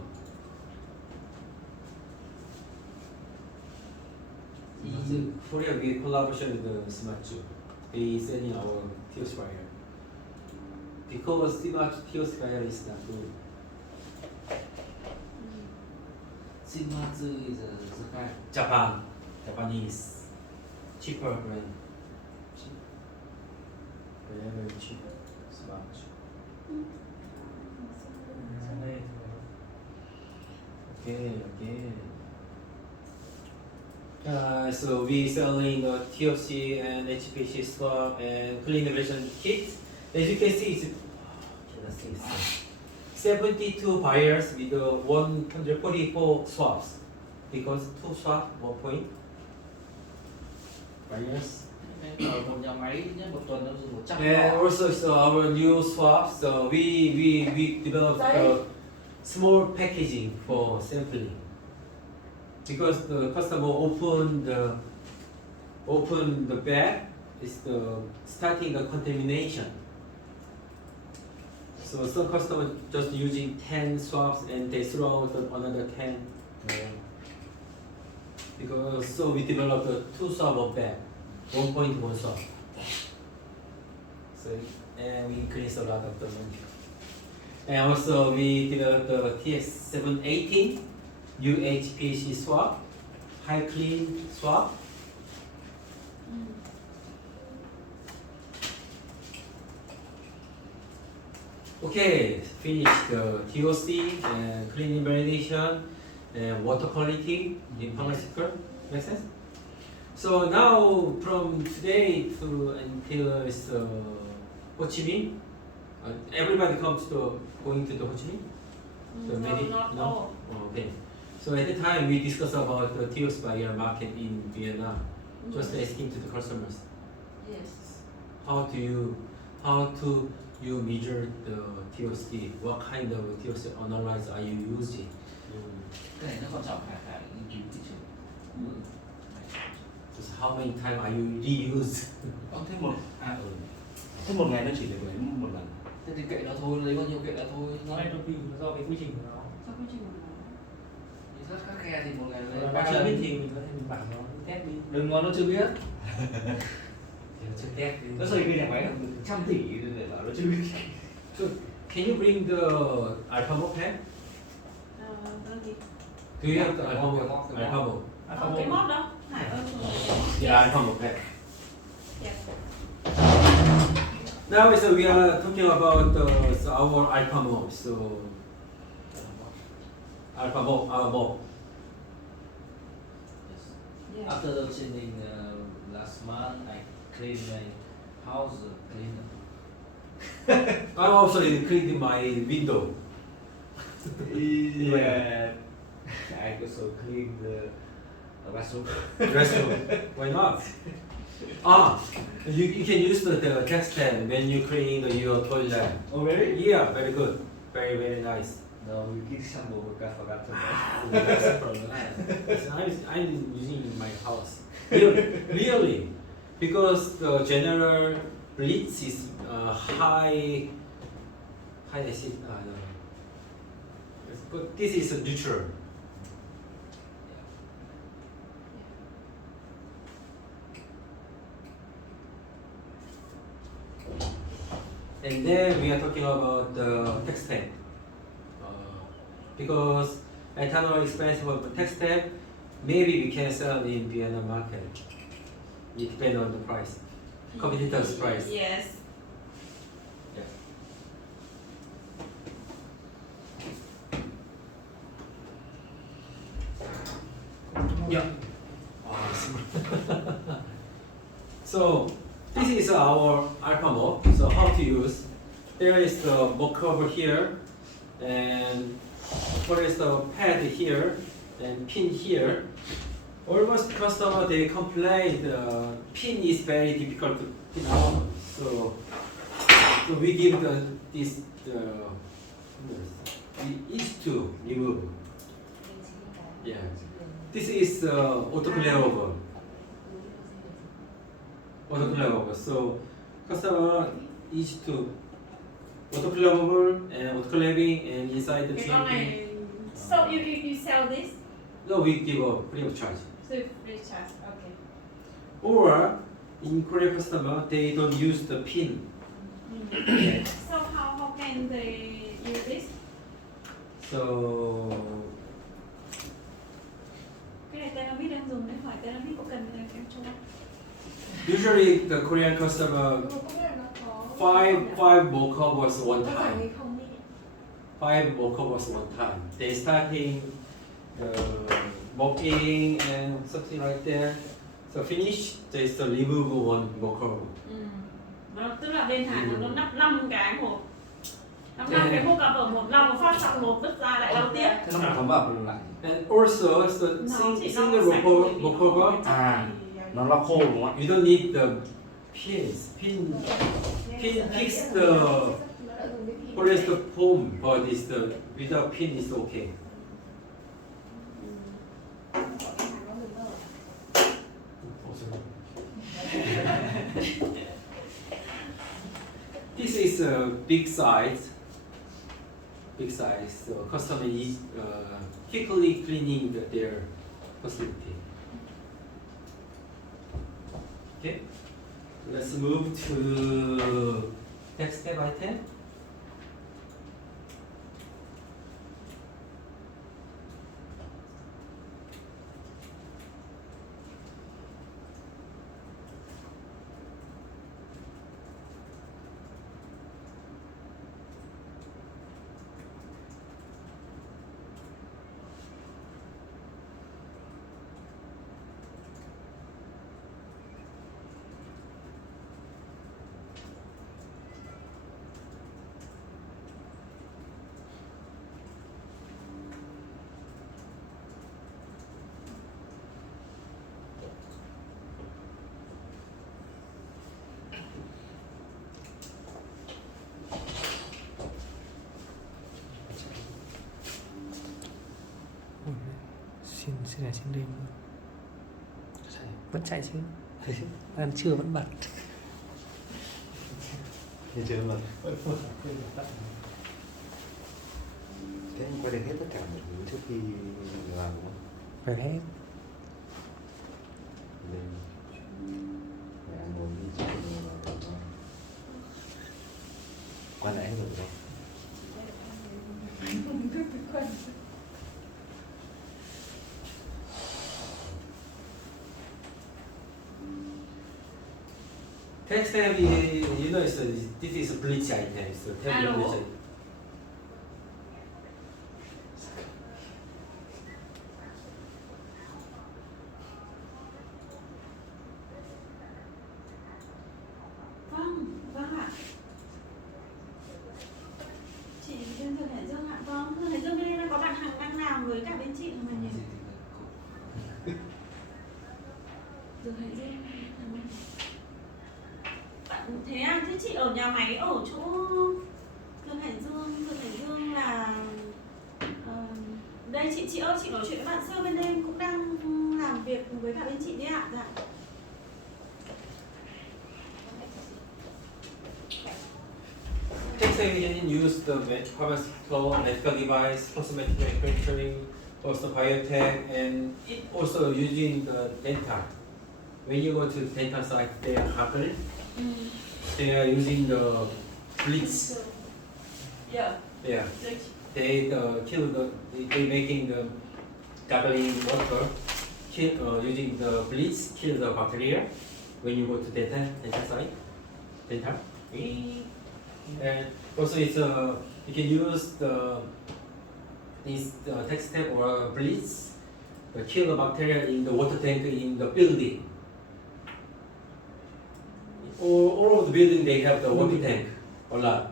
Korea we collaboration with the Smart Tube. They selling our TOC wire. Because Smart TOC wire is not good. Shimatsu is a Japan. Japanese, cheaper brand. Cheap. Very cheap. Smart. Đây. Okay. So we selling TOC and HPC swap and clean version kit. As you can see, it's 72 buyers with 144 swaps. Because 2 swap, 1 point. Buyers. Ở một nhà máy nhé, một tuần nó dùng 100 And lọ. also so our new swaps, so we developed a small packaging for sampling. Because the customer open the bag, is the starting the contamination. So some customer just using 10 swaps and they throw out another 10. Because so we developed a 2 swap of bag, 1.1 swap. So and we increase a lot of the money. And also we developed the TS718 UHPC swap, high clean swap. Okay, finish the TOC and cleaning validation and water quality in pharmaceutical. Make sense? So now from today to until Ho Chi Minh, everybody comes to going to the Ho Chi Minh. The No, not all. Oh, okay. So at the time we discussed about the TOC buyer market in Vietnam. Just asking to the customers, Yes. how to you measure the TOC? What kind of TOC analyzer are you using? Cái này nó quan trọng phải nghiên cứu thị trường. Just how many times are you reuse? Thế một ngày nó chỉ được lấy một lần. Thế thì kệ nó thôi, lấy bao nhiêu kệ nó thôi. Nó hay nó tùy do cái quy trình của nó. Sao quy trình của nó? Thì rất khắc khe thì một ngày lấy Bạn 3 chưa biết lần. thì mình có thể mình bảo nó test đi. Đừng nói nó chưa biết. Just test. Nó xây cái nhà máy là 100 tỷ để bảo nó chưa biết. So can you bring the alpha mop pen? Vâng gì? Do you have the alpha Alpha mop? mop. Alpha mop. Cái móp đó. Hải ơi. Yeah, alpha mop pen. Yes. Now so we are talking about our alpha mop. So alpha mop, our mop. Yes. After the cleaning last month, I cleaned my house, cleaned. I'm also cleaning my window. Yeah. I also clean the bathroom. Restroom. Why not? You can use the text pen when you clean your toilet. Oh really? Yeah, very good. Very nice. No, you keep some more because I forgot to That's the problem. I'm using in my house. Really. Because the general blitz is high acid. But this is a neutral. And then we are talking about the text pen. Because ethanol is expensive for text pen, maybe we can sell in Vietnam market. It depends on the price. Competitor's price. Yes. Yeah. So this is our alpha mop. So how to use? There is the mop cover here, and there is the pad here and pin here. Almost customer they complain the pin is very difficult to pin out. So we give this we easy to remove. Yeah. This is autoclavable. Autoclavable. So customer is to autoclavable and autoclaving and inside the Cái con GMP. này. So you sell this? No, we give a free of charge. So free charge. Okay. Or in Korean customer, they don't use the pin. So how can they use this? So Cái này Teramid đang dùng đấy, hỏi Teramid có cần em cho không? usually the Korean customer five more covers one time. Five more covers one time. They starting bulking and something like that. So finish, just remove one more cover. Nó tức là bên hàng nó nắp 5 cái hộp. 5 cái hộp cặp ở một lòng phát xong một vứt ra lại đầu tiếp. Thế nó còn thấm vào lại. And also, so single roll cover, Nó lau khô đúng không ạ? you don't need the pins. Pin fix the polyester foam, but it's the without pin is okay. This is a big size. Big size. So customer is quickly cleaning their facility. Okay. Let's move to next step item. Xin đêm vẫn chạy chứ. Ăn trưa vẫn bật. Như chưa mà. Thế anh quay được hết tất cả mọi thứ trước khi làm đúng không? Phải hết. Nên anh muốn đi chơi quay lại hết rồi không? Text tab, you know, this is a bleach item. So tab Hello. bleach item. Vâng ạ. Chị bên Thường Hải Dương ạ. Vâng, Thường Hải Dương bên đây đang có bạn hàng đang làm với cả bên chị mà nhỉ? Thường Hải Dương. Thế à, thế chị ở nhà máy ở chỗ Thường Hải Dương là đây chị ơi, chị nói chuyện với bạn sale bên em cũng đang làm việc với cả bên chị đấy ạ. Dạ. Texwipe use the pharmaceutical medical device, cosmetic manufacturing, also biotech, and it also using the dental. When you go to dental site, they are covered. They are using the bleach. Yeah. Yeah. They they making the gargling water, using the bleach, kill the bacteria. When you go to dental site, dental. And also it's you can use this text tape or bleach to kill the bacteria in the water tank in the building. All of the building they have the water tank a lot.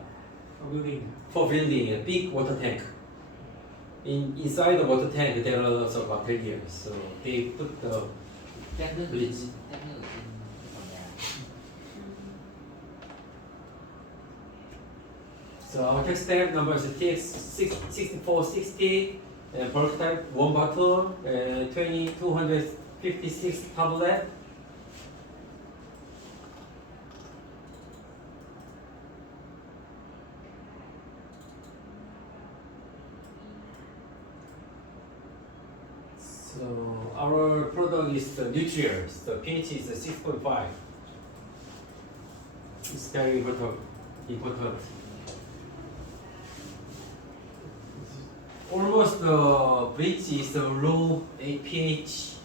For building a big water tank. Inside the water tank there are lots of bacteria, so they put the bleach. So our text tab number is TX6460 and bulk type, one bottle, 256 tablet. So our product is the Nutriers. The pH is 6.5. It's very important. Almost the bleach is the low pH.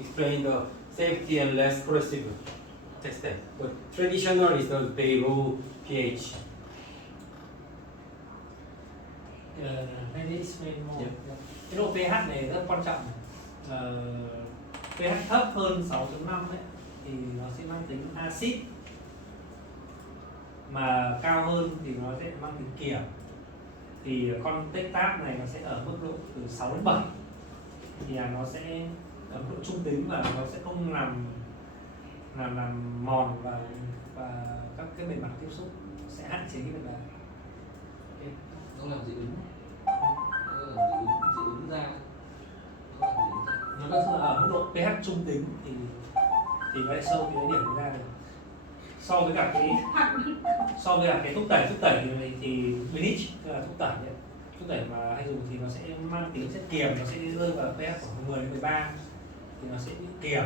Explain the safety and less corrosive textile. But traditional is the very low pH. Maybe explain more. Yeah. Cái độ pH này rất quan trọng. pH thấp hơn 6.5 ấy, thì nó sẽ mang tính axit, mà cao hơn thì nó sẽ mang tính kiềm. Thì con Texwipe này nó sẽ ở mức độ từ 6 đến 7, thì nó sẽ ở mức độ trung tính và nó sẽ không làm mòn và các cái bề mặt tiếp xúc, sẽ hạn chế cái việc đó. Nó làm dị ứng. Nó làm dị ứng da. Nó có ở mức độ pH trung tính thì nó lại sâu cái điểm ra được. So với cả cái thuốc tẩy thì bleach là thuốc tẩy mà hay dùng thì nó sẽ mang tính chất kiềm, nó sẽ rơi vào pH khoảng 10 đến 13 thì nó sẽ bị kiềm.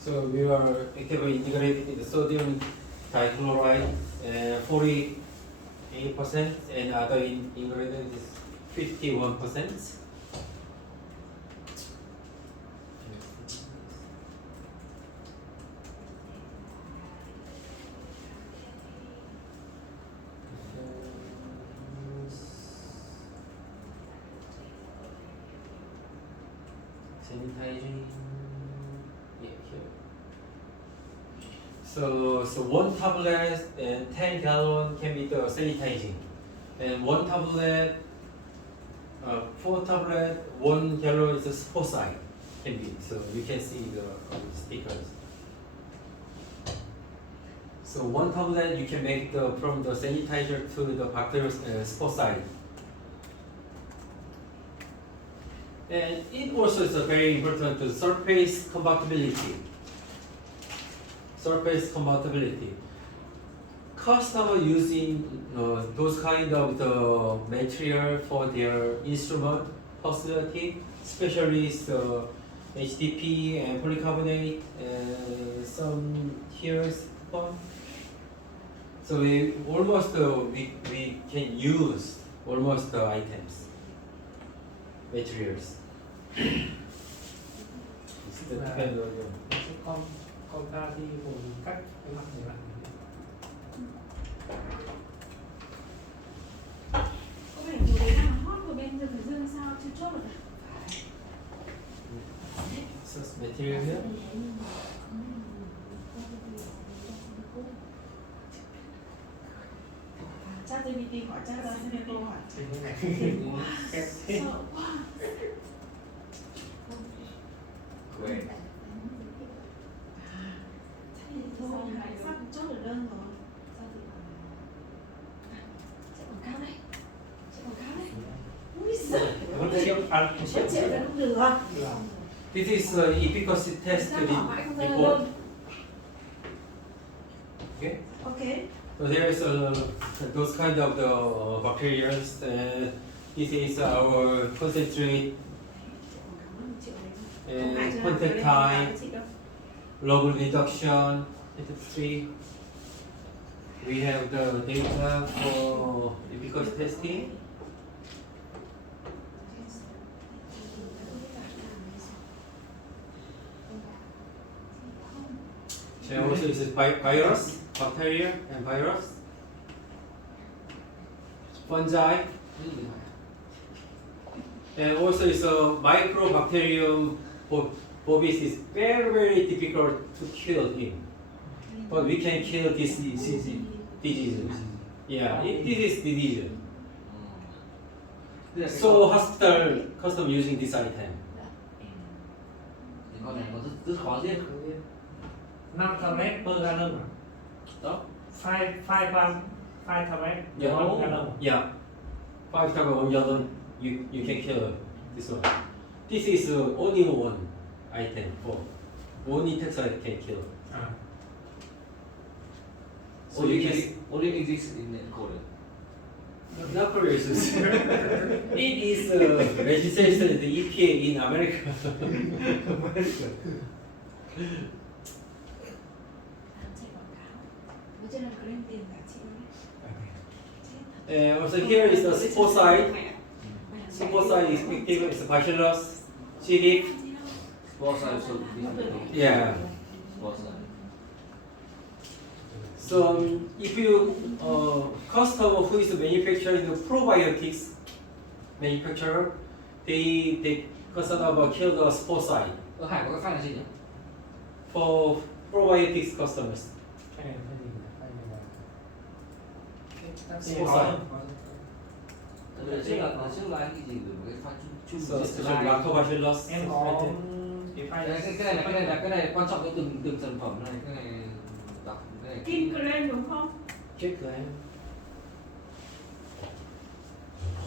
So we are actively integrated the sodium dichloride 48% and other ingredient is 51%. Sanitizing. Yeah, here. So one tablet and 10 gallon can be the sanitizing, and one tablet, 4 tablet, 1 gallon is the spot side can be. So you can see the stickers. So one tablet you can make from the sanitizer to the bacterial spot side. And it also is a very important to surface compatibility. Customer using those kind of the material for their instrument facility, especially the HDP and polycarbonate and some here is one. So we can use almost the items, materials. It's the depend on the Compatible cách cái mặt này lại. Có vẻ vừa đấy đang hot của bên Dương Dương sao chưa chốt được à? material here. ChatGPT hỏi chat ra xem câu hỏi. Sợ quá. Thôi Hải sắp chốt được đơn rồi. Sẽ quảng cáo đấy. Ui giời. 1 triệu là không được. This is efficacy test Sao hỏi mãi không ra report. đơn? Okay. Okay. So there is those kind of the bacteria. This is our concentrate and contact time, global reduction, etc. We have the data for efficacy testing. And also this is virus, bacteria and virus, fungi, and also it's a microbacterium bovis is very difficult to kill him, but we can kill this disease. Yeah, this is disease. So hospital custom using this item. Con này nó rất khó giết. 5 tablet per gallon à? Đó. 5 tablet Yeah. per gallon. Yeah. 5 tablet 1 gallon you can kill this one. This is only one item for only Texwipe can kill. So you can only exists in Korea. not Korea. It is registration in the EPA in America. chạy quảng cáo với trên là claim tiền cả chị luôn đấy. And also here is the support side. Support side is active, it's partial loss, cheap. Both sides should be Yeah. both sides. So if you customer who is manufacturing the probiotics manufacturer, they concerned about kill the support side Ở Hải có cái file là gì nhỉ? for probiotics customers. Cái này cái gì nhỉ? Cái này là Support có side. Trước là cái gì rồi một cái file chung So chung especially lactobacillus loss. em có cái file cái này là quan trọng với từng sản phẩm này, cái này đọc cái này Kim Cren đúng không? Check lại.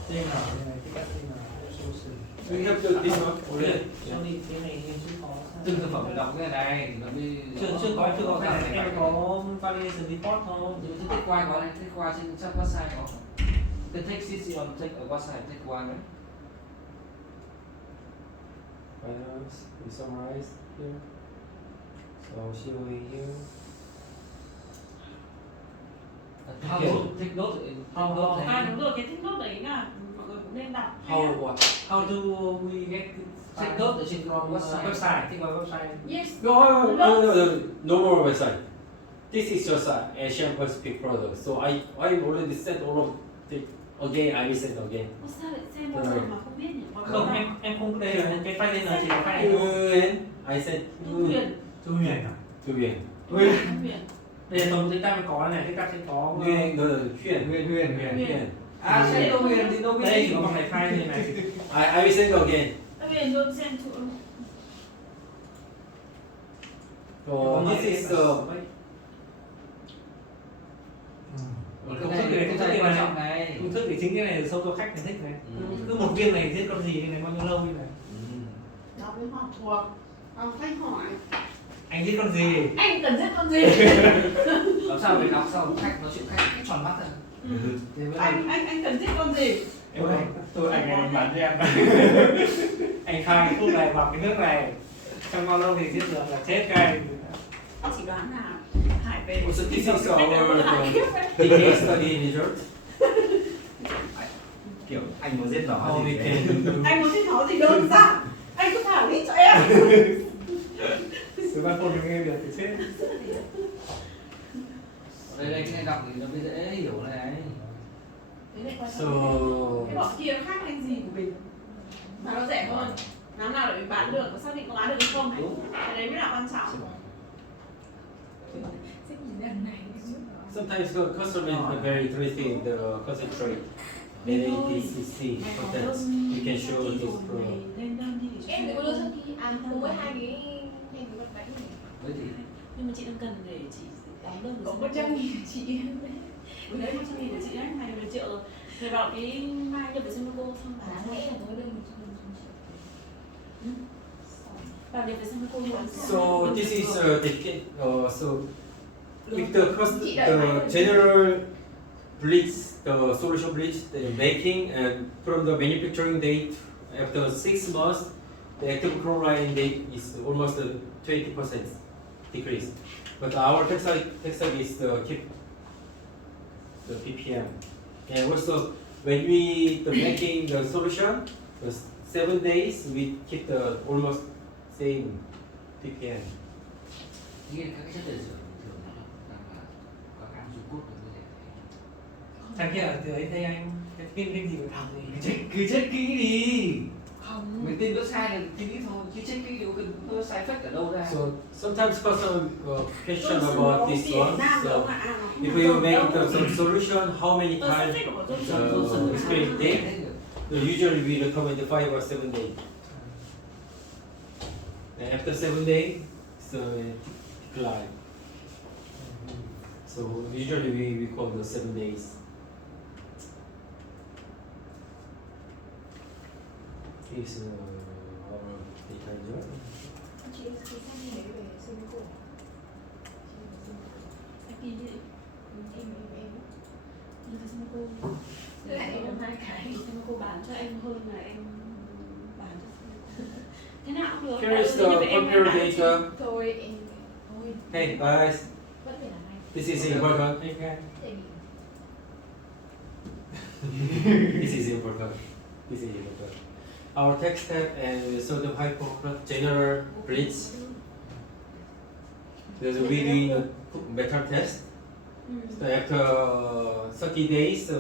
tên nào đây này, cái tên nào solution. We have to this one already. Sao đi cái này em chưa có. từng sản phẩm phải đọc cái này thì nó mới Chưa có cái này, em có validation report thôi. nhưng mà Texwipe có này, Texwipe trên trang website có. The text is on website Texwipe đấy. Finance, we summarize here. So showing here. How to take note in Đúng rồi, cái thích nốt đấy là mọi người cũng nên đọc. How do we get take note ở trên website. website? Think about website. Yes. No more website. This is just Asian Pacific product. So I already sent all of the again. I will send again. Ủa sao lại xem bao giờ mà không biết nhỉ? Không, em không đây là cái file tên là chỉ là file này thôi. I sent Huyền. Chu Huyền à? to Huyền. Huyền. Đây là tổng chúng ta mới có này, chúng ta sẽ có Huyền, Huyền. Huyền. À sẽ đâu Huyền thì đâu biết. đây có một cái file như này. I will send again. Huyền don't send to So this is Công thức này quan trọng này. Công thức để chính cái này sâu cho khách thích này. Cứ một viên này giết con gì này bao nhiêu lâu như này. đọc với học thuộc. Khách hỏi Anh giết con gì? anh cần giết con gì? Làm sao phải đọc sau khách nói chuyện khách tròn mắt rồi. Anh cần giết con gì? Em ơi, tôi anh bán cho em. Anh khai thuốc này vào cái nước này. Trong bao lâu thì giết được là chết cái. Anh chỉ đoán là Hải về. So this is our Cái case study result. Kiểu anh muốn giết nó How thì we can anh muốn giết nó gì đơn giản. Anh cứ thả lít cho em. Số ba phone không nghe được thì chết. Đây cái này đọc thì nó mới dễ hiểu này. so Cái bọn kia khác anh gì của mình mà nó rẻ hơn. Làm nào để mình bán được, có xác định có bán được hay không này. Cái đấy mới là quan trọng. sometimes the customer is very interested in the concentrate. Then ATCC contents. You can show this Lên đơn đi để Em có đưa sang đi cùng với hai cái vật bánh này. Với gì? nhưng mà chị đang cần để chị bán đơn Có 100.000 chị. đấy 100.000 của chị đấy, này 10 triệu rồi. Rồi bảo cái mai nhập về Singapore xong bán Đáng lẽ là có đơn 100.000 triệu. vào nhập về Singapore bán. So this is the so if the general bleach, the solution bleach, the making and from the manufacturing date after 6 months, the active chlorine date is almost 20% decrease. But our textile is keep the ppm. And also when we the making the solution, the 7 days we keep the almost same ppm. Như các cái chất tẩy rửa bình thường nó đang là các hãng Trung Quốc cũng như thế. Thằng kia ở dưới thấy anh cái phim gì mà thằng gì? Cứ check kỹ đi. Không. Mình tin nó sai thì kỹ thôi, chứ check kỹ đâu nó sai phết ở đâu ra. So sometimes customer question about this one. So if If you make the solution, how many times experience date? Usually we recommend 5 or 7 days. And after 7 days, so decline. So usually we call the 7 days. increase our data user. Chị sang đi đấy về Singapore à? Chị về Singapore. Anh đi đi. Em đi từ Singapore. Lại em hai cái. Singapore bán cho em hơn là em bán cho Singapore. Thế nào cũng được. Here is Tại vì the như vậy em computer bán cho data. Thôi em thôi. Hey guys, Vẫn phải làm anh. this is important. Okay. Tại vì This is important. This is important. Our tech step and sodium hypochlorite general bleach. There's we doing a metal test. So after 30 days,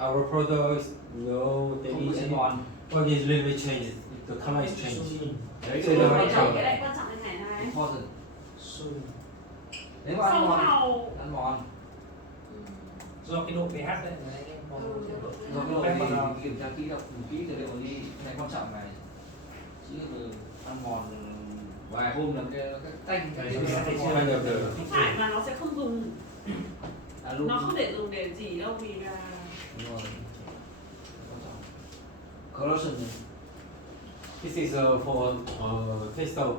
our product is no Không bị damage. ăn mòn. But it's a little bit changed. The color is changed. Đấy Cái đó quan trọng. cái này quan trọng như này này. Important. Sodium. Nếu mà ăn mòn, Somehow ăn mòn. Do cái độ pH đấy là anh em có Rồi cái độ thì kiểm tra kỹ đọc kỹ từ liệu đi. Cái này quan trọng này. Chứ ăn mòn vài hôm là cái tanh cái Kind of the không phải mà nó sẽ không dùng, luôn. nó không để dùng để gì đâu vì là Đúng rồi. Quan trọng. Corrosion này. This is for test of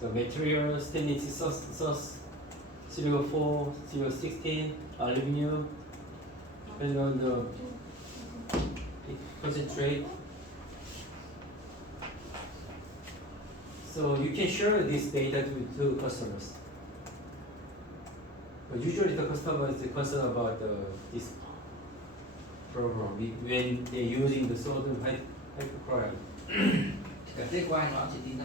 the material stainless source 04, 016 aluminum, and on the concentrate. So you can share this data to customers. But usually the customer is concerned about this problem when they're using the sodium hypochlorite. Cái Texwipe nó chỉ tin 50%.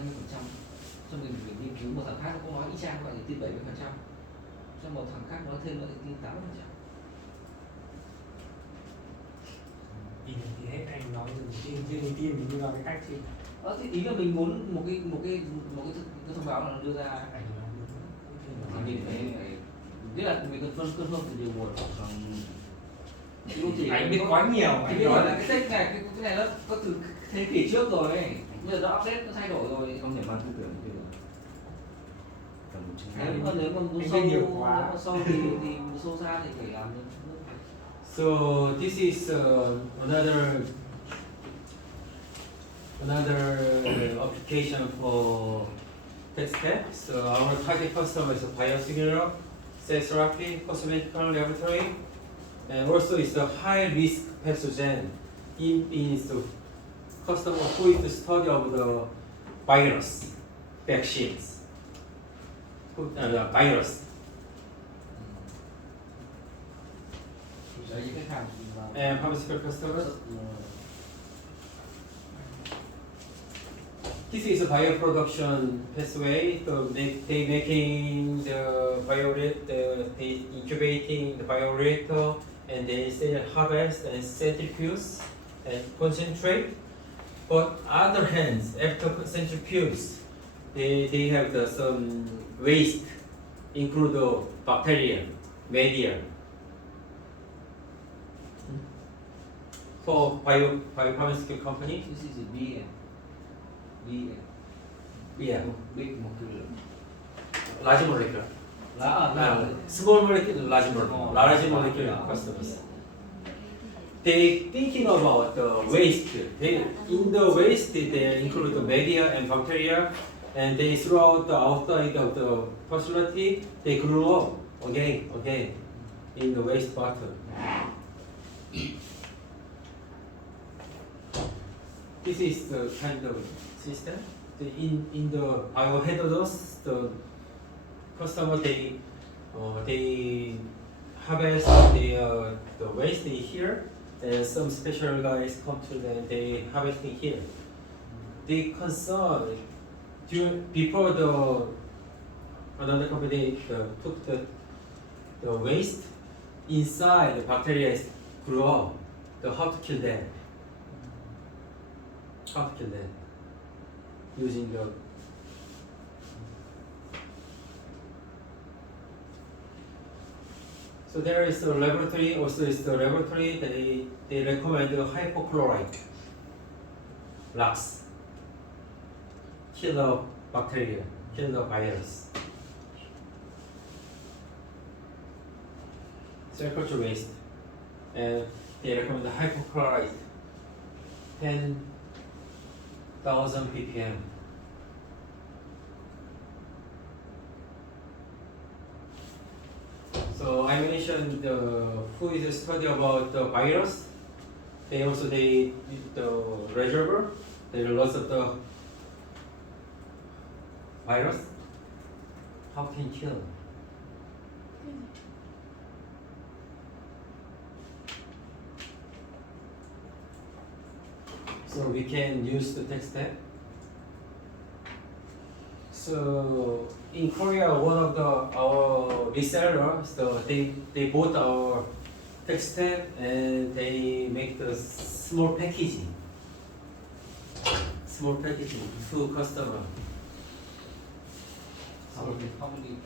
Cho mình phải nghiên cứu một thằng khác nó cũng nói y chang vậy thì tin 70%. Cho một thằng khác nói thêm nữa thì tin 80%. thì hết anh nói rồi riêng tin thì như là cái cách chứ Thì ý là mình muốn một cái thông báo là nó đưa ra anh nói đúng thì mình phải biết là mình cần phân hơn từ điều một hoặc anh biết quá nhiều thì anh bây giờ nói là cái text này cái này nó có từ thế kỷ trước rồi ấy. Bây giờ nó update nó thay đổi rồi. không thể mang tư tưởng như thế. Cần một chứng Nếu mà muốn sâu thì sâu xa thì phải làm được. So this is another application for Texwipe. So our target customer is a biosimilar, cell therapy, cosmetical laboratory, and also it's a high risk pathogen in the customer who is the study of the virus, vaccines, virus. Đấy những khách hàng thì vào And pharmaceutical customers. This is a bioproduction pathway. So they making the bioreactor, they incubating the bioreactor, and they say harvest and centrifuge and concentrate. But other hands, after centrifuge, they have some waste, include the bacteria, media. For biopharmaceutical company, this is a BM. yeah, Big molecular. large molecule. Small molecule, large molecule, large molecule customers. They thinking about the waste. In the waste, they include the media and bacteria, and they throw out the outside of the facility. They grow up again in the waste bottle. This is the kind of system. In the bioheteros, the customer they harvest the waste in here, and some special guys come to them. They harvesting here. The concern before another company took the waste inside the bacteria grew up. How to kill them? How to kill them? Using the so there is a laboratory. Also, is the laboratory. They recommend the hypochlorite LAX. Kill the bacteria, kill the virus. Agriculture waste, and they recommend the hypochlorite 10 1000 ppm. So I mentioned who is study about the virus. They also did the reservoir. There are lots of the virus. How can you kill? So we can use the text tab. So in Korea, one of our resellers, so they bought our text tab and they make the small packaging to customer. How many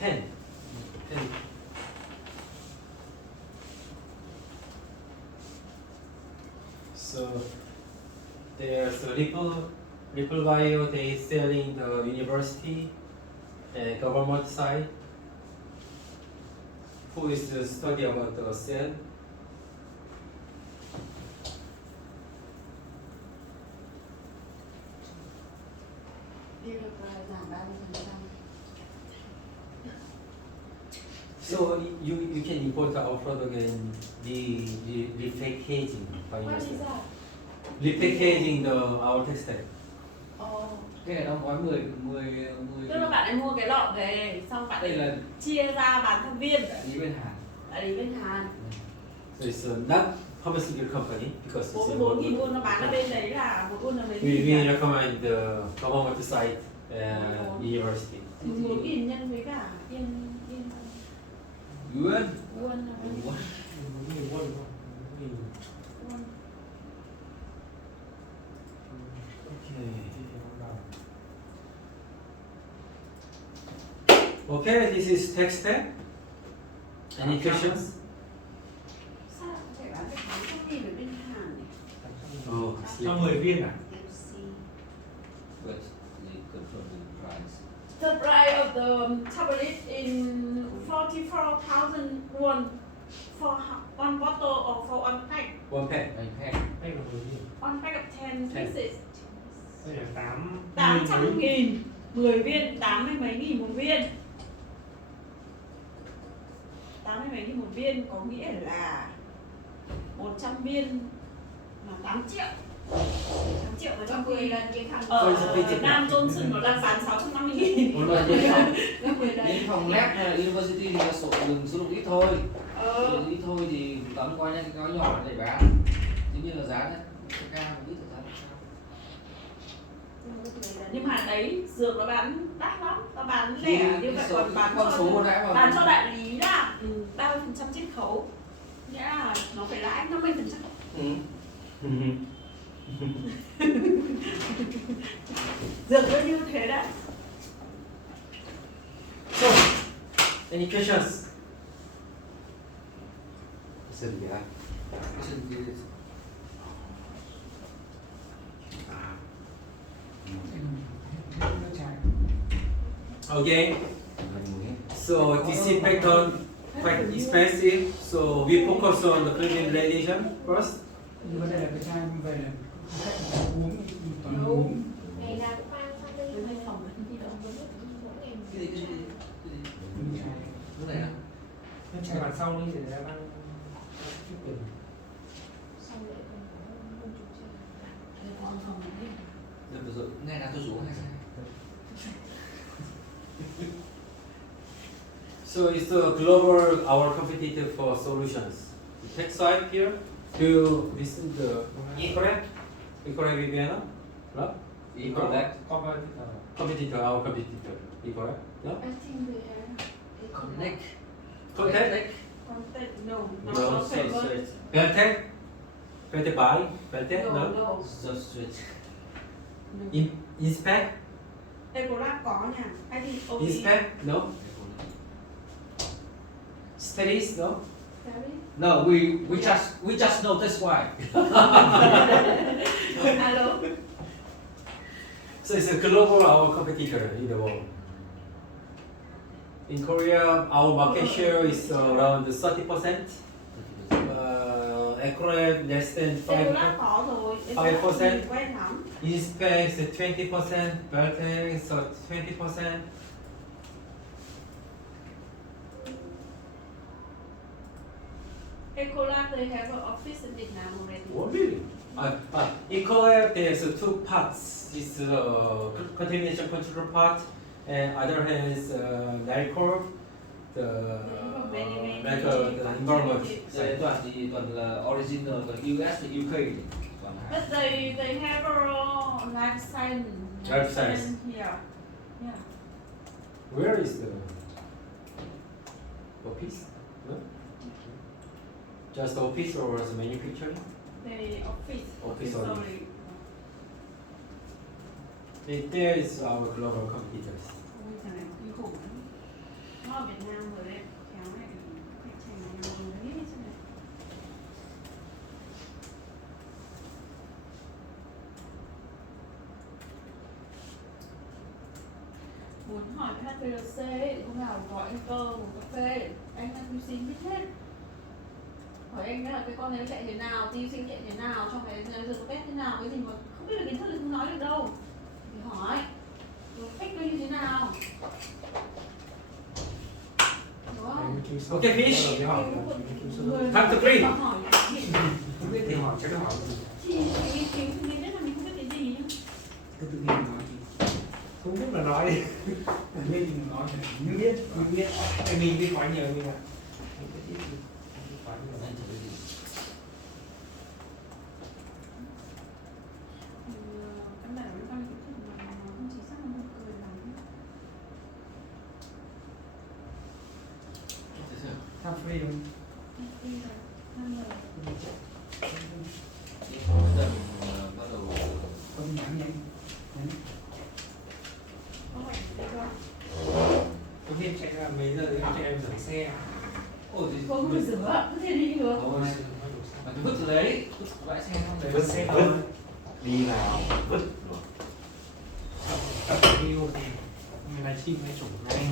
10. So there's a Ripple Bio, they sell in the university and government side. Who is the study about the cell? Điều được giảm 30%. So you can import our product and repackaging by What is yourself. that? Repackaging our textile. Oh. cái này nó gói 10 Tức là bạn ấy mua cái lọ về xong bạn đây ấy là chia ra bán theo viên ý bên Hàn. ở đấy bên Hàn. So it's not pharmaceutical company because it's 44.000 won nó bán ở bên đấy là một won là mấy we nghìn cả. recommend the government site university. 14.000 nhân với cả yên Yuan. won là bao nhiêu? Yuan. Nhiều quân không? Won. Okay, this is text tab. Any questions? Sao lại có thể bán được 800.000 ở bên Hàn nhỉ? Oh, Cho 10 viên à? FC. But they confirm the price. The price of the tablet in 44,000 won for one bottle or for one pack. one pack. Anh pack. Hay là 10 viên? One pack of 10 pieces. Đây là 800.000 10 viên, 80 mấy nghìn một viên. 80 mấy nghìn một viên có nghĩa là 100 viên là 8 triệu. 8 triệu và Cho trong 10 khi lần cái thằng ở Nam Johnson nó đang bán 650.000. Một loại những phòng, gấp 10 lần. những phòng lab hay là university thì số lượng ít thôi. Ít thôi thì tóm qua những cái gói nhỏ để bán. Tuy nhiên là giá nó cao một ít là giá cao. Nhưng mà đấy dược nó bán đắt lắm, nó bán Thì lẻ như cái vậy số- còn bán con số cho vừa nãy mà bán cho đại lý là 30% chiết khấu. Nghĩa là nó phải lãi 50%. Dược nó như thế đấy. So, any questions? Dần nhỉ? Trên cái- Okay. So disinfectant quite expensive. So we focus on the cleaning radiation first. Nhưng mà đây là cái chai về là khách uống toàn Đúng. uống. Ngày nào cũng mang sang đây. Mấy phòng đấy đi đâu Mỗi ngày cái gì, cái gì, cái gì? Uống chai. Cái này à? Cái chai bàn sau đi để đang chụp hình. sau lễ còn có hơn chục triệu. Thế còn phòng đấy. Rồi, ngày nào tôi xuống hay sao? So it's a global our competitor for solutions. Texwipe here. Do you listen the incorrect? Incorrect Viviana? No? Incorrect. Competitor, our competitor. Incorrect? No? I think they have Connect. Contact? Contact, no, nó No, có phải So vâng. straight. Beltec? Beltec buy? Beltec? No, No? no. So straight. Inspect? Ecolag có nha. Hay thì OT. Inspect? No? Studies? No? Paris. No, we just know that's why. Alo. So it's a global our competitor in the world. In Korea, our market share is around 30%. accurate less than Cellular có rồi. 5%. Quen lắm. Inspect 20%, vertex 20%. Ecolab, they have an office in Vietnam already. Oh, really? Ecolab, there's two parts. It's contamination control part, and other hand is NICOR, the like the environment. Đây toàn thì toàn là original, còn US thì UK thì toàn hai. But they have a life science. Life science. Yeah. Yeah. Where is the office? No? Just office or the manufacturing? The office. Office only. Sorry. There is our global competitors. Ôi thằng này kinh khủng lắm. Nó ở Việt Nam rồi đấy. Kéo này khách hàng này nhau rồi đấy thế này. Muốn hỏi cái HPLC ấy, hôm nào gọi anh Cơ một cà phê, anh xin biết hết. Hỏi anh là cái con này nó chạy thế nào, tiêu sinh chạy thế nào, trong cái giờ có test thế nào, cái gì mà không biết là kiến thức thì không nói được đâu. Thì hỏi, rồi cách nó như thế nào. Đúng không? Okay, finish. Đi hỏi Người Time to clean. mà hỏi không biết thì hỏi chắc là hỏi thì nghiên cứu thì mình biết là mình không biết cái gì nhá. cứ tự nhiên nói thì Không biết mà nói đi. lên thì nói thì mình biết tại mình biết quá nhiều nhưng mà mình biết ít thì quá nhiều. Anh thử đi. Căn bản là con kiến thức mà nó không chính xác, nó buồn cười lắm. Thế sao? Tham free đúng Bây giờ, 5 giờ. Đi hỏi đợt bắt đầu không nhắn nhanh. Có phải thế không? Có biết chạy là mấy giờ thì cho em rửa xe. ôi thì Không phải rửa, có thể đi được. Ôi, mà cứ vứt từ đấy, vứt bãi xe không đấy. Vứt xe thôi. Đi vào vứt rồi. Tập video thì livestream hay chủ ngay.